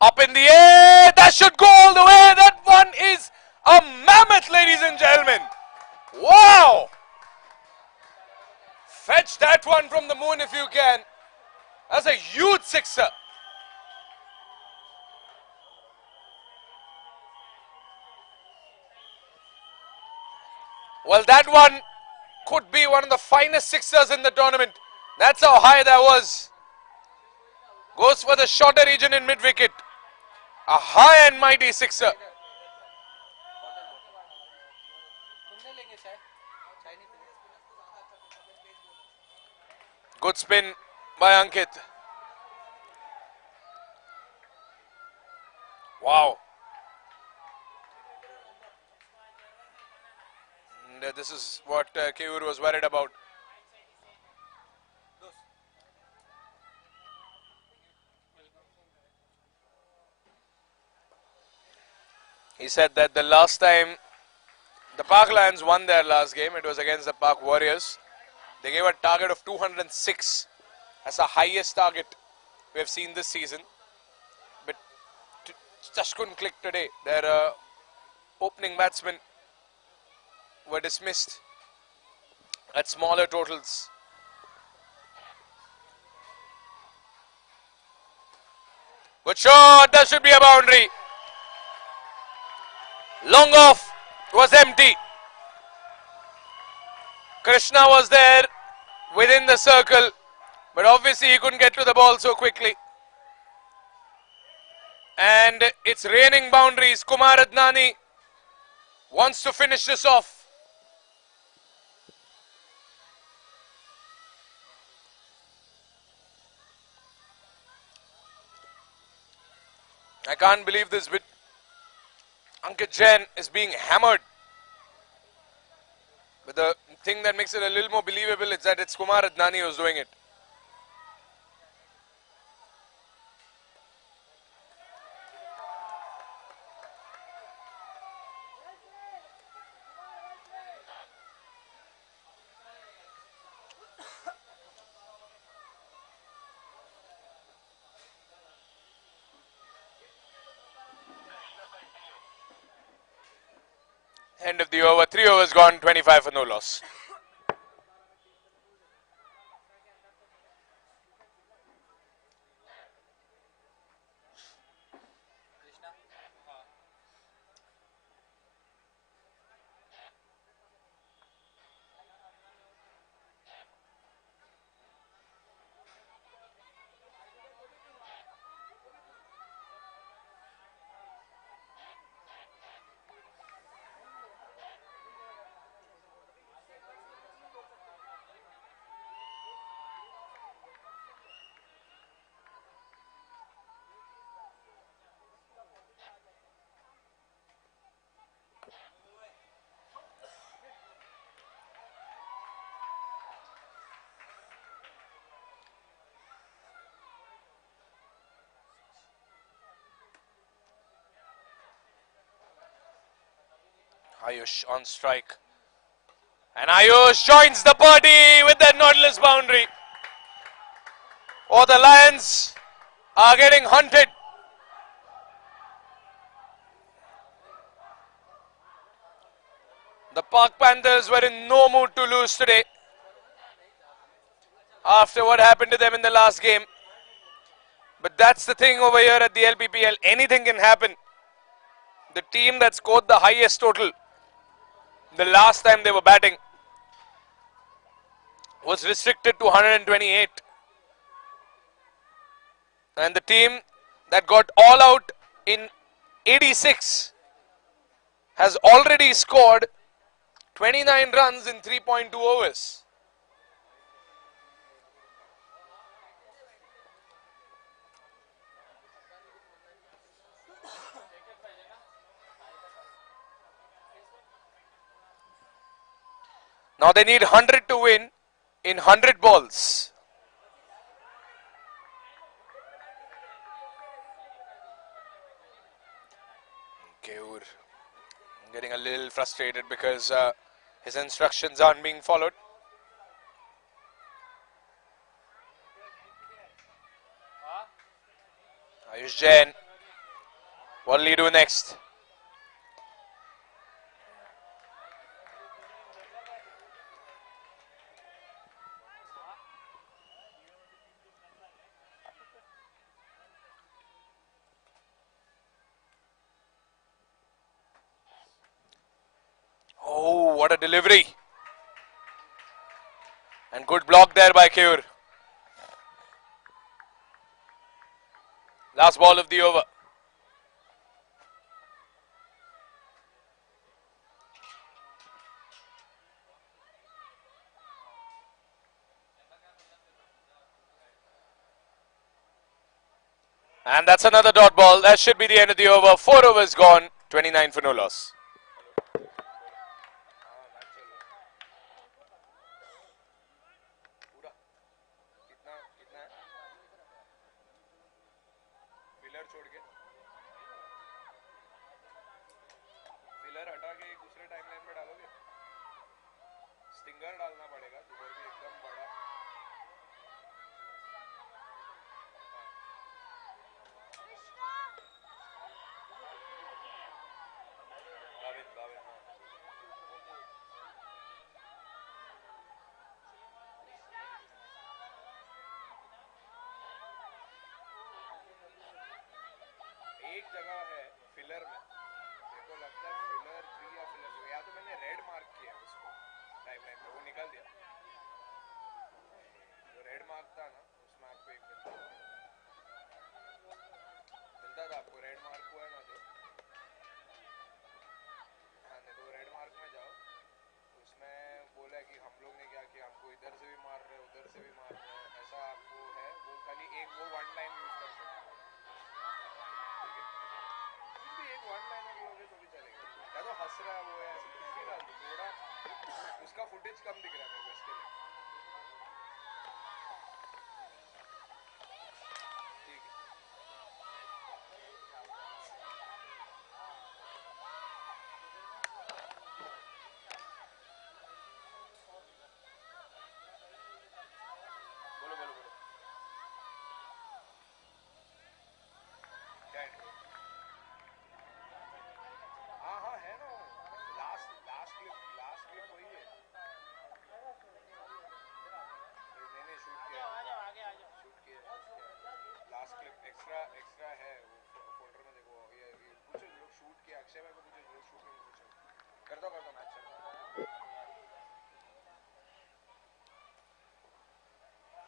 Up in the air, that should go all the way. That one is a mammoth, ladies and gentlemen. Wow! Fetch that one from the moon if you can. That's a huge sixer. Well, that one could be one of the finest sixers in the tournament. That's how high that was. Goes for the shorter region in mid-wicket. A high and mighty sixer. Good spin by Ankit. Wow. And this is what Keyur was worried about. He said that the last time the Park Lions won their last game, it was against the Park Warriors. They gave a target of 206 as the highest target we have seen this season. But just couldn't click today. Their opening batsmen were dismissed at smaller totals. Good shot, that should be a boundary. Long off was empty. Krishna was there within the circle, but obviously he couldn't get to the ball so quickly. And it's raining boundaries. Kumar Adnani wants to finish this off. I can't believe this bit. Ankit Jain is being hammered. But the thing that makes it a little more believable is that it's Kumar Adnani who's doing it. End of the over. 3 overs gone, 25 for no loss. Ayush on strike. And Ayush joins the party with that Nautilus boundary. Oh, the Lions are getting hunted. The Park Panthers were in no mood to lose today after what happened to them in the last game. But that's the thing over here at the LPPL. Anything can happen. The team that scored the highest total the last time they were batting was restricted to 128. And the team that got all out in 86 has already scored 29 runs in 3.2 overs. Now they need 100 to win in 100 balls. Keur getting a little frustrated because his instructions aren't being followed. Ayush Jain, what will he do next? Oh, what a delivery. And good block there by Keur. Last ball of the over. And that's another dot ball. That should be the end of the over. 4 overs gone. 29 for no loss. एक जगह है filler में मेरे को लगता है filler 3 या filler 2 या तो मैंने रेड मार्क किया उसको टाइमलाइन पे वो निकल दिया जो रेड मार्क था ना उसमें आपको एक मिलता था आपको रेड मार्क हुआ है ना जो हाँ नहीं तो रेड मार्क में जाओ उसमें बोला कि हम लोग ने क्या किया हमको इधर से भी मार रहे उधर से भी मार रहे ऐसा आपको है वो खाली एक वो वन टाइम यूज कर सकते एक वन लाइनर लोगे तो भी चलेगा या तो हंस रहा है वो है कुछ भी डाल दो थोड़ा उसका फुटेज कम दिख रहा है मेरे को इसके लिए ठीक है बोलो बोलो बोलो क्या intro? हाँ हाँ है ना लास्ट लास्ट क्लिप वही है मैंने शूट किया शूट किया लास्ट क्लिप एक्स्ट्रा है वो फोल्डर में देखो ये पूछो जो लोग शूट किया अक्षय भाई को पूछो जो लोग शूट में पूछो कर दो मैच चल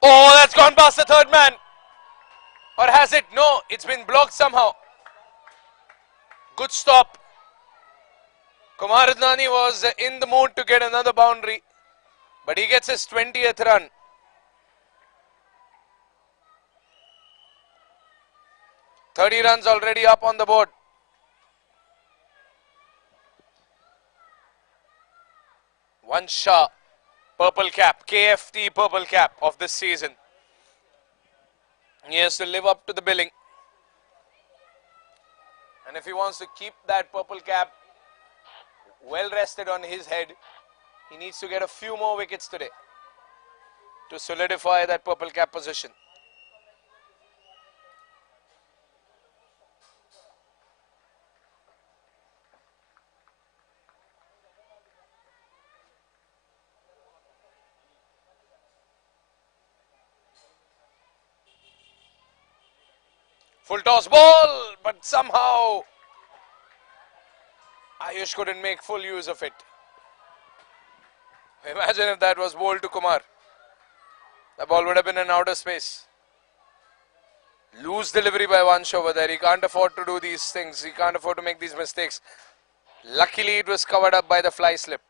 Oh, that's gone past the third man. Or has it? No, it's been blocked somehow. Good stop. Kumar Adnani was in the mood to get another boundary, but he gets his 20th run. "30 runs already up on the board. Vansha, purple cap, KFT purple cap of this season. He has to live up to the billing. And if he wants to keep that purple cap well rested on his head, he needs to get a few more wickets today to solidify that purple cap position. Full toss ball, but somehow Ayush couldn't make full use of it. Imagine if that was bowled to Kumar. The ball would have been in outer space. Loose delivery by Vansh over there. He can't afford to do these things. He can't afford to make these mistakes. Luckily, it was covered up by the fly slip.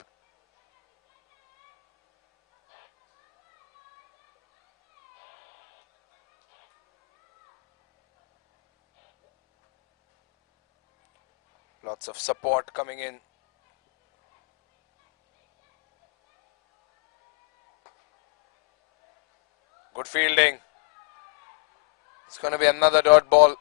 Lots of support coming in. Good fielding. It's going to be another dot ball.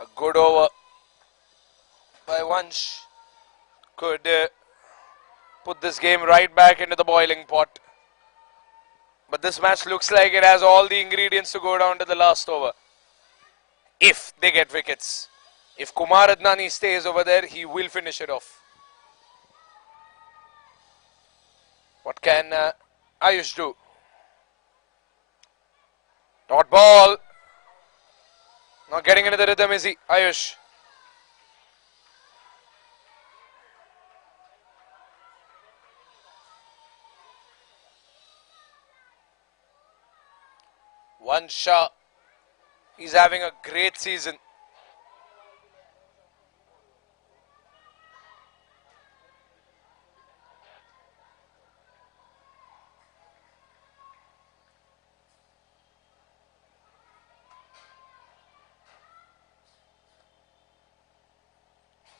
A good over by Vansh. Could put this game right back into the boiling pot. But this match looks like it has all the ingredients to go down to the last over. If they get wickets. If Kumar Adnani stays over there, he will finish it off. What can Ayush do? Dot ball. Not getting into the rhythm, is he? Ayush. One shot. He's having a great season.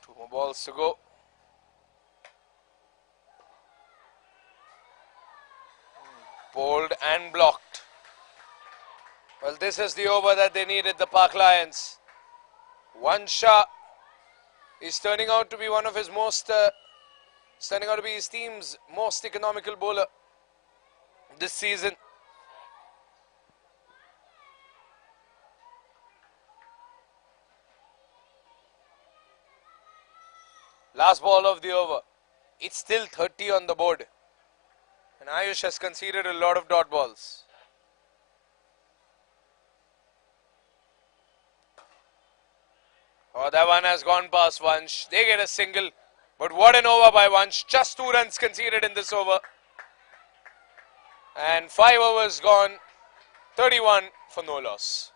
Two more balls to go. Bowled and blocked. Well, this is the over that they needed, the Park Lions. One shot is turning out to be one of his most, turning out to be his team's most economical bowler this season. Last ball of the over. It's still 30 on the board. And Ayush has conceded a lot of dot balls. Oh, that one has gone past Vansh. They get a single. But what an over by Vansh. Just 2 runs conceded in this over. And 5 overs gone. 31 for no loss.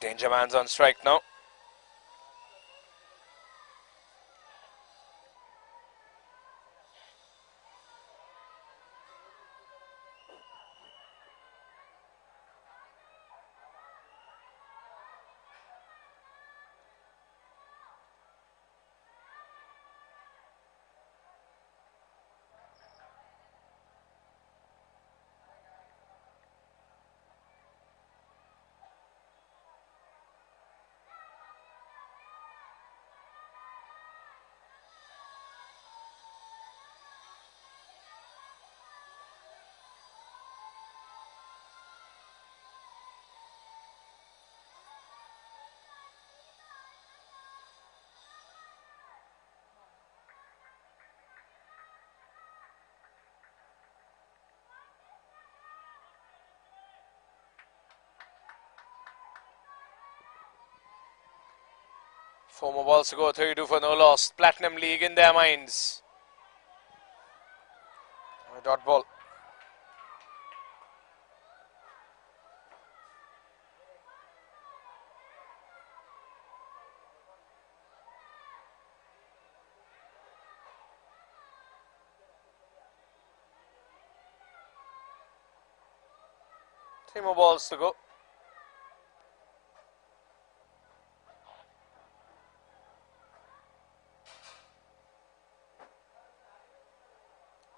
Danger man's on strike now. Four more balls to go, 32 for no loss. Platinum League in their minds. A dot ball. Three more balls to go.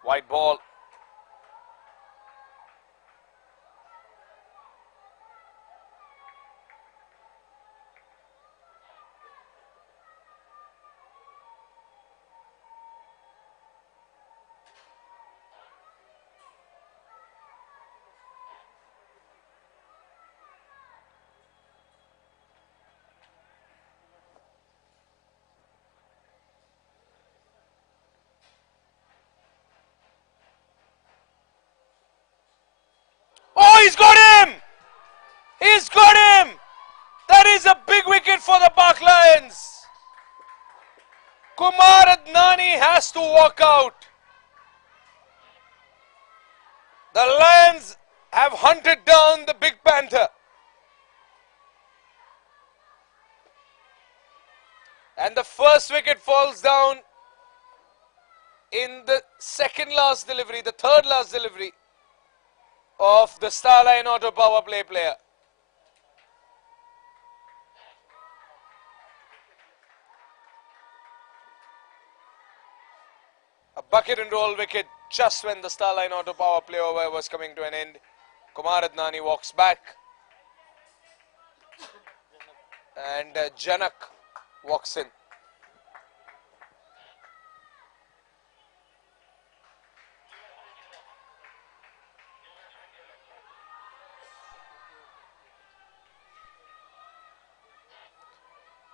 White ball. Oh, he's got him! He's got him! That is a big wicket for the Park Lions. Kumar Adnani has to walk out. The Lions have hunted down the big Panther. And the first wicket falls down in the second last delivery, the third last delivery of the Starline Auto Power Play player. A bucket and roll wicket just when the Starline Auto Power Play over was coming to an end. Kumar Adnani walks back. And Janak walks in.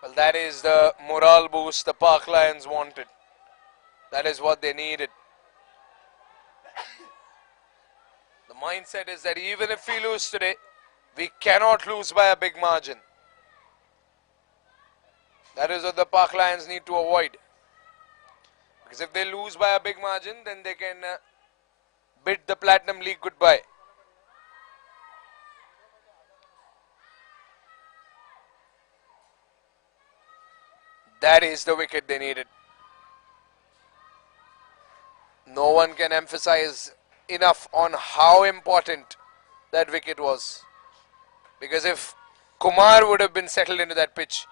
Well, that is the morale boost the Park Lions wanted. That is what they needed. The mindset is that even if we lose today, we cannot lose by a big margin. That is what the Park Lions need to avoid. Because if they lose by a big margin, then they can bid the Platinum League goodbye. That is the wicket they needed. No one can emphasize enough on how important that wicket was. Because if Kumar would have been settled into that pitch,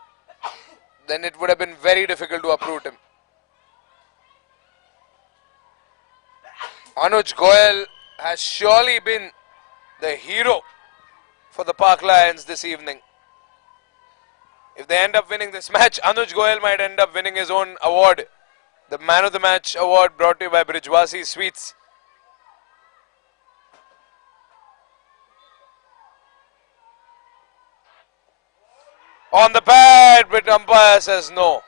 then it would have been very difficult to uproot him. Anuj Goyal has surely been the hero for the Park Lions this evening. If they end up winning this match, Anuj Goyal might end up winning his own award. The Man of the Match award brought to you by Brijwasi Sweets. On the pad, but umpire says no.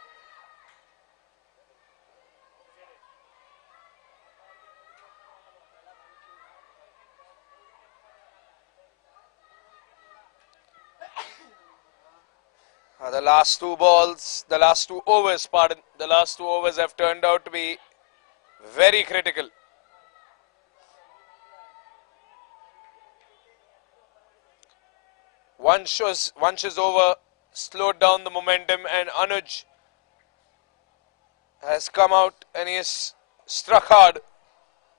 The last two balls, the last two overs, pardon, the last two overs have turned out to be very critical. Vansh's over slowed down the momentum, and Anuj has come out and he has struck hard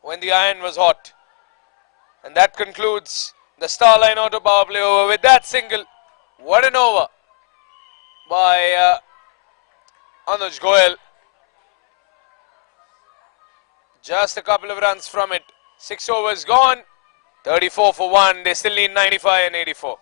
when the iron was hot. And that concludes the Starline Auto Power Play over with that single. What an over by Anuj Goyal. Just a couple of runs from it. 6 overs gone. 34 for 1. They still need 95 and 84.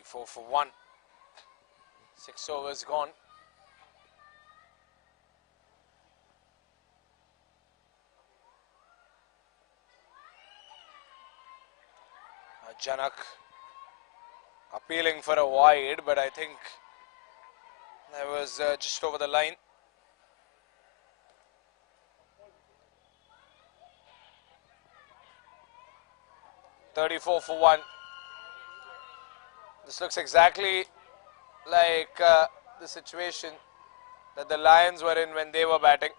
34 for 1. 6 overs gone. Janak appealing for a wide, but I think that was just over the line. $34 for 1. This looks exactly like the situation that the Lions were in when they were batting.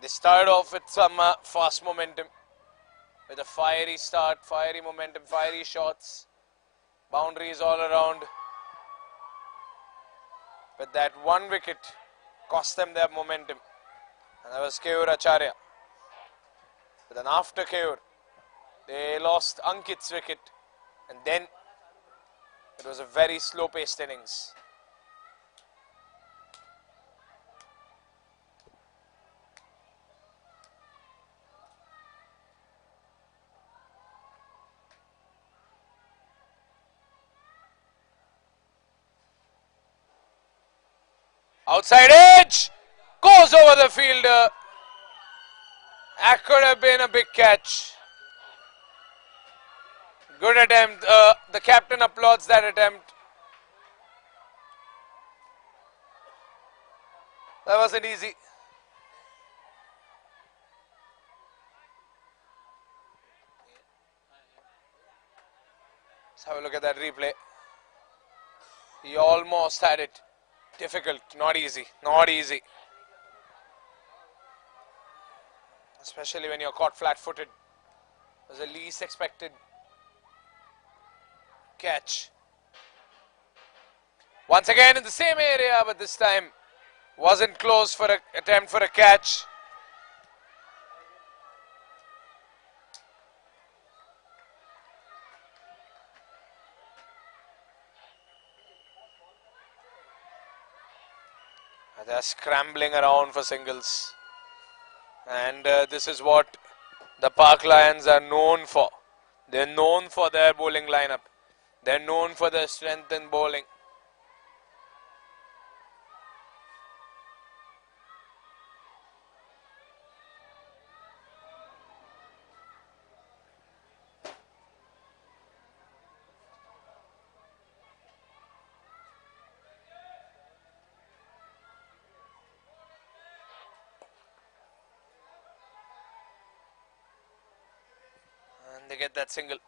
They started off with some fast momentum, with a fiery start, fiery momentum, fiery shots, boundaries all around. But that one wicket cost them their momentum, and that was Keyur Acharya. But then after Keyur, they lost Ankit's wicket, and then it was a very slow-paced innings. Outside edge, goes over the fielder. That could have been a big catch. Good attempt. The captain applauds that attempt. That wasn't easy. Let's have a look at that replay. He almost had it. Difficult, not easy, not easy. Especially when you're caught flat-footed. It was the least expected catch. Once again in the same area, but this time wasn't close for an attempt for a catch. They're scrambling around for singles. And this is what the Park Lions are known for. They're known for their bowling lineup. They're known for their strength in bowling. And they get that single.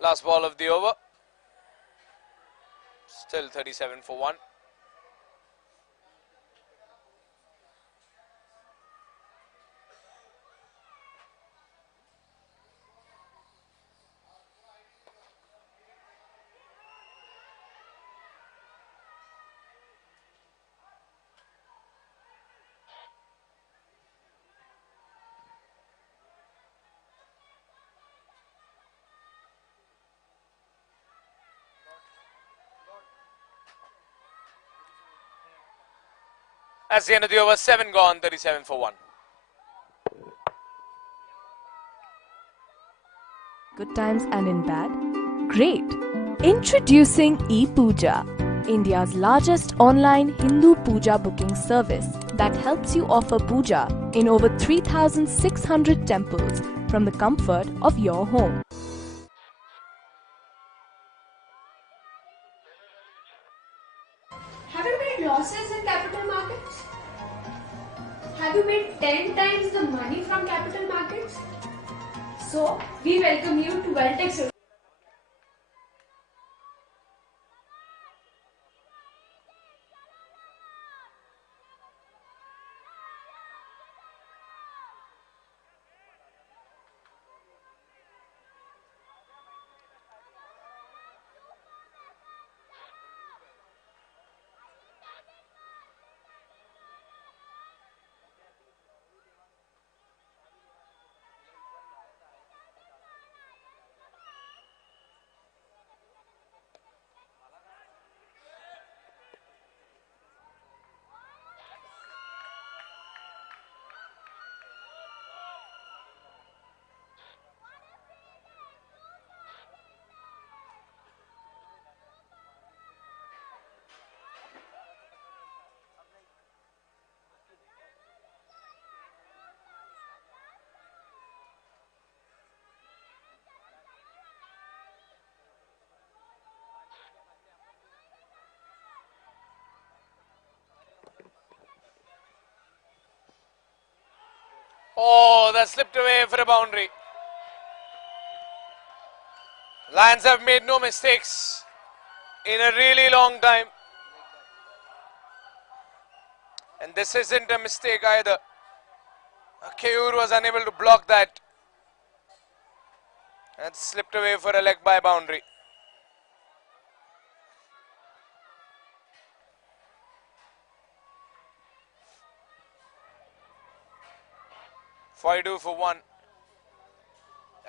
Last ball of the over. Still 37 for 1. That's the end of the over. 7 gone, 37 for 1. Good times and in bad? Great! Introducing ePooja, India's largest online Hindu puja booking service that helps you offer puja in over 3,600 temples from the comfort of your home. Have you made losses in capital markets? Have you made 10 times the money from capital markets? So, we welcome you to Wealth. Oh, that slipped away for a boundary. Lions have made no mistakes in a really long time. And this isn't a mistake either. Keyur was unable to block that. And slipped away for a leg by boundary. Forty-two for 1.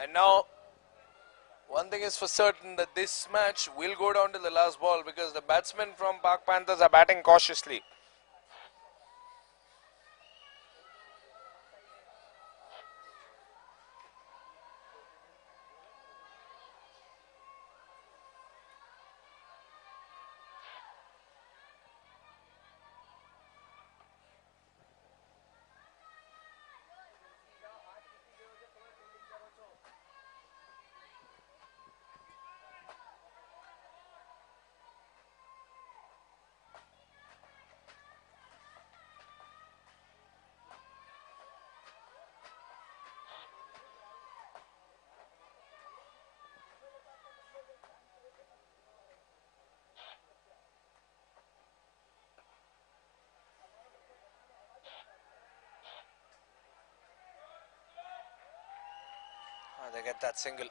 And now, one thing is for certain that this match will go down to the last ball because the batsmen from Park Panthers are batting cautiously. They get that single.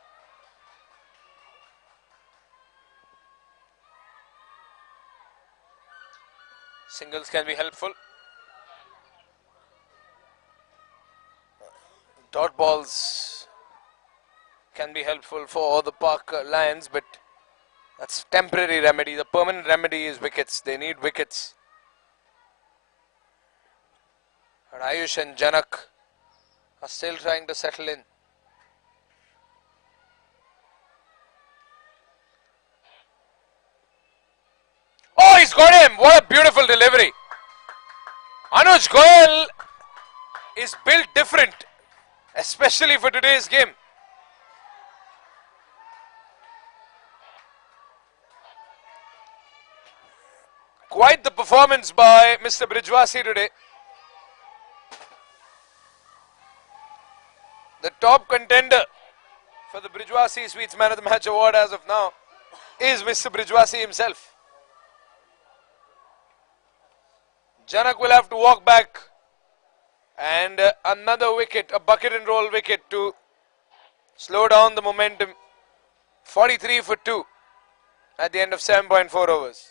Singles can be helpful. Dot balls can be helpful for the Park Lions, but that's temporary remedy. The permanent remedy is wickets. They need wickets. And Ayush and Janak are still trying to settle in. Oh, he's got him. What a beautiful delivery. Anuj Goyal is built different, especially for today's game. Quite the performance by Mr. Brijwasi today. The top contender for the Brijwasi Sweets Man of the Match award as of now is Mr. Brijwasi himself. Janak will have to walk back, and another wicket, a bucket and roll wicket to slow down the momentum. 43 for 2 at the end of 7.4 overs.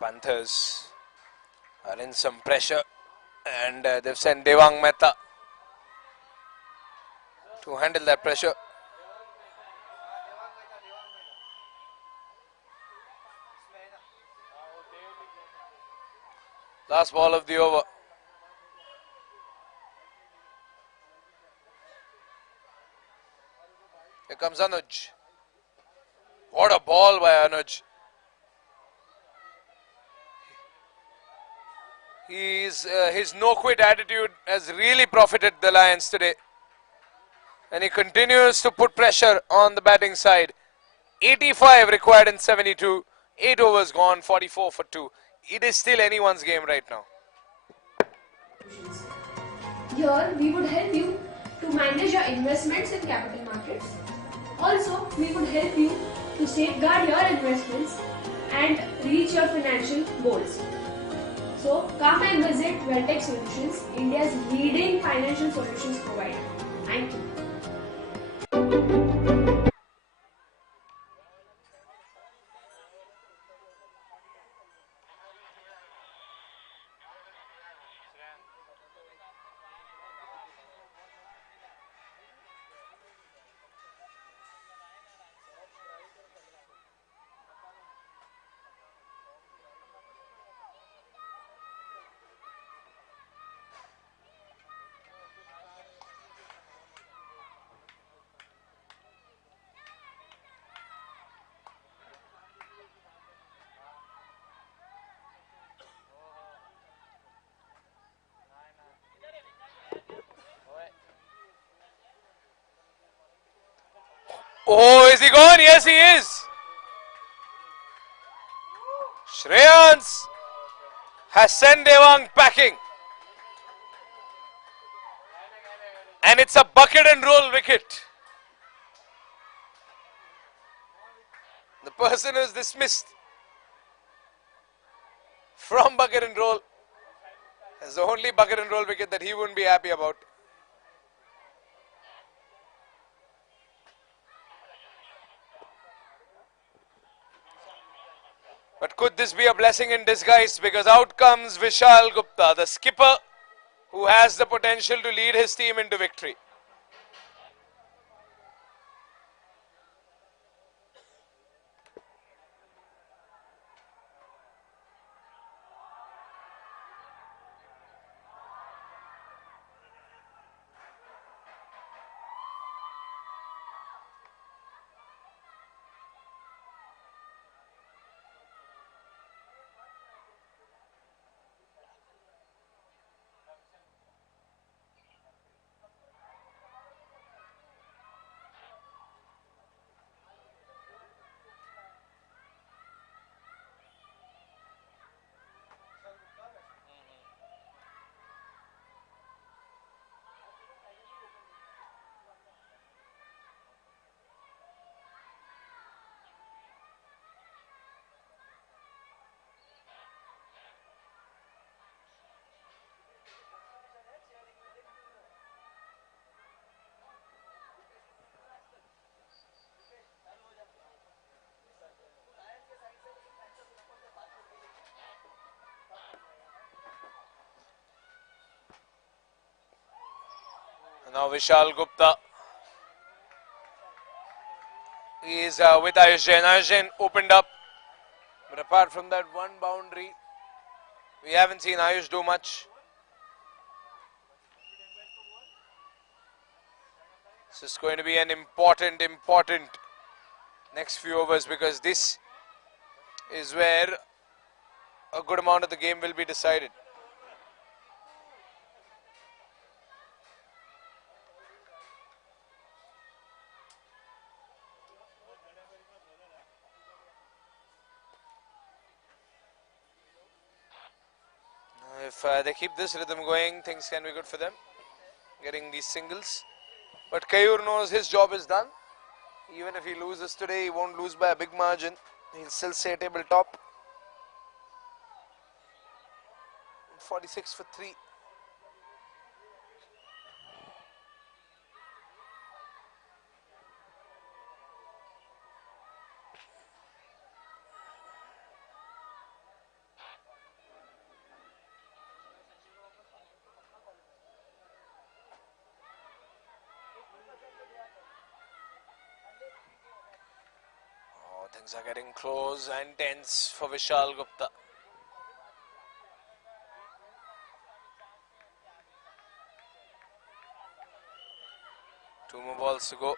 The Panthers are in some pressure, and they've sent Devang Mehta to handle that pressure. Last ball of the over. Here comes Anuj. What a ball by Anuj. His no-quit attitude has really profited the Lions today. And he continues to put pressure on the batting side. 85 required in 72. 8 overs gone, 44 for 2. it is still anyone's game right now. Here, we would help you to manage your investments in capital markets. Also, we would help you to safeguard your investments and reach your financial goals. So, come and visit Vertex Solutions, India's leading financial solutions provider. Thank you. Oh, is he gone? Yes, he is. Shreyans has sent Devang packing. And it's a bucket and roll wicket. The person who is dismissed from bucket and roll is the only bucket and roll wicket that he wouldn't be happy about. But could this be a blessing in disguise? Because out comes Vishal Gupta, the skipper who has the potential to lead his team into victory. Now Vishal Gupta is with Ayush Jain. Ayush Jain opened up. But apart from that one boundary, we haven't seen Ayush do much. This is going to be an important next few overs, because this is where a good amount of the game will be decided. If they keep this rhythm going, things can be good for them, getting these singles. But Kayur knows his job is done. Even if he loses today, he won't lose by a big margin. He'll still stay tabletop. 46 for 3. Things are getting close and tense for Vishal Gupta. 2 more balls to go.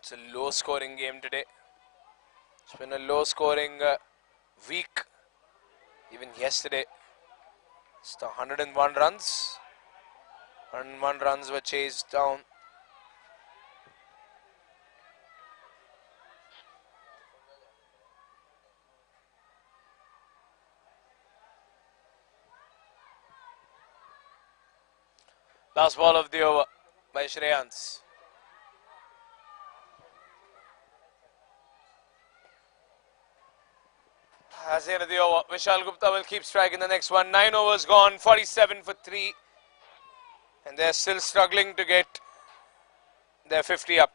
It's a low scoring game today. It's been a low scoring week. Even yesterday, it's the 101 runs. 101 runs were chased down. Last ball of the over by Shreyans. As the end of the over, Vishal Gupta will keep striking the next one. 9 overs gone, 47 for 3. And they're still struggling to get their 50 up.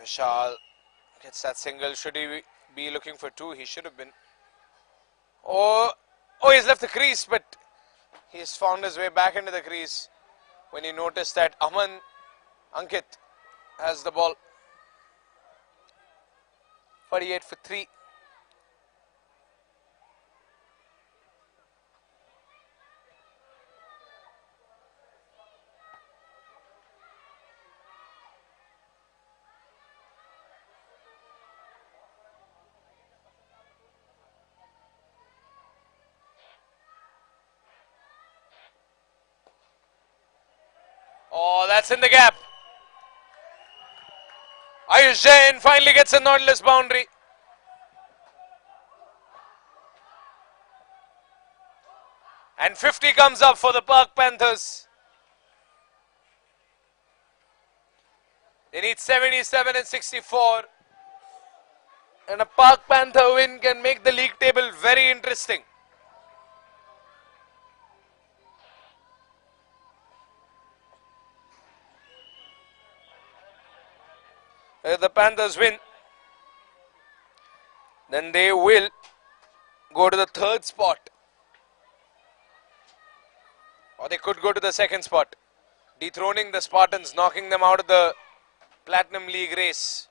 Vishal gets that single. Should he be looking for 2? He should have been. Oh, he's left the crease, but he's found his way back into the crease when he noticed that Ankit has the ball. 48 for 3. Oh, that's in the gap. Ayush Jain finally gets a nodeless boundary. And 50 comes up for the Park Panthers. They need 77 and 64. And a Park Panther win can make the league table very interesting. If the Panthers win, then they will go to the 3rd spot. Or they could go to the 2nd spot, dethroning the Spartans, knocking them out of the Platinum League race.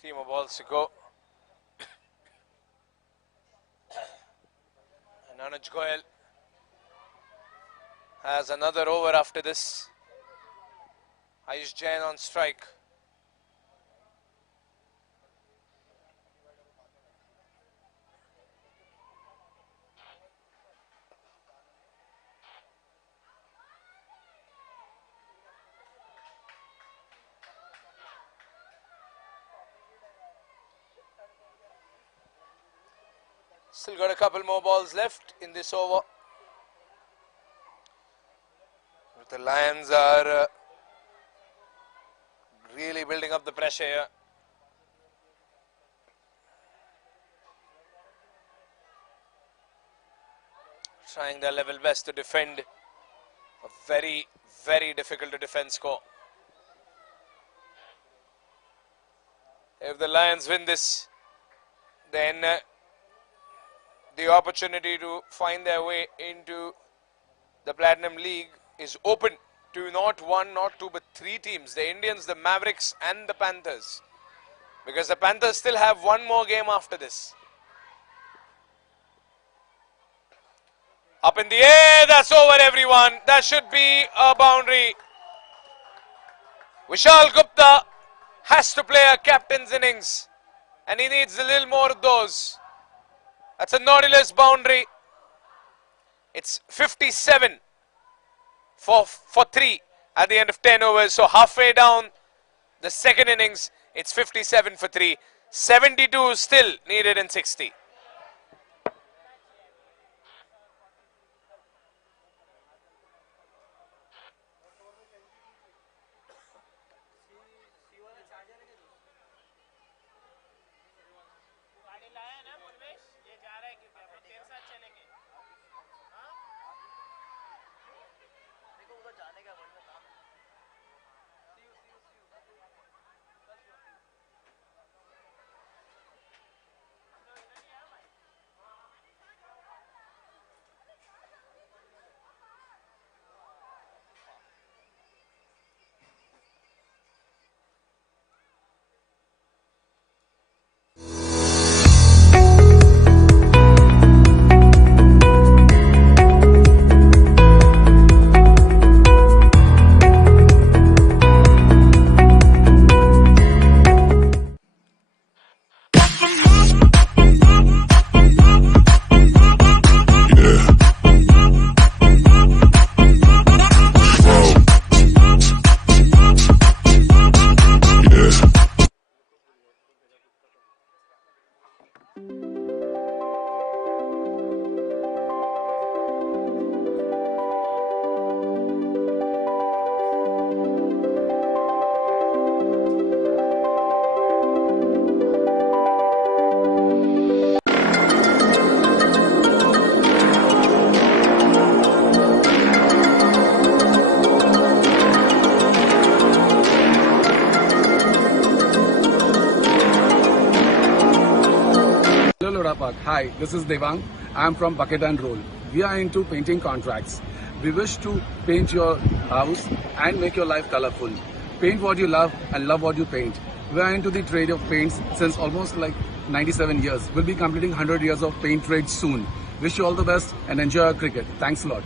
Three more balls to go. And Anuj Goyal has another over after this. Ayush Jain on strike. Still got a couple more balls left in this over. The Lions are really building up the pressure here. Trying their level best to defend a very, very difficult to defend score. If the Lions win this, then the opportunity to find their way into the Platinum League is open to not one, not two, but three teams. The Indians, the Mavericks and the Panthers. Because the Panthers still have one more game after this. Up in the air, that's over everyone. That should be a boundary. Vishal Gupta has to play a captain's innings. And he needs a little more of those. That's a Nautilus boundary. It's 57 for 3 at the end of 10 overs. So halfway down the second innings, it's 57 for 3. 72 still needed in 60. Hello Lodha Park. Hi, this is Devang. I am from Bucket and Roll. We are into painting contracts. We wish to paint your house and make your life colorful. Paint what you love and love what you paint. We are into the trade of paints since almost like 97 years. We'll be completing 100 years of paint trade soon. Wish you all the best and enjoy our cricket. Thanks a lot.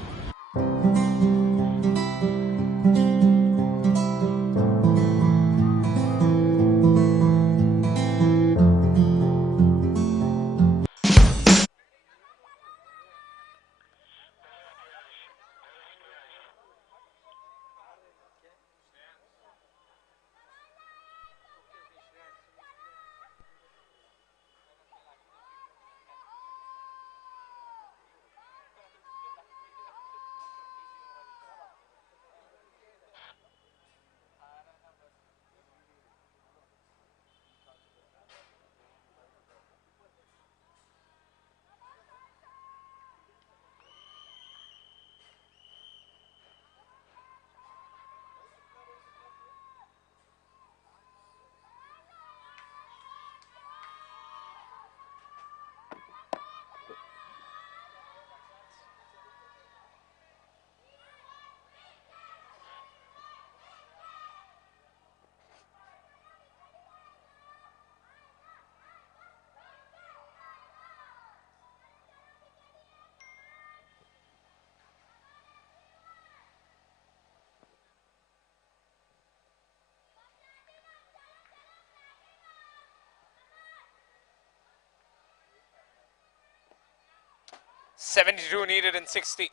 .72 needed in 60.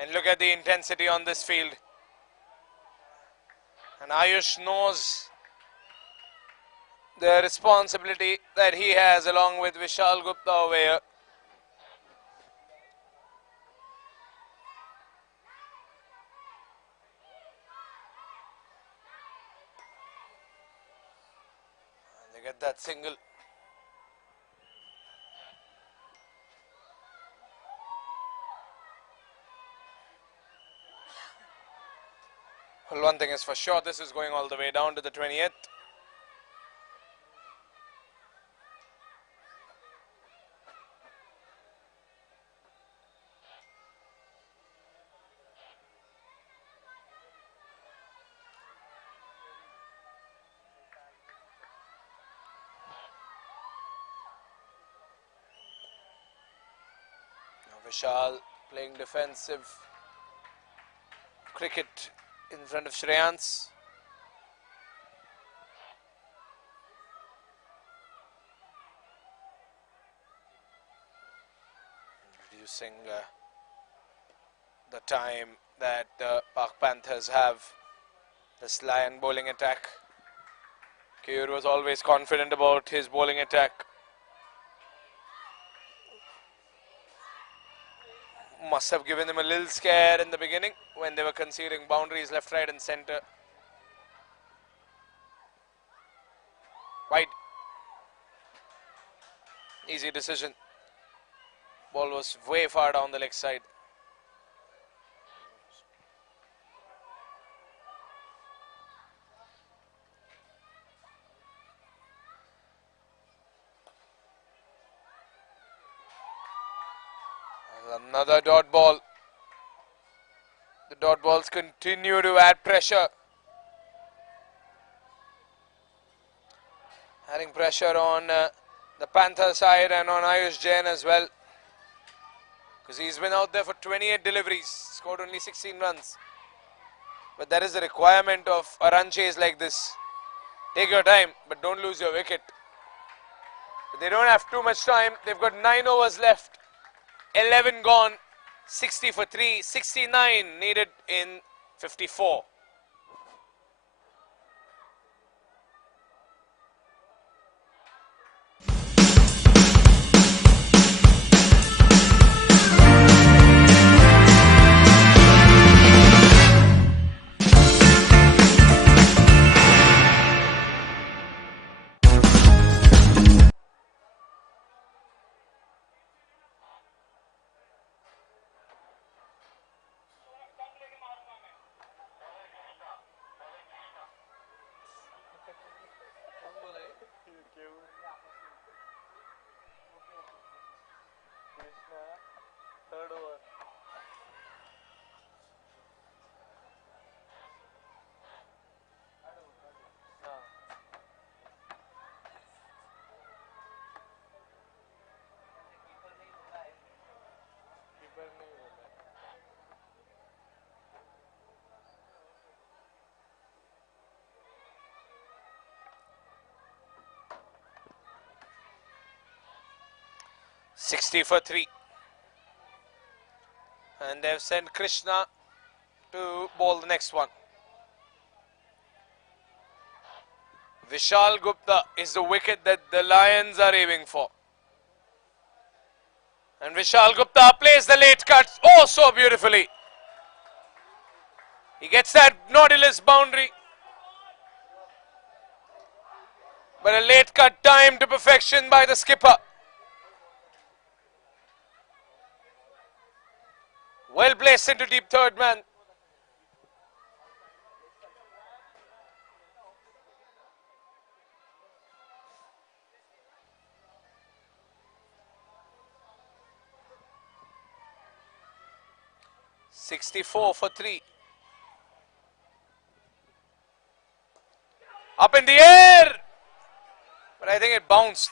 And look at the intensity on this field. And Ayush knows the responsibility that he has along with Vishal Gupta over here. And they get that single. Well, one thing is for sure, this is going all the way down to the 20th. Now Vishal playing defensive cricket in front of Shreyans. Reducing the time that the Pak Panthers have. This lion bowling attack. Keyur was always confident about his bowling attack. Must have given them a little scare in the beginning when they were conceding boundaries left, right and centre. Wide. Easy decision. Ball was way far down the leg side. Another dot ball. The dot balls continue to add pressure. Adding pressure on the Panther side and on Ayush Jain as well. Because he's been out there for 28 deliveries, scored only 16 runs. But that is the requirement of a run chase like this. Take your time, but don't lose your wicket. They don't have too much time. They've got 9 overs left. 11 gone, 60 for 3, 69 needed in 54. Third over. 60 for 3. And they've sent Krishna to bowl the next one. Vishal Gupta is the wicket that the Lions are aiming for. And Vishal Gupta plays the late cut oh so beautifully. He gets that Nautilus boundary. But a late cut timed to perfection by the skipper. Well placed into deep third man. "64 for 3. Up in the air! But I think it bounced.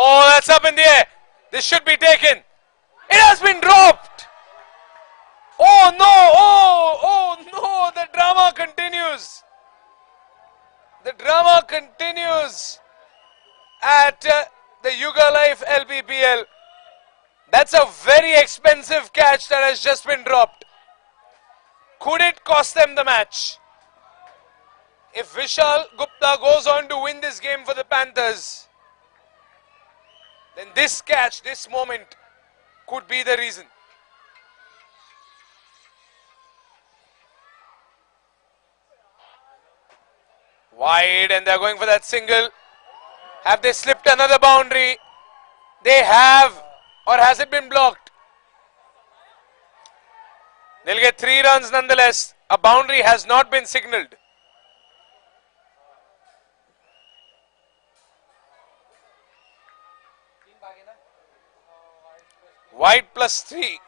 Oh, that's up in the air. This should be taken. It has been dropped. Oh no, oh no, the drama continues. The drama continues at the Hyugalife LPPL. That's a very expensive catch that has just been dropped. Could it cost them the match? If Vishal Gupta goes on to win this game for the Panthers, then this catch, this moment, could be the reason. Wide, and they're going for that single. Have they slipped another boundary? They have. Or has it been blocked? They'll get 3 runs nonetheless. A boundary has not been signalled. Wide plus 3.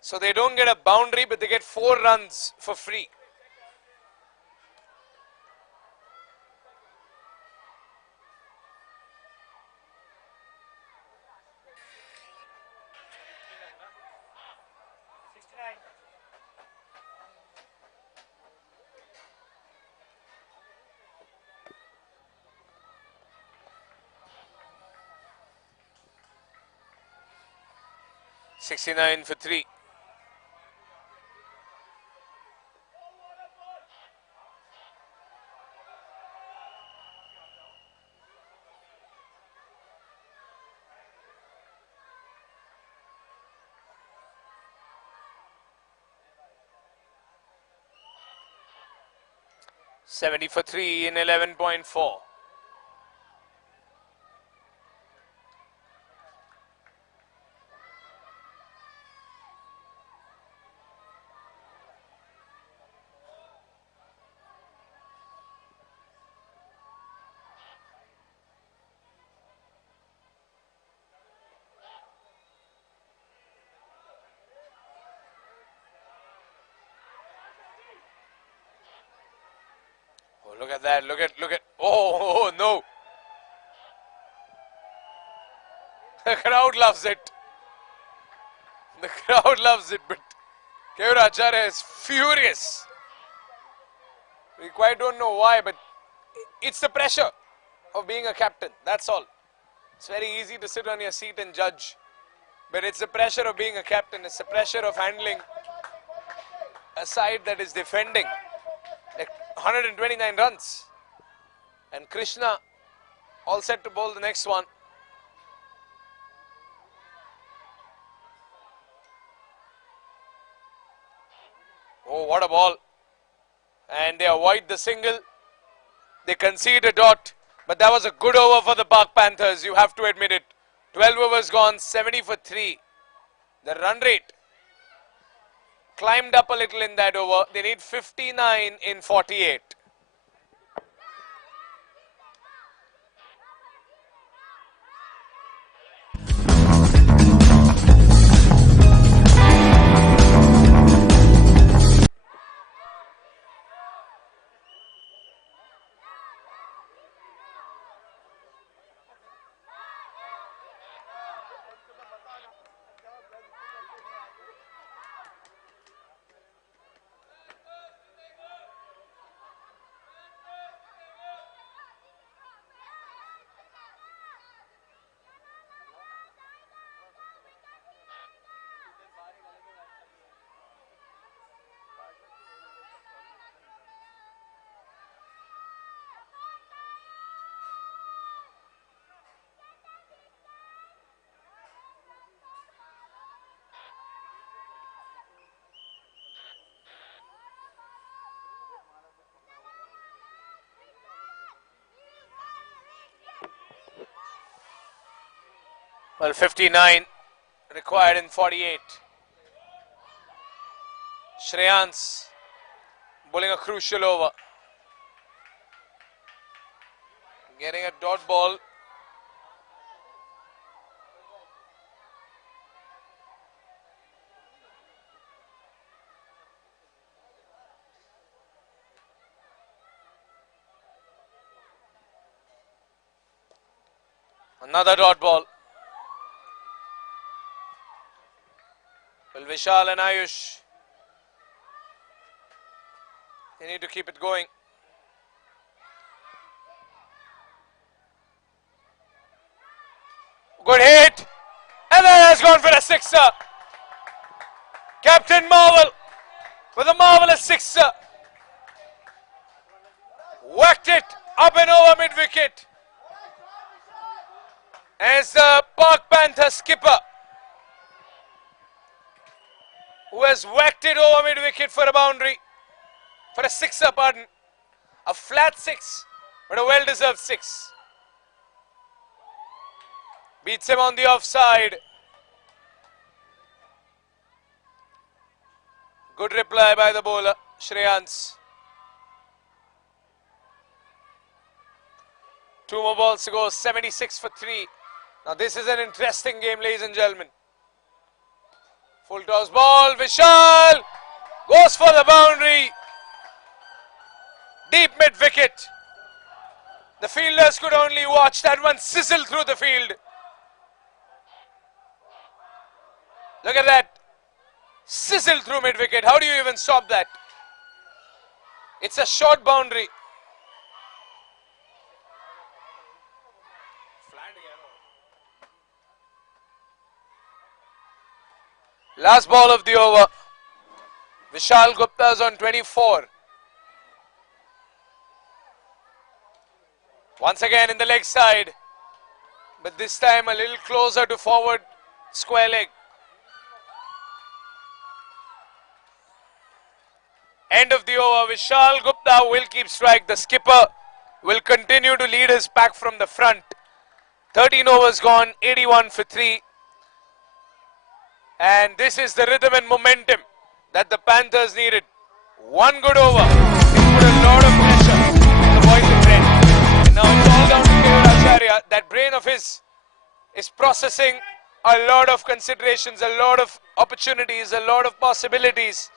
So they don't get a boundary, but they get 4 runs for free. $69 for 3. $70 for 3 in 11.4. Look at that, look at, oh no. The crowd loves it. The crowd loves it, but Kevra Acharya is furious. We quite don't know why, but it's the pressure of being a captain, that's all. It's very easy to sit on your seat and judge, but it's the pressure of being a captain, it's the pressure of handling a side that is defending. Like 129 runs, and Krishna all set to bowl the next one. Oh, what a ball. And they avoid the single. They concede a dot, but that was a good over for the Park Panthers, you have to admit it. 12 overs gone, 70 for 3. The run rate climbed up a little in that over. They need 59 in 48. Well, 59 required in 48. Shreyans bowling a crucial over. Getting a dot ball. Another dot ball. Well, Vishal and Ayush, they need to keep it going. Good hit. And that has gone for a sixer. Captain Marvel with a marvelous sixer. Whacked it up and over mid-wicket. As the Park Panthers skipper, who has whacked it over mid-wicket for a boundary, for a sixer, pardon. A flat six, but a well-deserved six. Beats him on the offside. Good reply by the bowler, Shreyans. 2 more balls to go, 76 for 3. Now this is an interesting game, ladies and gentlemen. Full toss ball, Vishal goes for the boundary. Deep mid-wicket. The fielders could only watch that one sizzle through the field. Look at that. Sizzle through mid-wicket. How do you even stop that? It's a short boundary. Last ball of the over. Vishal Gupta's on 24. Once again in the leg side. But this time a little closer to forward square leg. End of the over. Vishal Gupta will keep strike. The skipper will continue to lead his pack from the front. 13 overs gone, 81 for 3. And this is the rhythm and momentum that the Panthers needed. One good over. It put a lot of pressure on the boys in red. And now it's all down to Kevin Acharya. That brain of his is processing a lot of considerations, a lot of opportunities, a lot of possibilities.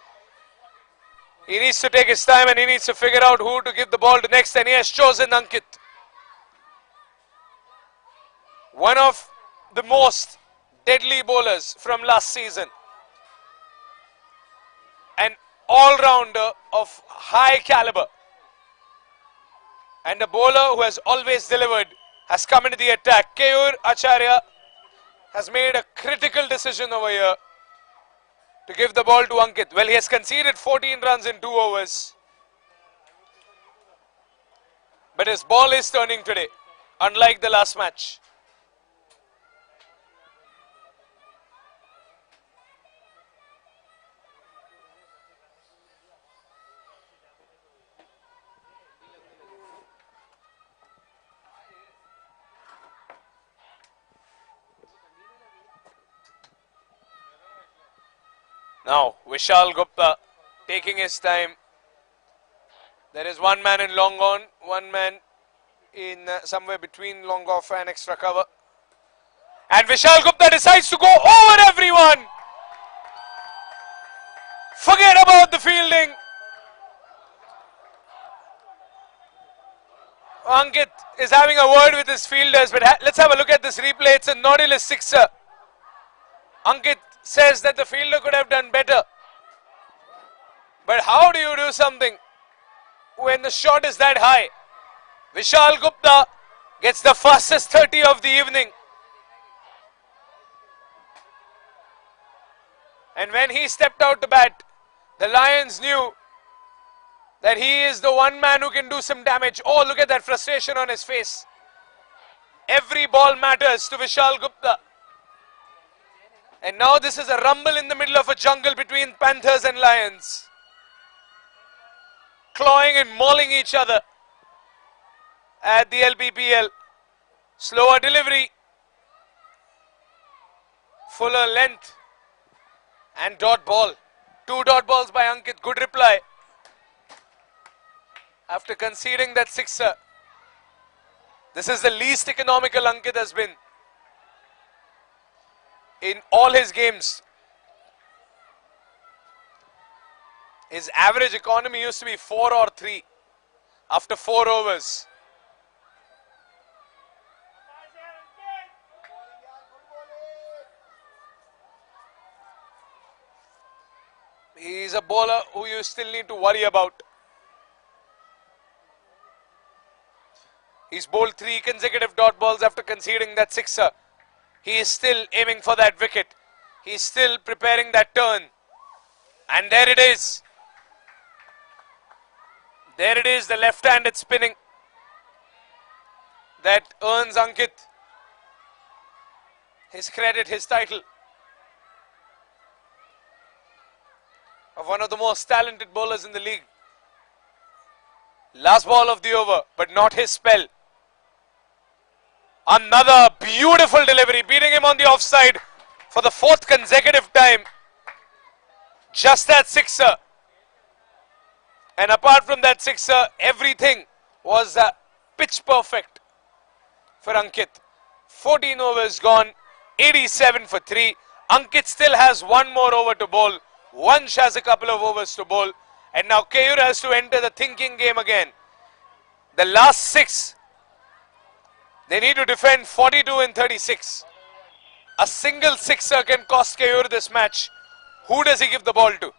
He needs to take his time and he needs to figure out who to give the ball to next, and he has chosen Ankit. One of the most deadly bowlers from last season. An all-rounder of high caliber. And a bowler who has always delivered has come into the attack. Keyur Acharya has made a critical decision over here to give the ball to Ankit. Well, he has conceded 14 runs in 2 overs. But his ball is turning today, unlike the last match. Now, Vishal Gupta taking his time. There is one man in long on, one man in somewhere between long off and extra cover. And Vishal Gupta decides to go over everyone. Forget about the fielding. Ankit is having a word with his fielders, but let's have a look at this replay. It's a Nautilus sixer. Ankit says that the fielder could have done better. But how do you do something when the shot is that high? Vishal Gupta gets the fastest 30 of the evening. And when he stepped out to bat, the Lions knew that he is the one man who can do some damage. Oh, look at that frustration on his face. Every ball matters to Vishal Gupta. And now this is a rumble in the middle of a jungle between Panthers and Lions. Clawing and mauling each other at the LPPL. Slower delivery. Fuller length. And dot ball. 2 dot balls by Ankit. Good reply. After conceding that sixer. This is the least economical Ankit has been in all his games. His average economy used to be 4 or 3 after 4 overs. He's a bowler who you still need to worry about. He's bowled 3 consecutive dot balls after conceding that sixer. He is still aiming for that wicket. He's still preparing that turn. And there it is. There it is, the left-handed spinning that earns Ankit his credit, his title of one of the most talented bowlers in the league. Last ball of the over, but not his spell. Another beautiful delivery, beating him on the offside for the fourth consecutive time. Just that sixer. And apart from that sixer, everything was pitch perfect for Ankit. 14 overs gone, 87 for 3. Ankit still has one more over to bowl. Vansh has a couple of overs to bowl. And now Keyur has to enter the thinking game again. The last 6, they need to defend 42 and 36. A single sixer can cost Keyur this match. Who does he give the ball to?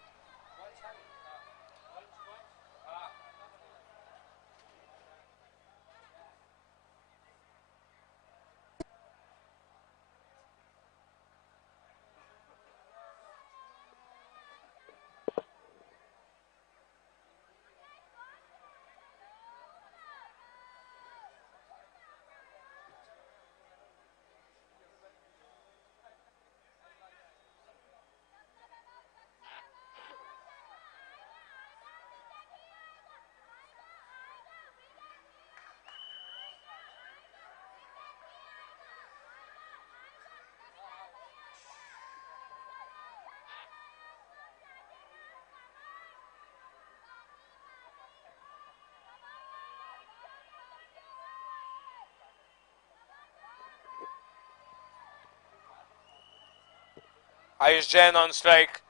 Ayush Jain on strike.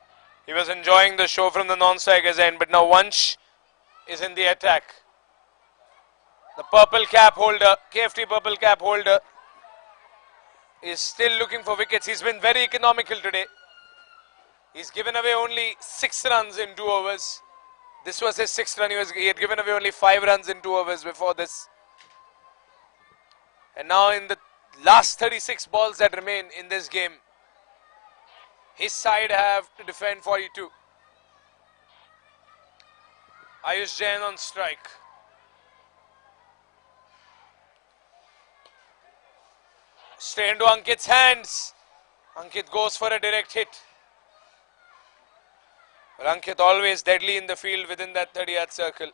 He was enjoying the show from the non-strikers end, but now Vansh is in the attack. The purple cap holder, KFT purple cap holder, is still looking for wickets. He's been very economical today. He's given away only 6 runs in 2 overs. This was his 6th run. He had given away only 5 runs in 2 overs before this. And now in the last 36 balls that remain in this game, his side have to defend 42. Ayush Jain on strike. Straight into Ankit's hands. Ankit goes for a direct hit. But Ankit always deadly in the field within that 30-yard circle.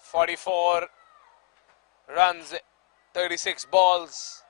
44 runs, 36 balls.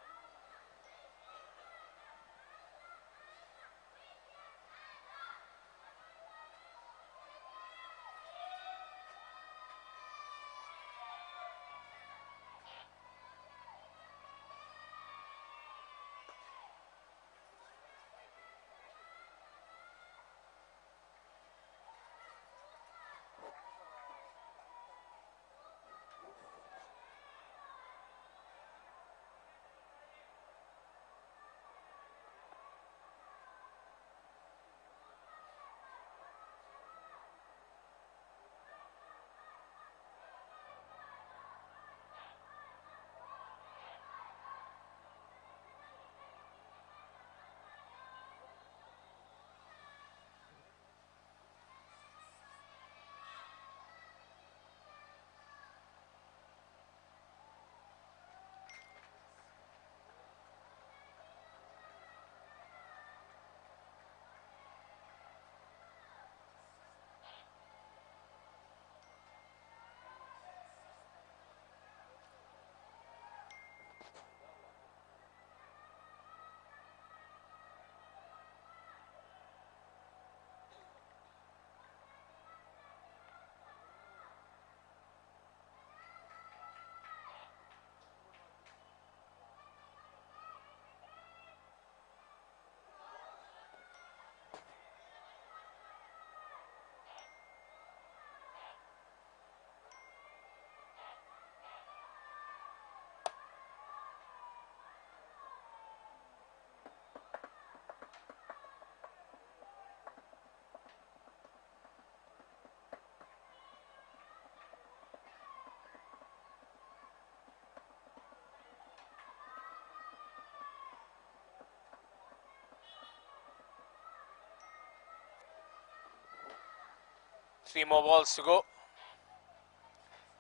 Three more balls to go.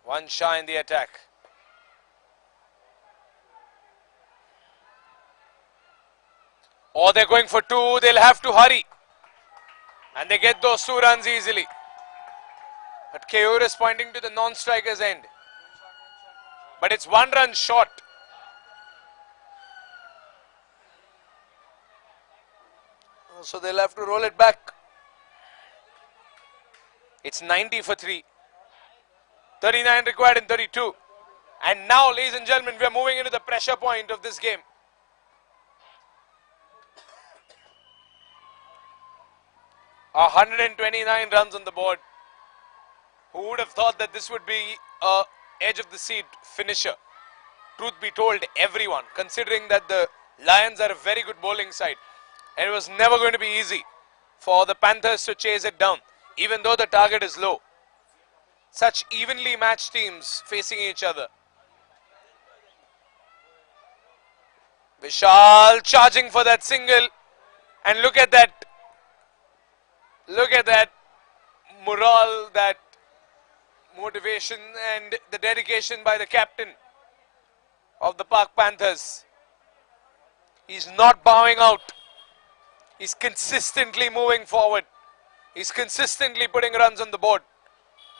One shy in the attack. Or they're going for two, they'll have to hurry. And they get those 2 runs easily. But Keyur is pointing to the non-striker's end. But it's 1 run short. So they'll have to roll it back. It's 90 for 3. 39 required in 32. And now, ladies and gentlemen, we are moving into the pressure point of this game. A 129 runs on the board. Who would have thought that this would be a edge of the seat finisher? Truth be told, everyone, considering that the Lions are a very good bowling side. And it was never going to be easy for the Panthers to chase it down, even though the target is low. Such evenly matched teams facing each other. Vishal charging for that single. And look at that. Look at that morale, that motivation and the dedication by the captain of the Park Panthers. He's not bowing out. He's consistently moving forward. He's consistently putting runs on the board.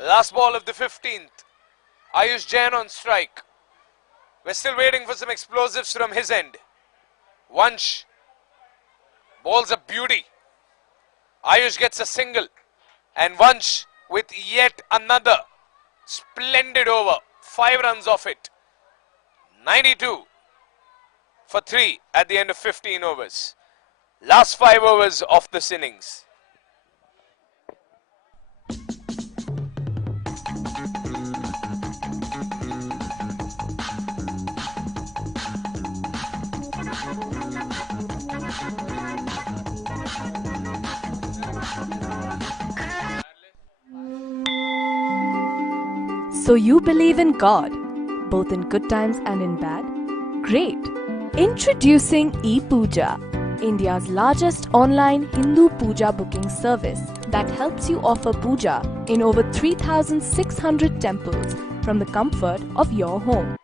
Last ball of the 15th. Ayush Jain on strike. We're still waiting for some explosives from his end. Vansh bowls a beauty. Ayush gets a single. And Vansh with yet another splendid over. 5 runs off it. 92 for 3 at the end of 15 overs. Last 5 overs of this innings. So you believe in God, both in good times and in bad? Great! Introducing ePooja, India's largest online Hindu puja booking service that helps you offer puja in over 3,600 temples from the comfort of your home.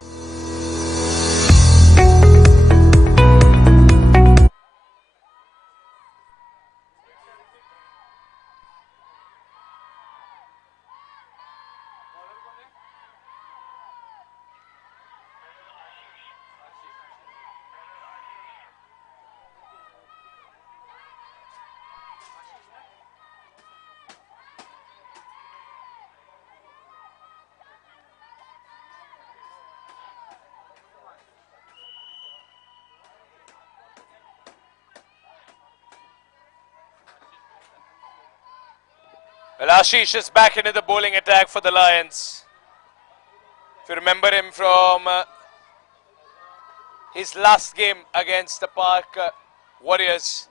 Well, Ashish is back into the bowling attack for the Lions. If you remember him from his last game against the Park Warriors,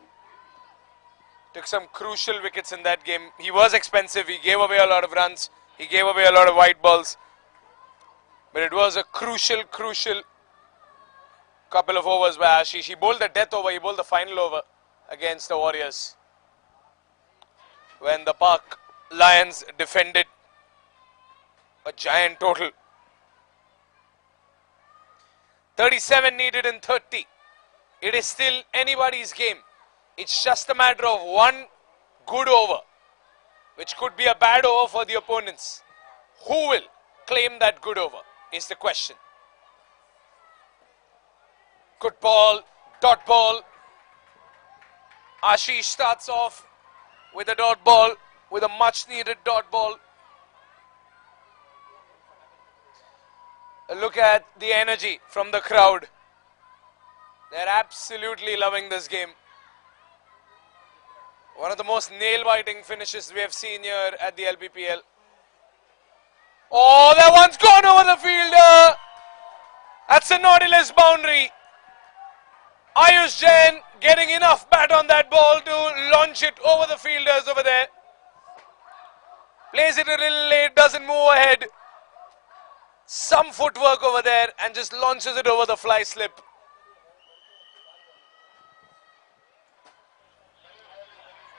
took some crucial wickets in that game. He was expensive. He gave away a lot of runs. He gave away a lot of white balls. But it was a crucial couple of overs by Ashish. He bowled the death over. He bowled the final over against the Warriors, when the Park Lions defended a giant total. 37 needed in 30. It is still anybody's game. It's just a matter of one good over, which could be a bad over for the opponents. Who will claim that good over is the question. Good ball, dot ball. Ashish starts off with a dot ball, with a much needed dot ball. Look at the energy from the crowd. They're absolutely loving this game. One of the most nail-biting finishes we have seen here at the LPPL. Oh, that one's gone over the fielder. That's a Nautilus boundary. Ayush Jain getting enough bat on that ball to launch it over the fielders over there. Plays it a little late, doesn't move ahead. Some footwork over there and just launches it over the fly slip.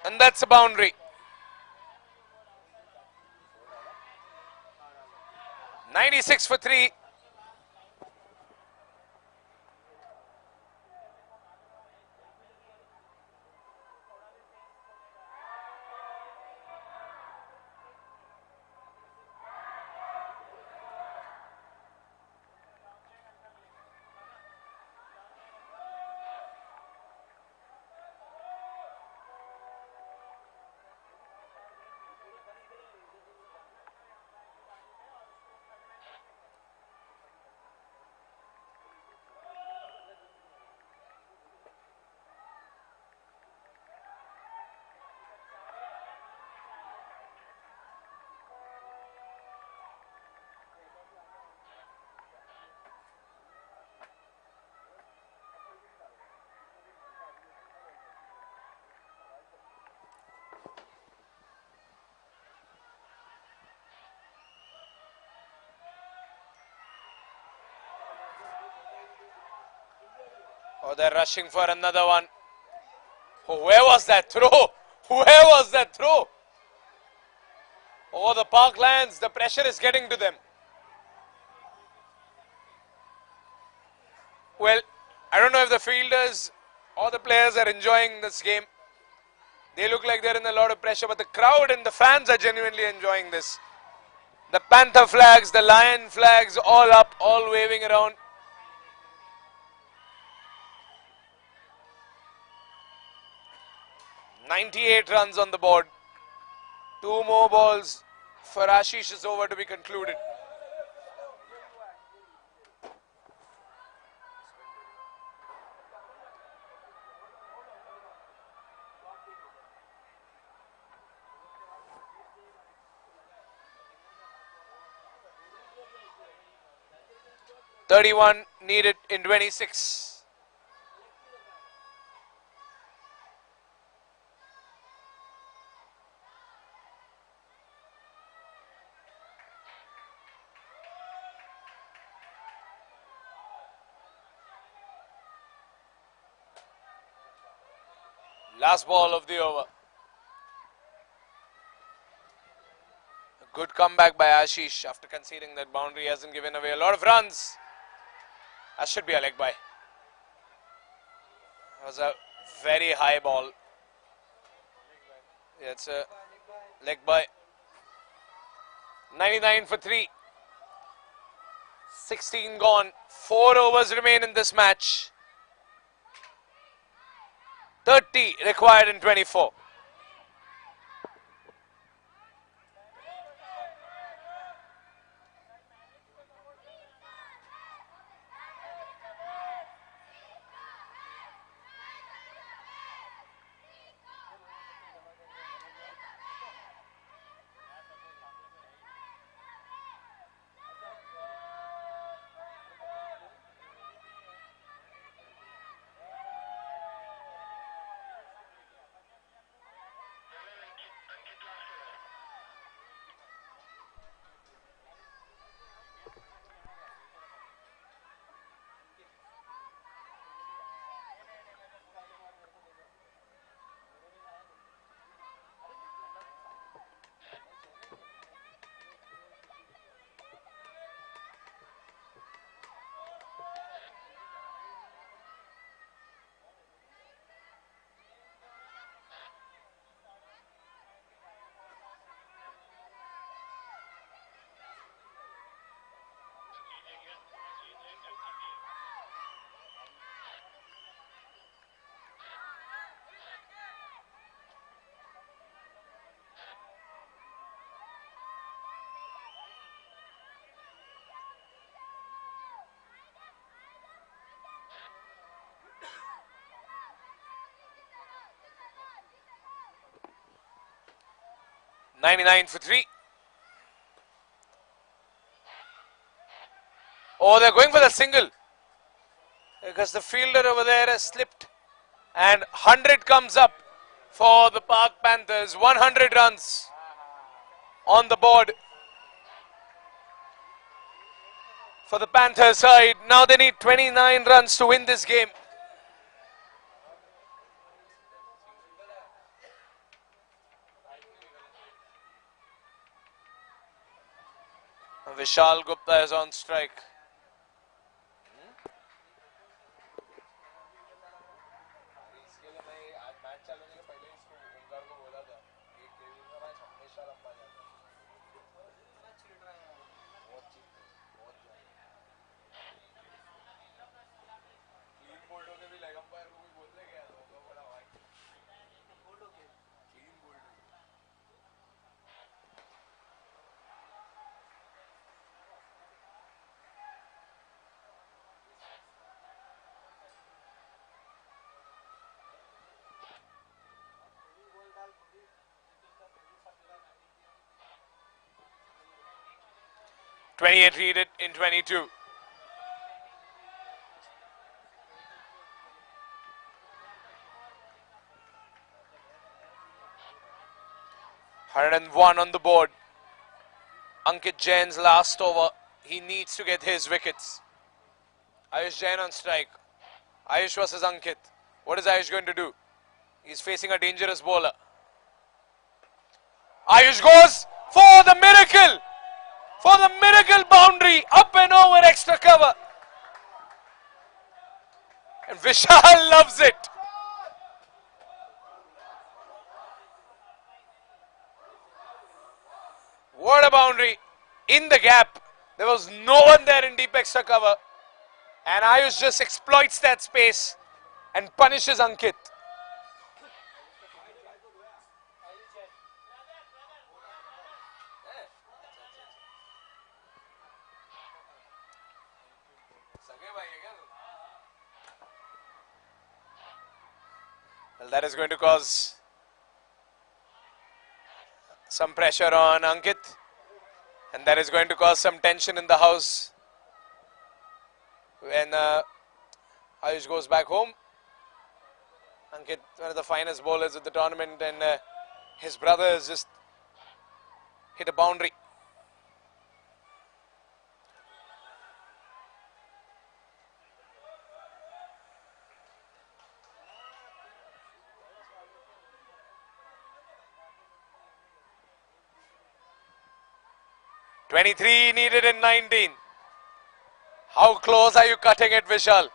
And that's a boundary. 96 for 3. Oh, they're rushing for another one. Oh, where was that throw? Where was that throw? Oh, the Parklands, the pressure is getting to them. Well, I don't know if the fielders or the players are enjoying this game. They look like they're in a lot of pressure, but the crowd and the fans are genuinely enjoying this. The Panther flags, the Lion flags, all up, all waving around. "98 runs on the board. 2 more balls for Ashish's over to be concluded. "31 needed in 26. Last ball of the over. A good comeback by Ashish after conceding that boundary. Hasn't given away a lot of runs. That should be a leg by. That was a very high ball. Yeah, it's a leg by. 99 for 3. 16 gone. 4 overs remain in this match. 30 required in 24. "99 for 3. Oh, they're going for the single. Because the fielder over there has slipped. And 100 comes up for the Park Panthers. 100 runs on the board for the Panthers side. Now they need 29 runs to win this game. Vishal Gupta is on strike. "28 read it in 22. "101 on the board. Ankit Jain's last over. He needs to get his wickets. Ayush Jain on strike. Ayush versus Ankit. What is Ayush going to do? He's facing a dangerous bowler. Ayush goes for the miracle! For the miracle boundary, up and over extra cover. And Vishal loves it. What a boundary. In the gap. There was no one there in deep extra cover. And Ayush just exploits that space and punishes Ankit. Well, that is going to cause some pressure on Ankit. And that is going to cause some tension in the house when Ayush goes back home. Ankit, one of the finest bowlers of the tournament, and his brother has just hit a boundary. "23 needed in 19. How close are you cutting it, Vishal?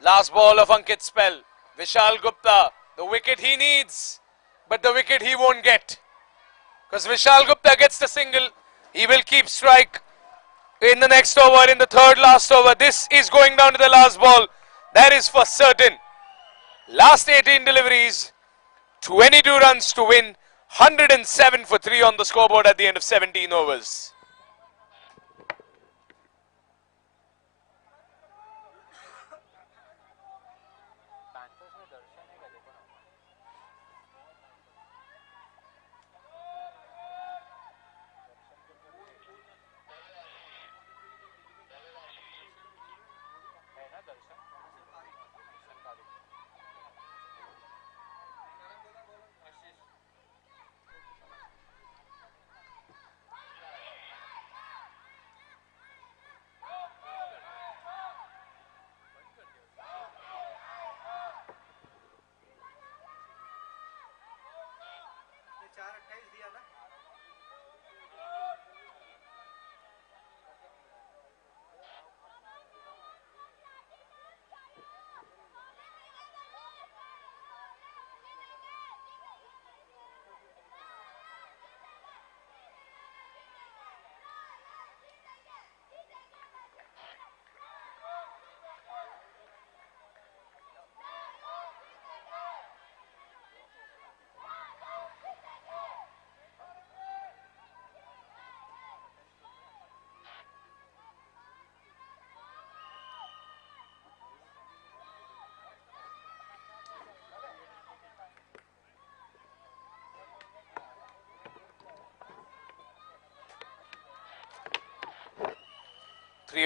Last ball of Ankit's spell. Vishal Gupta, the wicket he needs, but the wicket he won't get. Because Vishal Gupta gets the single, he will keep strike in the next over, in the third last over. This is going down to the last ball. That is for certain. Last 18 deliveries, 22 runs to win, 107 for 3 on the scoreboard at the end of 17 overs. Panthers में दर्शन है क्या देखो ना है ना दर्शन दर्शन का देखो 4-28 दिया ना3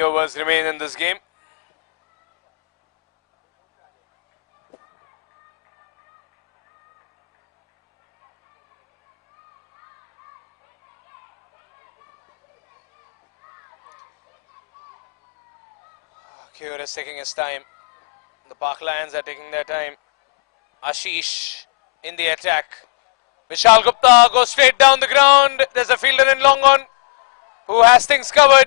overs remain in this game. Kure is taking his time. The Park Lions are taking their time. Ashish in the attack. Vishal Gupta goes straight down the ground. There's a fielder in long on who has things covered.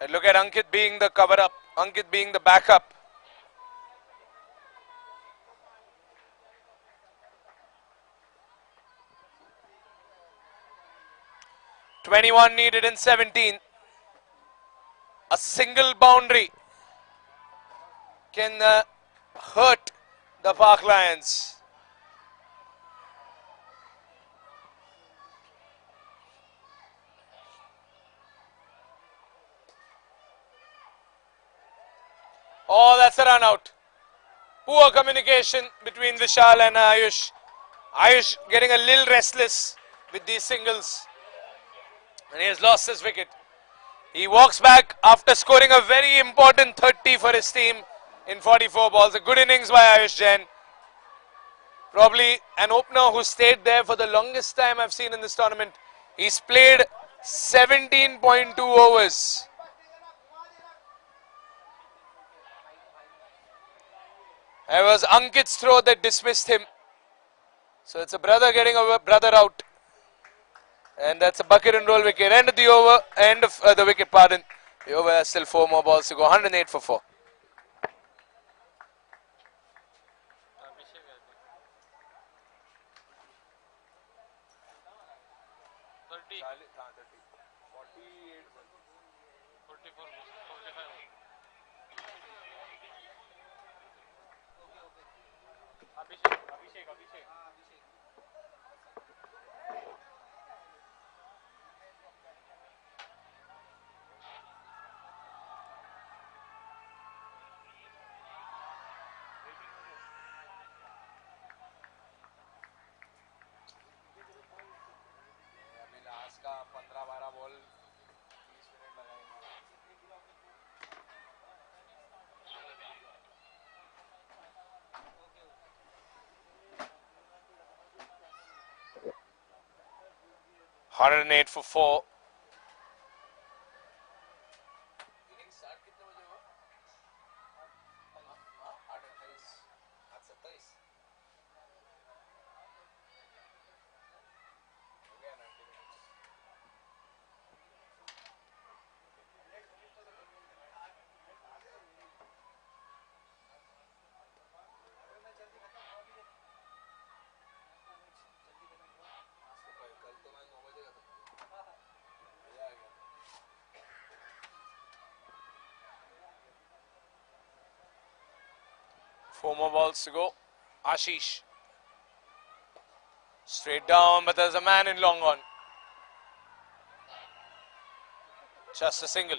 And look at Ankit being the cover up. Ankit being the backup. .21 needed in 17. A single boundary can hurt the Park Lions. Oh, that's a run out. Poor communication between Vishal and Ayush. Ayush getting a little restless with these singles. And he has lost his wicket. He walks back after scoring a very important 30 for his team in 44 balls. A good innings by Ayush Jain. Probably an opener who stayed there for the longest time I've seen in this tournament. He's played 17.2 overs. It was Ankit's throw that dismissed him. So it's a brother getting a brother out. And that's a bucket and roll wicket. End of the over, end of the wicket, pardon. The over has still 4 more balls to go. 108 for 4. Abhishek. 108 for 4. Four more balls to go. Ashish. Straight down, but there's a man in long on. Just a single.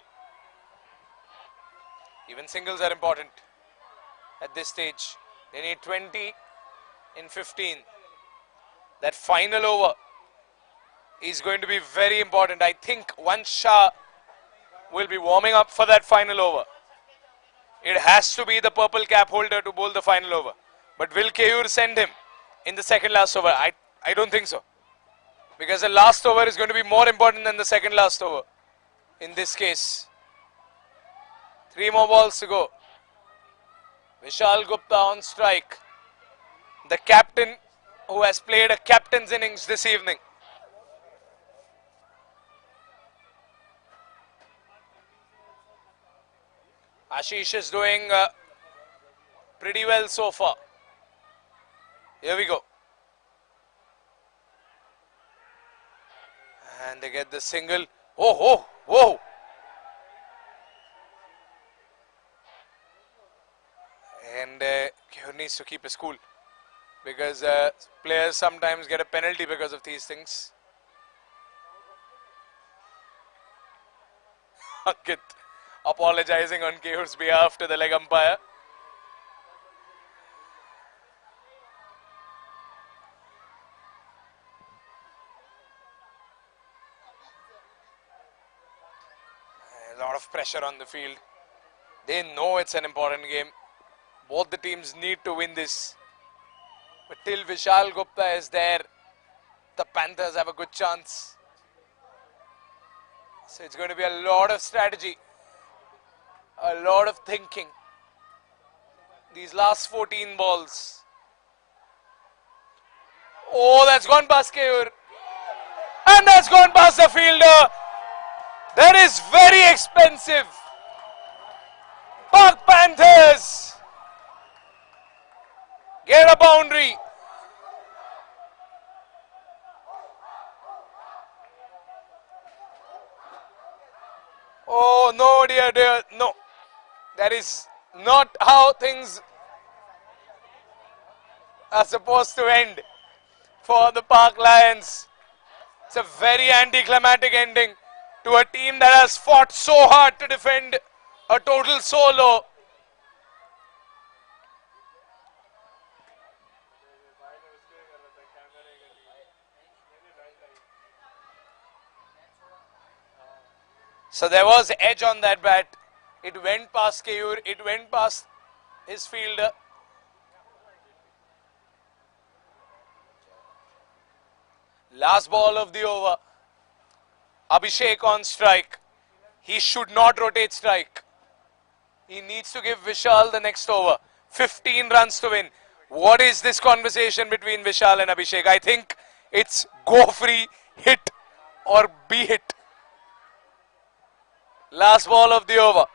Even singles are important at this stage. They need 20 in 15. That final over is going to be very important. I think once Shah will be warming up for that final over. It has to be the purple cap holder to bowl the final over. But will Keyur send him in the second last over? I don't think so. Because the last over is going to be more important than the second last over. In this case. 3 more balls to go. Vishal Gupta on strike. The captain who has played a captain's innings this evening. Ashish is doing pretty well so far. Here we go. And they get the single. Oh, whoa. And Keyur needs to keep his cool. Because players sometimes get a penalty because of these things. Ankit apologizing on Keyur's behalf to the leg umpire. A lot of pressure on the field. They know it's an important game. Both the teams need to win this. But till Vishal Gupta is there, the Panthers have a good chance. So it's going to be a lot of strategy, a lot of thinking. These last 14 balls. Oh, that's gone past Keyur. And that's gone past the fielder. That is very expensive. Park Panthers get a boundary. Oh, no, dear, no. That is not how things are supposed to end for the Park Lions. It's a very anticlimactic ending to a team that has fought so hard to defend a total solo. So there was edge on that bat. It went past Keyur, it went past his fielder. Last ball of the over. Abhishek on strike. He should not rotate strike. He needs to give Vishal the next over. 15 runs to win. What is this conversation between Vishal and Abhishek? I think it's go free, hit or be hit. Last ball of the over.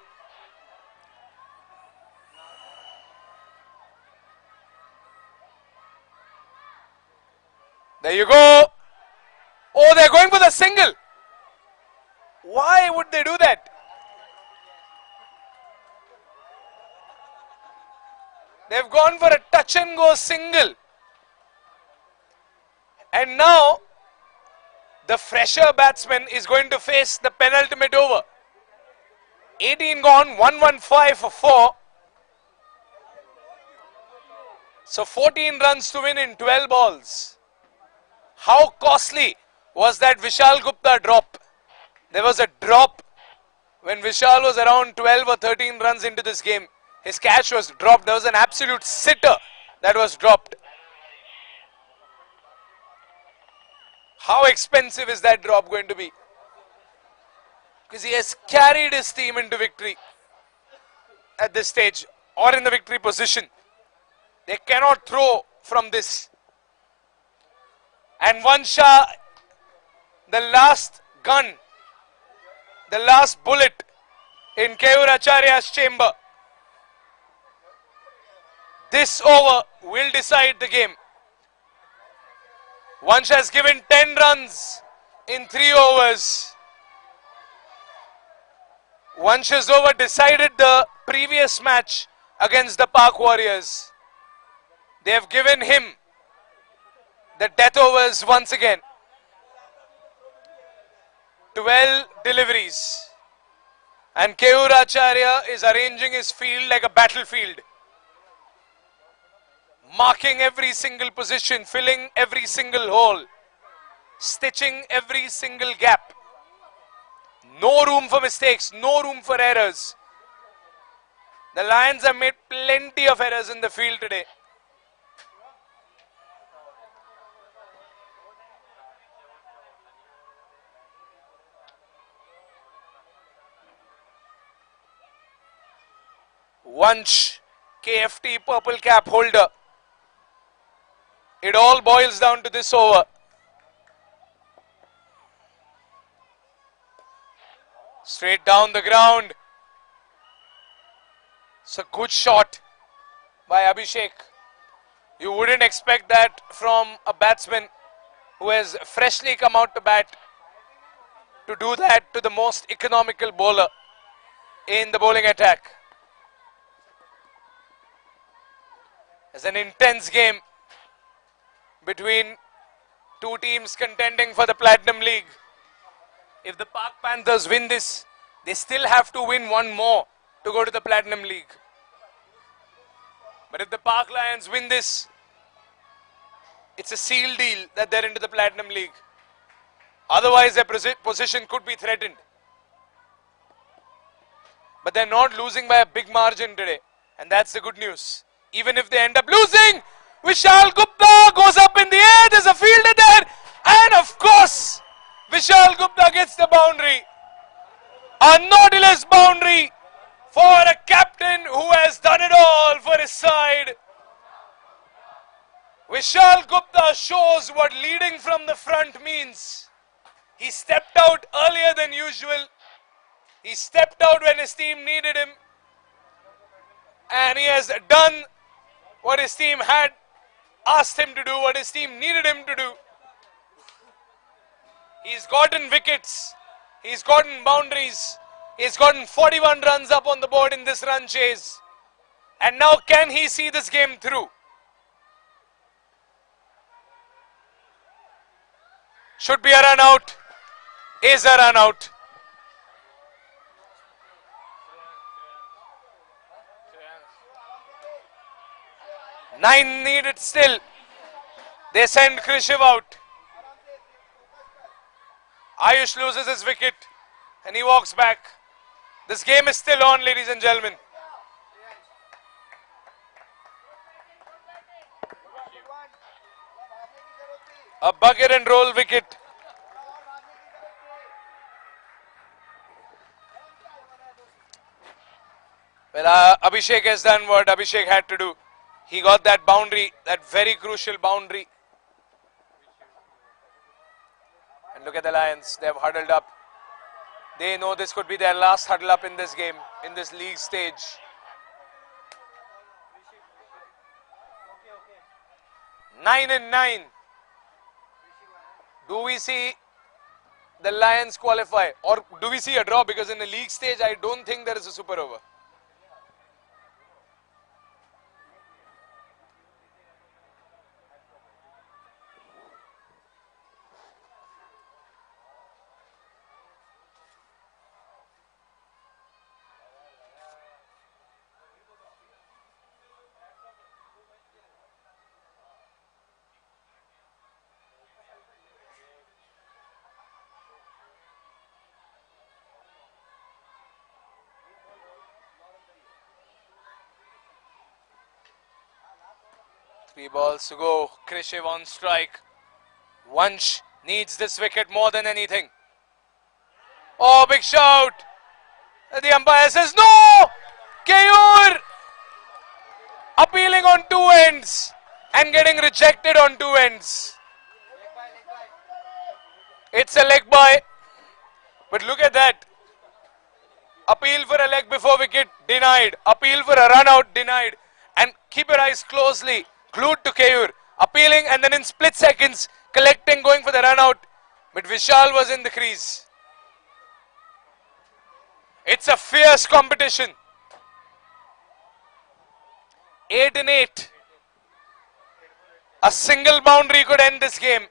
There you go. Oh, they're going for the single. Why would they do that? They've gone for a touch and go single. And now the fresher batsman is going to face the penultimate over. 18 gone, 115 for 4. So 14 runs to win in 12 balls. How costly was that Vishal Gupta drop? There was a drop when Vishal was around 12 or 13 runs into this game. His catch was dropped. There was an absolute sitter that was dropped. How expensive is that drop going to be? Because he has carried his team into victory at this stage or in the victory position. They cannot throw from this. And Vansha, the last gun, the last bullet in Keyur Acharya's chamber. This over will decide the game. Vansha has given 10 runs in 3 overs. Vansha's over decided the previous match against the Park Warriors. They have given him the death overs once again. 12 deliveries. And Keyur Acharya is arranging his field like a battlefield. Marking every single position, filling every single hole, stitching every single gap. No room for mistakes, no room for errors. The Lions have made plenty of errors in the field today. Vansh, KFT purple cap holder. It all boils down to this over. Straight down the ground. It's a good shot by Abhishek. You wouldn't expect that from a batsman who has freshly come out to bat, to do that to the most economical bowler in the bowling attack. It's an intense game between two teams contending for the Platinum League. If the Park Panthers win this, they still have to win one more to go to the Platinum League. But if the Park Lions win this, it's a seal deal that they're into the Platinum League. Otherwise, their position could be threatened. But they're not losing by a big margin today. And that's the good news. Even if they end up losing, Vishal Gupta goes up in the air. There's a fielder there. And of course, Vishal Gupta gets the boundary. A Nautilus boundary for a captain who has done it all for his side. Vishal Gupta shows what leading from the front means. He stepped out earlier than usual. He stepped out when his team needed him. And he has done what his team had asked him to do, what his team needed him to do. He's gotten wickets. He's gotten boundaries. He's gotten 41 runs up on the board in this run chase. And now can he see this game through? Should be a run out. Is a run out. 9 needed still. They send Krishiv out. Ayush loses his wicket and he walks back. This game is still on, ladies and gentlemen. A bucket and roll wicket. Well, Abhishek has done what Abhishek had to do. He got that boundary, that very crucial boundary. And look at the Lions, they have huddled up. They know this could be their last huddle up in this game, in this league stage. Nine and 9. Do we see the Lions qualify or do we see a draw? Because in the league stage, I don't think there is a super over. Three balls to go. Krishiv on strike. Vansh needs this wicket more than anything. Oh, big shout. The umpire says no. Keyur appealing on two ends and getting rejected on two ends. It's a leg by. But look at that. Appeal for a leg before wicket, denied. Appeal for a run out, denied. And keep your eyes closely glued to Keyur, appealing and then in split seconds collecting, going for the run out. But Vishal was in the crease. It's a fierce competition. 8 and 8. A single boundary could end this game.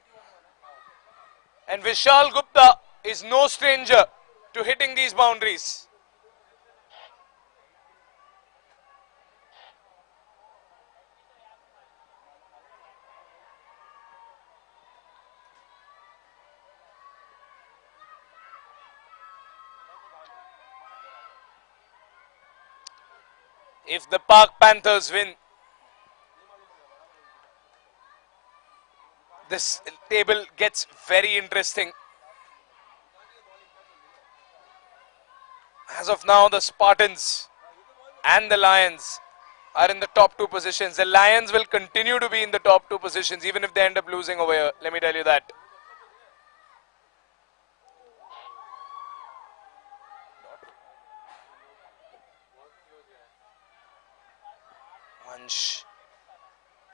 And Vishal Gupta is no stranger to hitting these boundaries. If the Park Panthers win, this table gets very interesting. As of now, the Spartans and the Lions are in the top 2 positions. The Lions will continue to be in the top 2 positions even if they end up losing over here. Let me tell you that. Vansh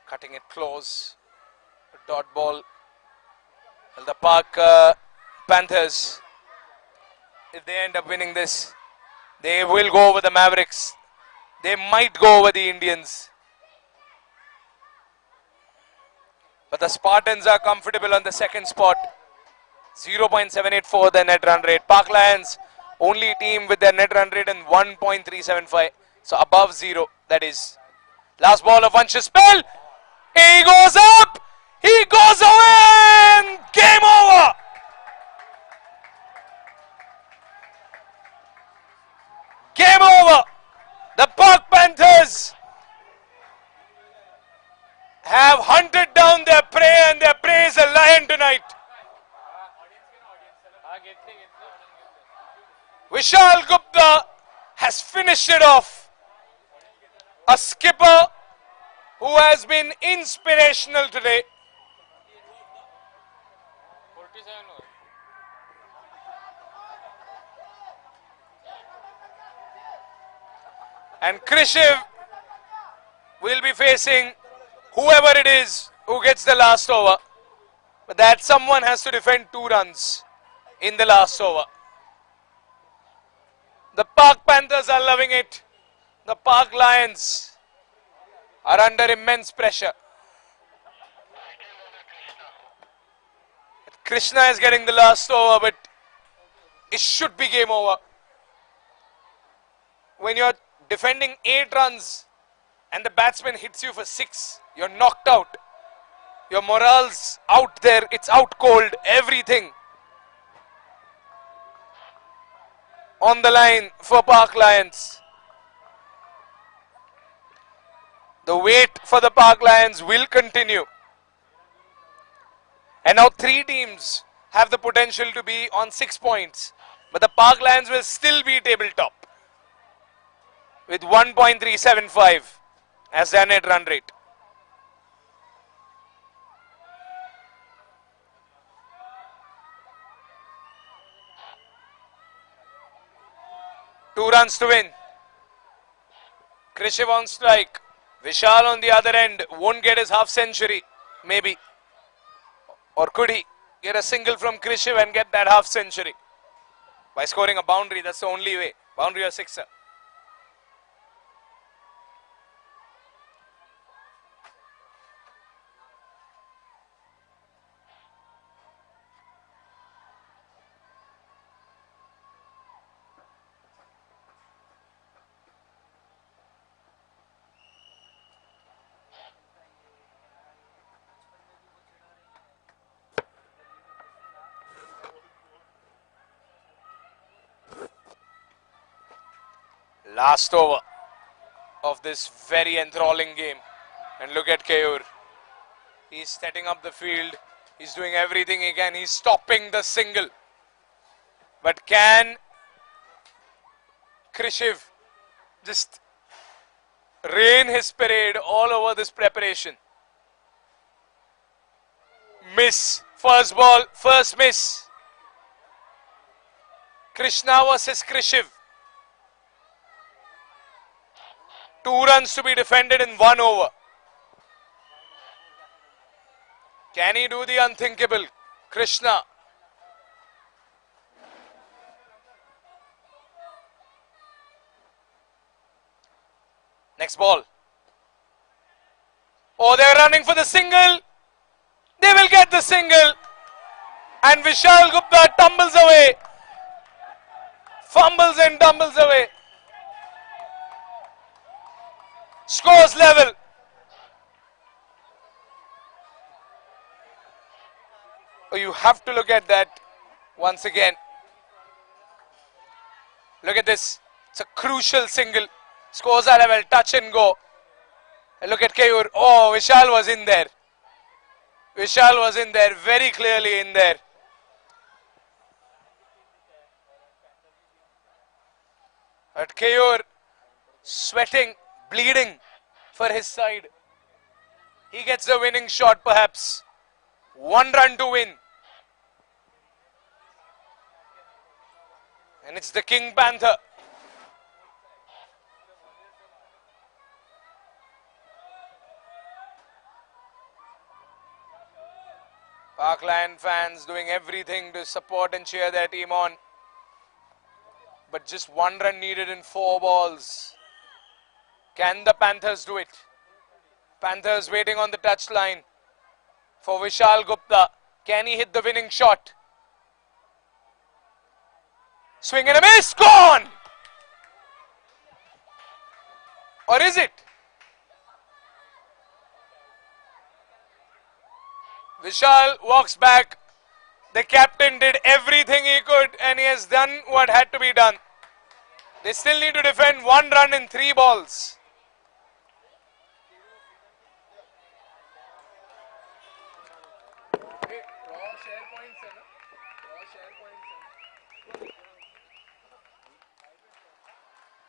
cutting it close. A dot ball. Well, the Park Panthers, if they end up winning this, they will go over the Mavericks. They might go over the Indians. But the Spartans are comfortable on the second spot. 0.784 their net run rate. Park Lions, only team with their net run rate in 1.375. So above 0, that is. Last ball of Vansh's spell. He goes up. He goes away. And game over. Game over. The Park Panthers have hunted down their prey, and their prey is a lion tonight. Vishal Gupta has finished it off. A skipper who has been inspirational today. 47 over. And Krishiv will be facing whoever it is who gets the last over. But that someone has to defend 2 runs in the last over. The Park Panthers are loving it. The Park Lions are under immense pressure. Krishna is getting the last over, but it should be game over. When you're defending 8 runs and the batsman hits you for 6, you're knocked out. Your morale's out there, it's out cold, everything on the line for Park Lions. The wait for the Park Lions will continue. And now 3 teams have the potential to be on 6 points. But the Park Lions will still be tabletop with 1.375 as their net run rate. Two runs to win. Krishiv on strike. Vishal on the other end won't get his half century, maybe. Or could he get a single from Krishiv and get that half century? By scoring a boundary, that's the only way. Boundary or sixer. Last over of this very enthralling game. And look at Keyur. He's setting up the field. He's doing everything he can. He's stopping the single. But can Krishiv just rain his parade all over this preparation? Miss. First ball, first miss. Krishna versus Krishiv. 2 runs to be defended in 1 over. Can he do the unthinkable? Krishna. Next ball. Oh, they're running for the single. They will get the single. And Vishal Gupta tumbles away. Fumbles and tumbles away. Scores level. Oh, you have to look at that once again. Look at this. It's a crucial single. Scores are level. Touch and go. And look at Keyur. Oh, Vishal was in there. Vishal was in there. Very clearly in there. But Keyur sweating, bleeding for his side. He gets the winning shot perhaps. 1 run to win. And it's the King Panther. Park Lion fans doing everything to support and cheer their team on. But just 1 run needed in 4 balls. Can the Panthers do it? Panthers waiting on the touchline for Vishal Gupta. Can he hit the winning shot? Swing and a miss. Gone! Or is it? Vishal walks back. The captain did everything he could and he has done what had to be done. They still need to defend 1 run in 3 balls.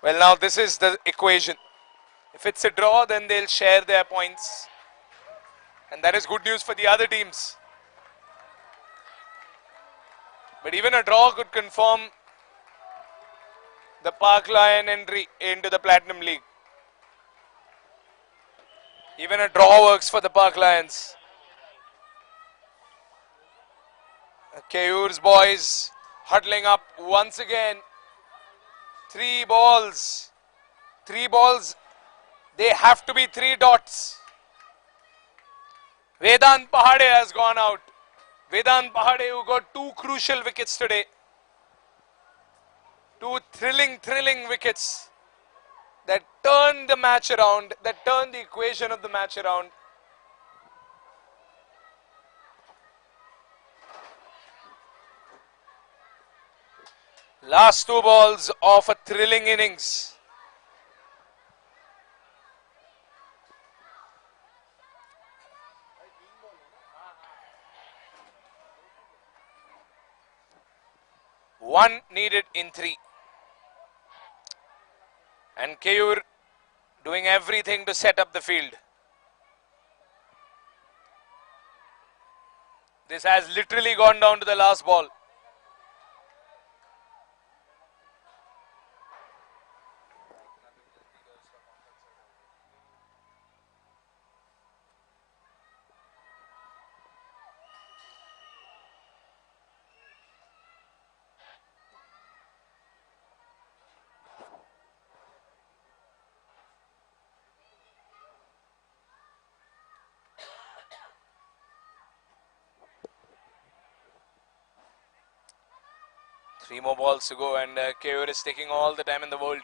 Well, now this is the equation. If it's a draw, then they'll share their points. And that is good news for the other teams. But even a draw could confirm the Park Lion entry into the Platinum League. Even a draw works for the Park Lions. Kayur's boys huddling up once again. 3 balls. 3 balls. They have to be 3 dots. Vedant Pahade has gone out. Vedant Pahade, who got 2 crucial wickets today. 2 thrilling wickets that turned the match around, that turned the equation of the match around. Last 2 balls of a thrilling innings. One needed in 3. And Kayur doing everything to set up the field. This has literally gone down to the last ball. Three more balls to go, and Kayur is taking all the time in the world.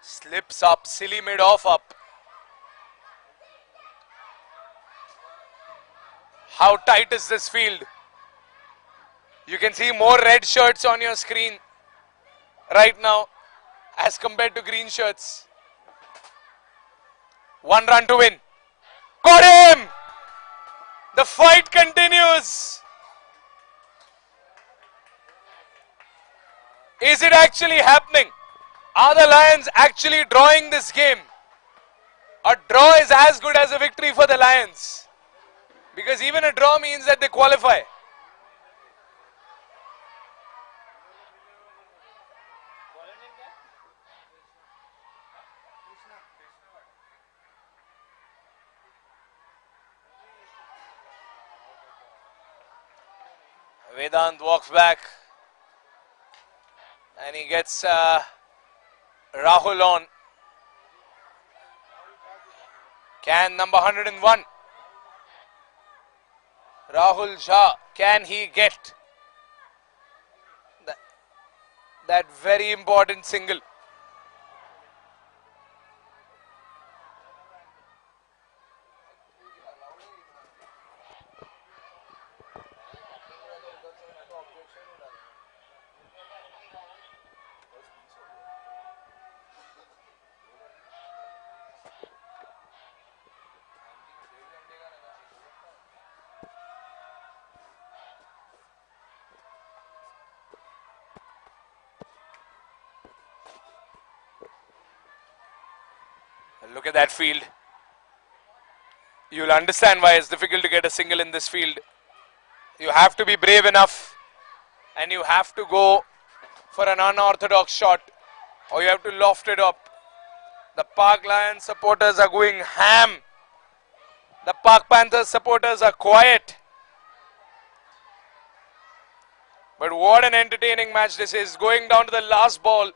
Slips up, silly mid-off up. How tight is this field? You can see more red shirts on your screen right now as compared to green shirts. 1 run to win. Got him! The fight continues. Is it actually happening? Are the Lions actually drawing this game? A draw is as good as a victory for the Lions, because even a draw means that they qualify. Vedant walks back and he gets Rahul on. Can number 101, Rahul Shah, can he get that very important single? Look at that field. You'll understand why it's difficult to get a single in this field. You have to be brave enough and you have to go for an unorthodox shot, or you have to loft it up. The Park Lions supporters are going ham. The Park Panthers supporters are quiet. But what an entertaining match this is. Going down to the last ball.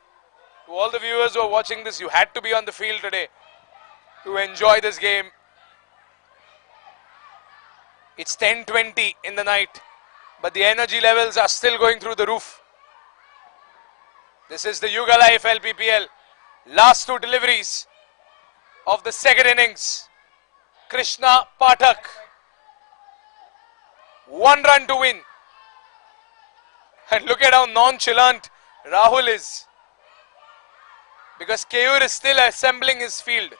To all the viewers who are watching this, you had to be on the field today to enjoy this game. It's 10:20 in the night, but the energy levels are still going through the roof. This is the Hyugalife LPPL. Last 2 deliveries of the second innings. Krishna Pathak. 1 run to win. And look at how nonchalant Rahul is, because Kayur is still assembling his field.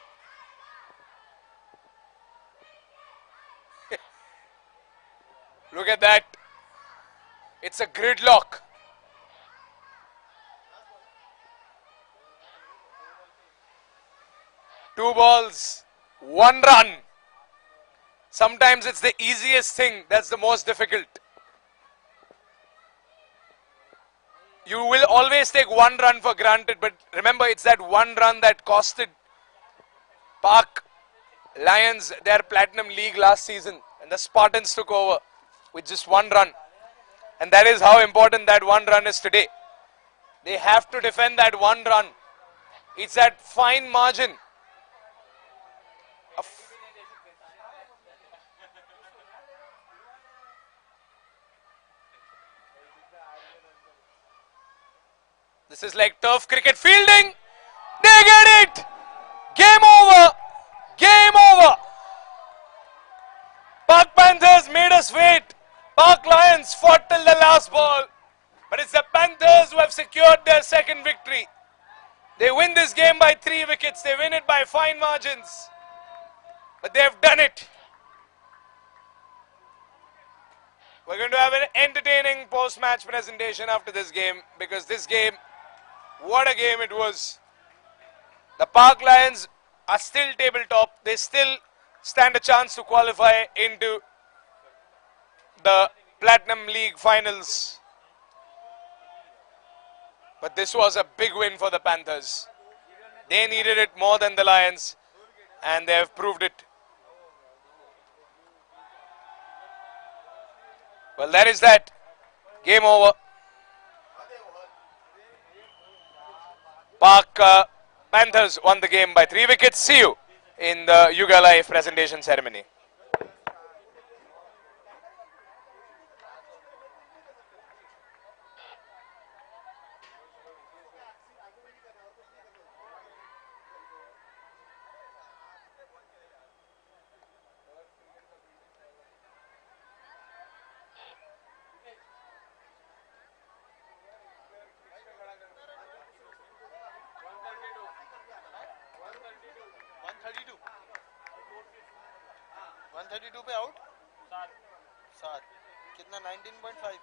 Look at that. It's a gridlock. 2 balls, 1 run. Sometimes it's the easiest thing that's the most difficult. You will always take 1 run for granted, but remember it's that 1 run that costed Park Lions their Platinum League last season, and the Spartans took over with just 1 run. And that is how important that 1 run is today. They have to defend that 1 run. It's that fine margin. This is like turf cricket fielding. They get it. Game over. Game over. Park Panthers made us wait. Park Lions fought till the last ball. But it's the Panthers who have secured their second victory. They win this game by 3 wickets. They win it by fine margins. But they have done it. We're going to have an entertaining post-match presentation after this game, because this game, what a game it was. The Park Lions are still tabletop. They still stand a chance to qualify into the Platinum League finals. But this was a big win for the Panthers. They needed it more than the Lions, and they have proved it. Well, that is that. Game over. Park Panthers won the game by 3 wickets. See you in the Hyugalife presentation ceremony. पे out 7 कितना 19.5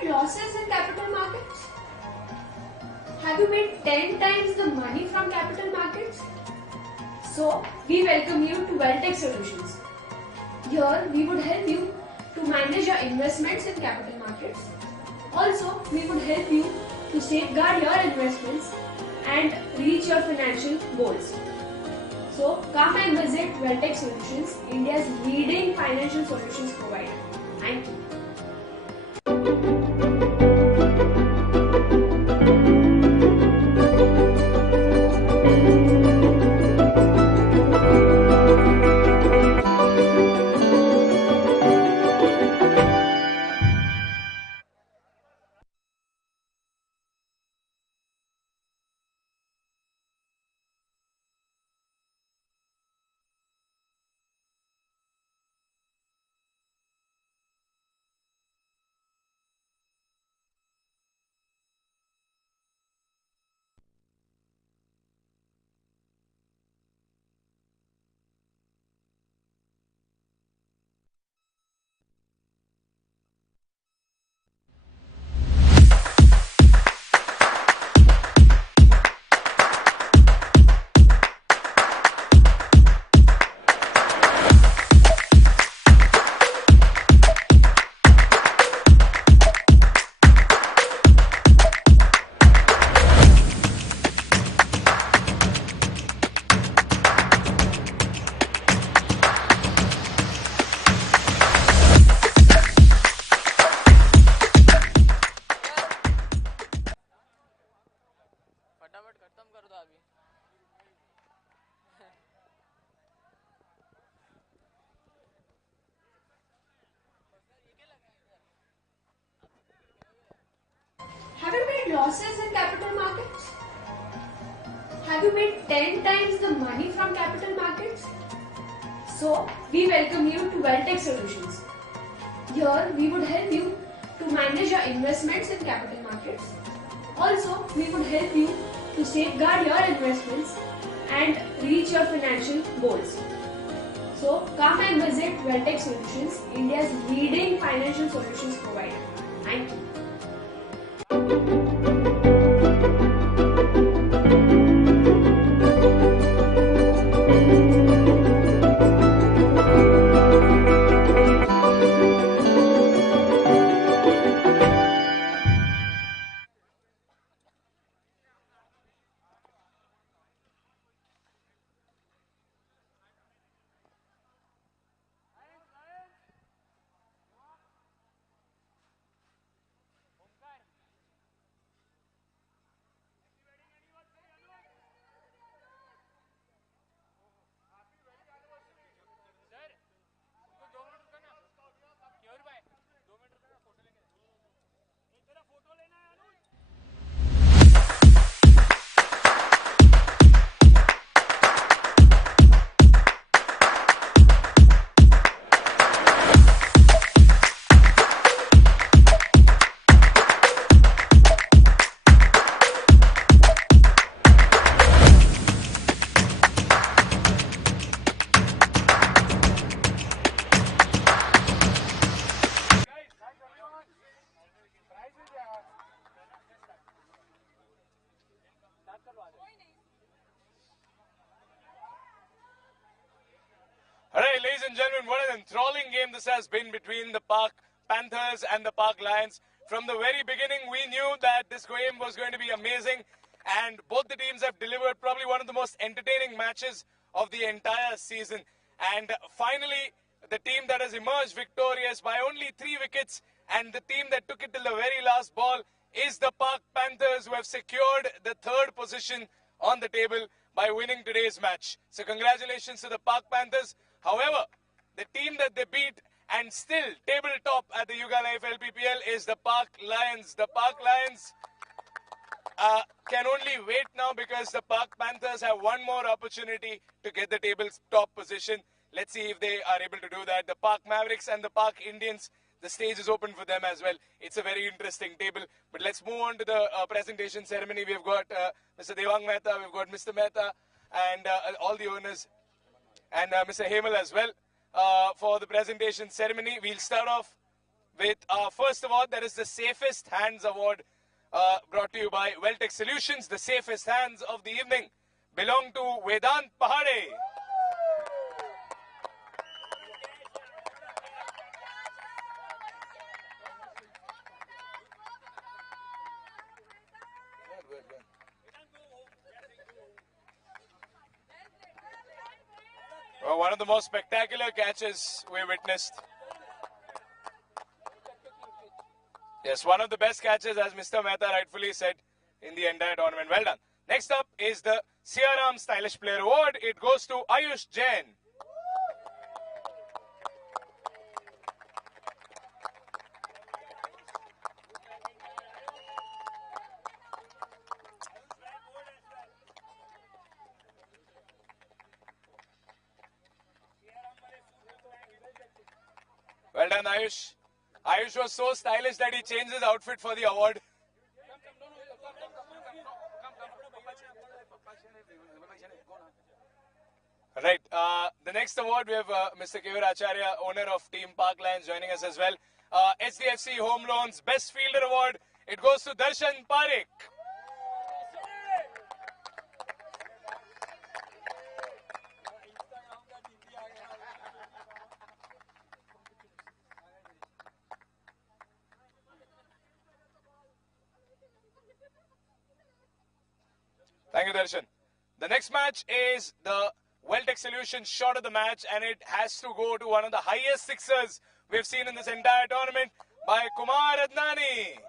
made losses in capital markets? Have you made 10 times the money from capital markets? So, we welcome you to Wealtech Solutions. Here, we would help you to manage your investments in capital markets. Also, we would help you to safeguard your investments and reach your financial goals. So, come and visit Wealtech Solutions, India's leading financial solutions provider. Thank you. फटाफट खत्म कर दो अभी. Have you made losses in capital markets? Have you made 10 times the money from capital markets? So, we welcome you to Wealtech Solutions. Here, we would help you to manage your investments in capital markets. Also, we would help you to safeguard your investments and reach your financial goals. So, come and visit Wealtech Solutions, India's leading financial solutions provider. Thank you. Alright, ladies and gentlemen, what an enthralling game this has been between the Park Panthers and the Park Lions. From the very beginning, we knew that this game was going to be amazing, and both the teams have delivered probably one of the most entertaining matches of the entire season. And finally, the team that has emerged victorious by only 3 wickets, and the team that took it till the very last ball, is the Park Panthers, who have secured the 3rd position on the table by winning today's match. So congratulations to the Park Panthers. However, the team that they beat and still tabletop at the Hyugalife LPPL is the Park Lions. The Park Lions can only wait now because the Park Panthers have one more opportunity to get the table's top position. Let's see if they are able to do that. The Park Mavericks and the Park Indians, the stage is open for them as well. It's a very interesting table. But let's move on to the presentation ceremony. We've got Mr. Devang Mehta, we've got Mr. Mehta, and all the owners, and Mr. Hemal as well for the presentation ceremony. We'll start off with our first award. That is the Safest Hands Award, brought to you by Welltech Solutions. The safest hands of the evening belong to Vedant Pahade. One of the most spectacular catches we witnessed. Yes, one of the best catches, as Mr. Mehta rightfully said, in the entire tournament. Well done. Next up is the Siaram Stylish Player Award. It goes to Ayush Jain. Well done, Ayush. Ayush was so stylish that he changed his outfit for the award. Right. The next award, we have Mr. Kevir Acharya, owner of Team Parklands, joining us as well. SDFC Home Loans Best Fielder Award. It goes to Darshan Parekh. Thank you, Darshan. The next match is the Welltech Solutions shot of the match, and it has to go to one of the highest sixers we've seen in this entire tournament by Kumar Adnani.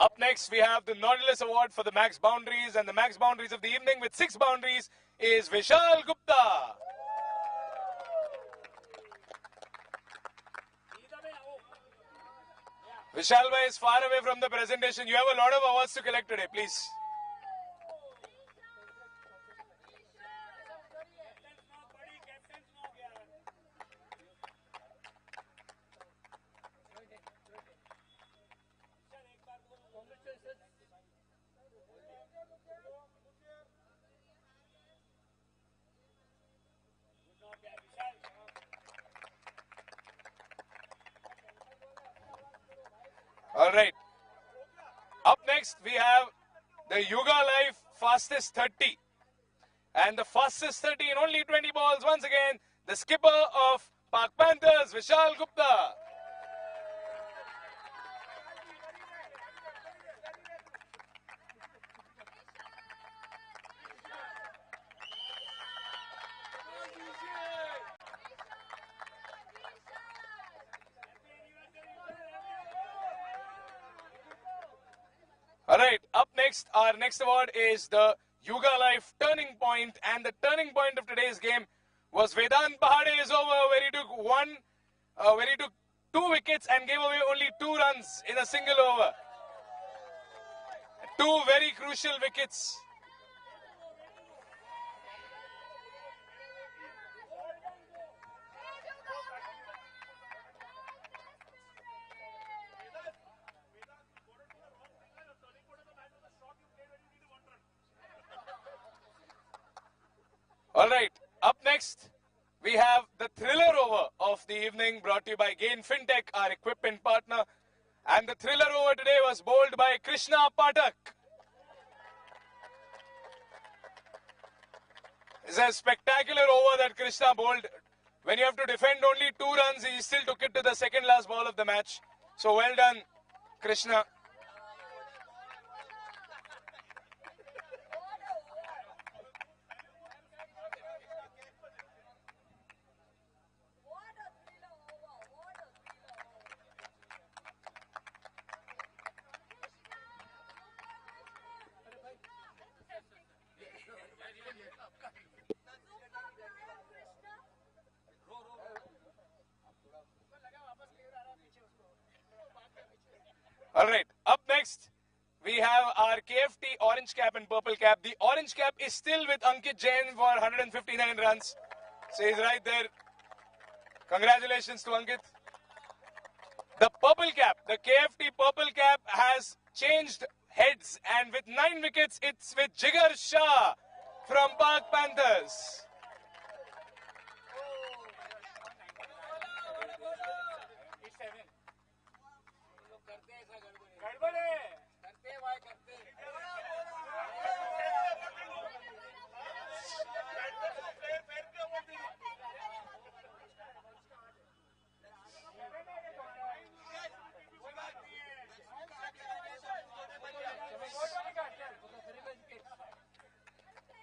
Up next, we have the Nautilus Award for the max boundaries, and the max boundaries of the evening with 6 boundaries is Vishal Gupta. Vishal bhai is far away from the presentation. You have a lot of awards to collect today, please. All right. Up next, we have the Hyugalife fastest 30. And the fastest 30 in only 20 balls. Once again, the skipper of Pak Panthers, Vishal Gupta. Alright, up next, our next award is the Hyugalife Turning Point, and the turning point of today's game was Vedant Pahade's over where he took where he took 2 wickets and gave away only 2 runs in a single over. 2 very crucial wickets. Alright, up next, we have the thriller over of the evening brought to you by Gain Fintech, our equipment partner. And the thriller over today was bowled by Krishna Pathak. It's a spectacular over that Krishna bowled. When you have to defend only 2 runs, he still took it to the second last ball of the match. So well done, Krishna. Alright, up next, we have our KFT orange cap and purple cap. The orange cap is still with Ankit Jain for 159 runs. So he's right there. Congratulations to Ankit. The purple cap, the KFT purple cap has changed heads, and with 9 wickets, it's with Jigar Shah from Park Panthers.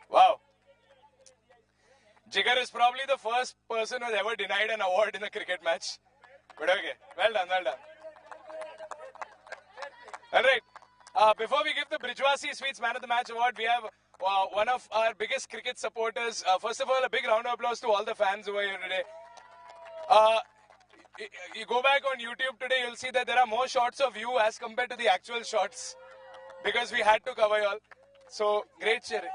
Wow. Jigar is probably the first person who's ever denied an award in a cricket match. But okay, well done, well done. Alright, before we give the Brijwasi Sweets Man of the Match award, we have one of our biggest cricket supporters. First of all, a big round of applause to all the fans over here today. You go back on YouTube today, you'll see that there are more shots of you as compared to the actual shots, because we had to cover you all. So, great cheering.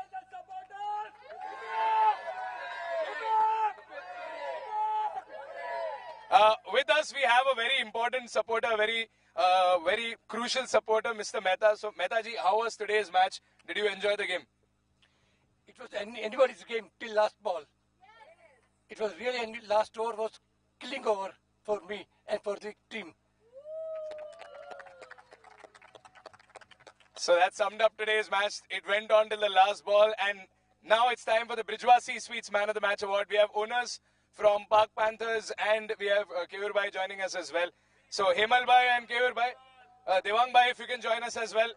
With us, we have a very important supporter, very crucial supporter, Mr. Mehta. So, Mehta ji, how was today's match? Did you enjoy the game? It was anybody's game till last ball. It was really, and last over was killing over for me and for the team. So that summed up today's match. It went on till the last ball, and now it's time for the Brijwasi Sweets Man of the Match award. We have owners from Park Panthers, and we have Kevur Bhai joining us as well. So Hemal Bhai and Kevur Bhai, Devang Bhai, if you can join us as well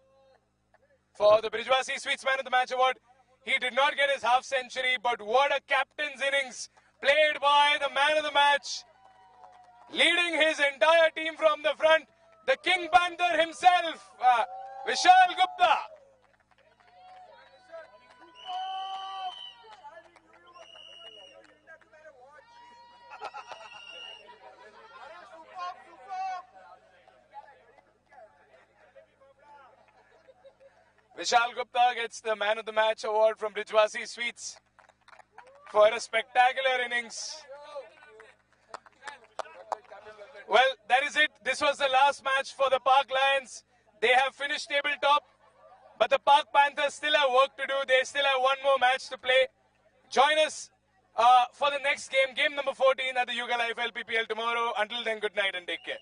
for the Brijwasi Sweets Man of the Match award. He did not get his half century, but what a captain's innings played by the man of the match, leading his entire team from the front, the King Panther himself, Vishal Gupta. Vishal Gupta gets the Man of the Match award from Brijwasi Sweets for a spectacular innings. Well, that is it. This was the last match for the Park Lions. They have finished tabletop, but the Park Panthers still have work to do. They still have one more match to play. Join us for the next game, game number 14 at the Hyugalife LPPL tomorrow. Until then, good night and take care.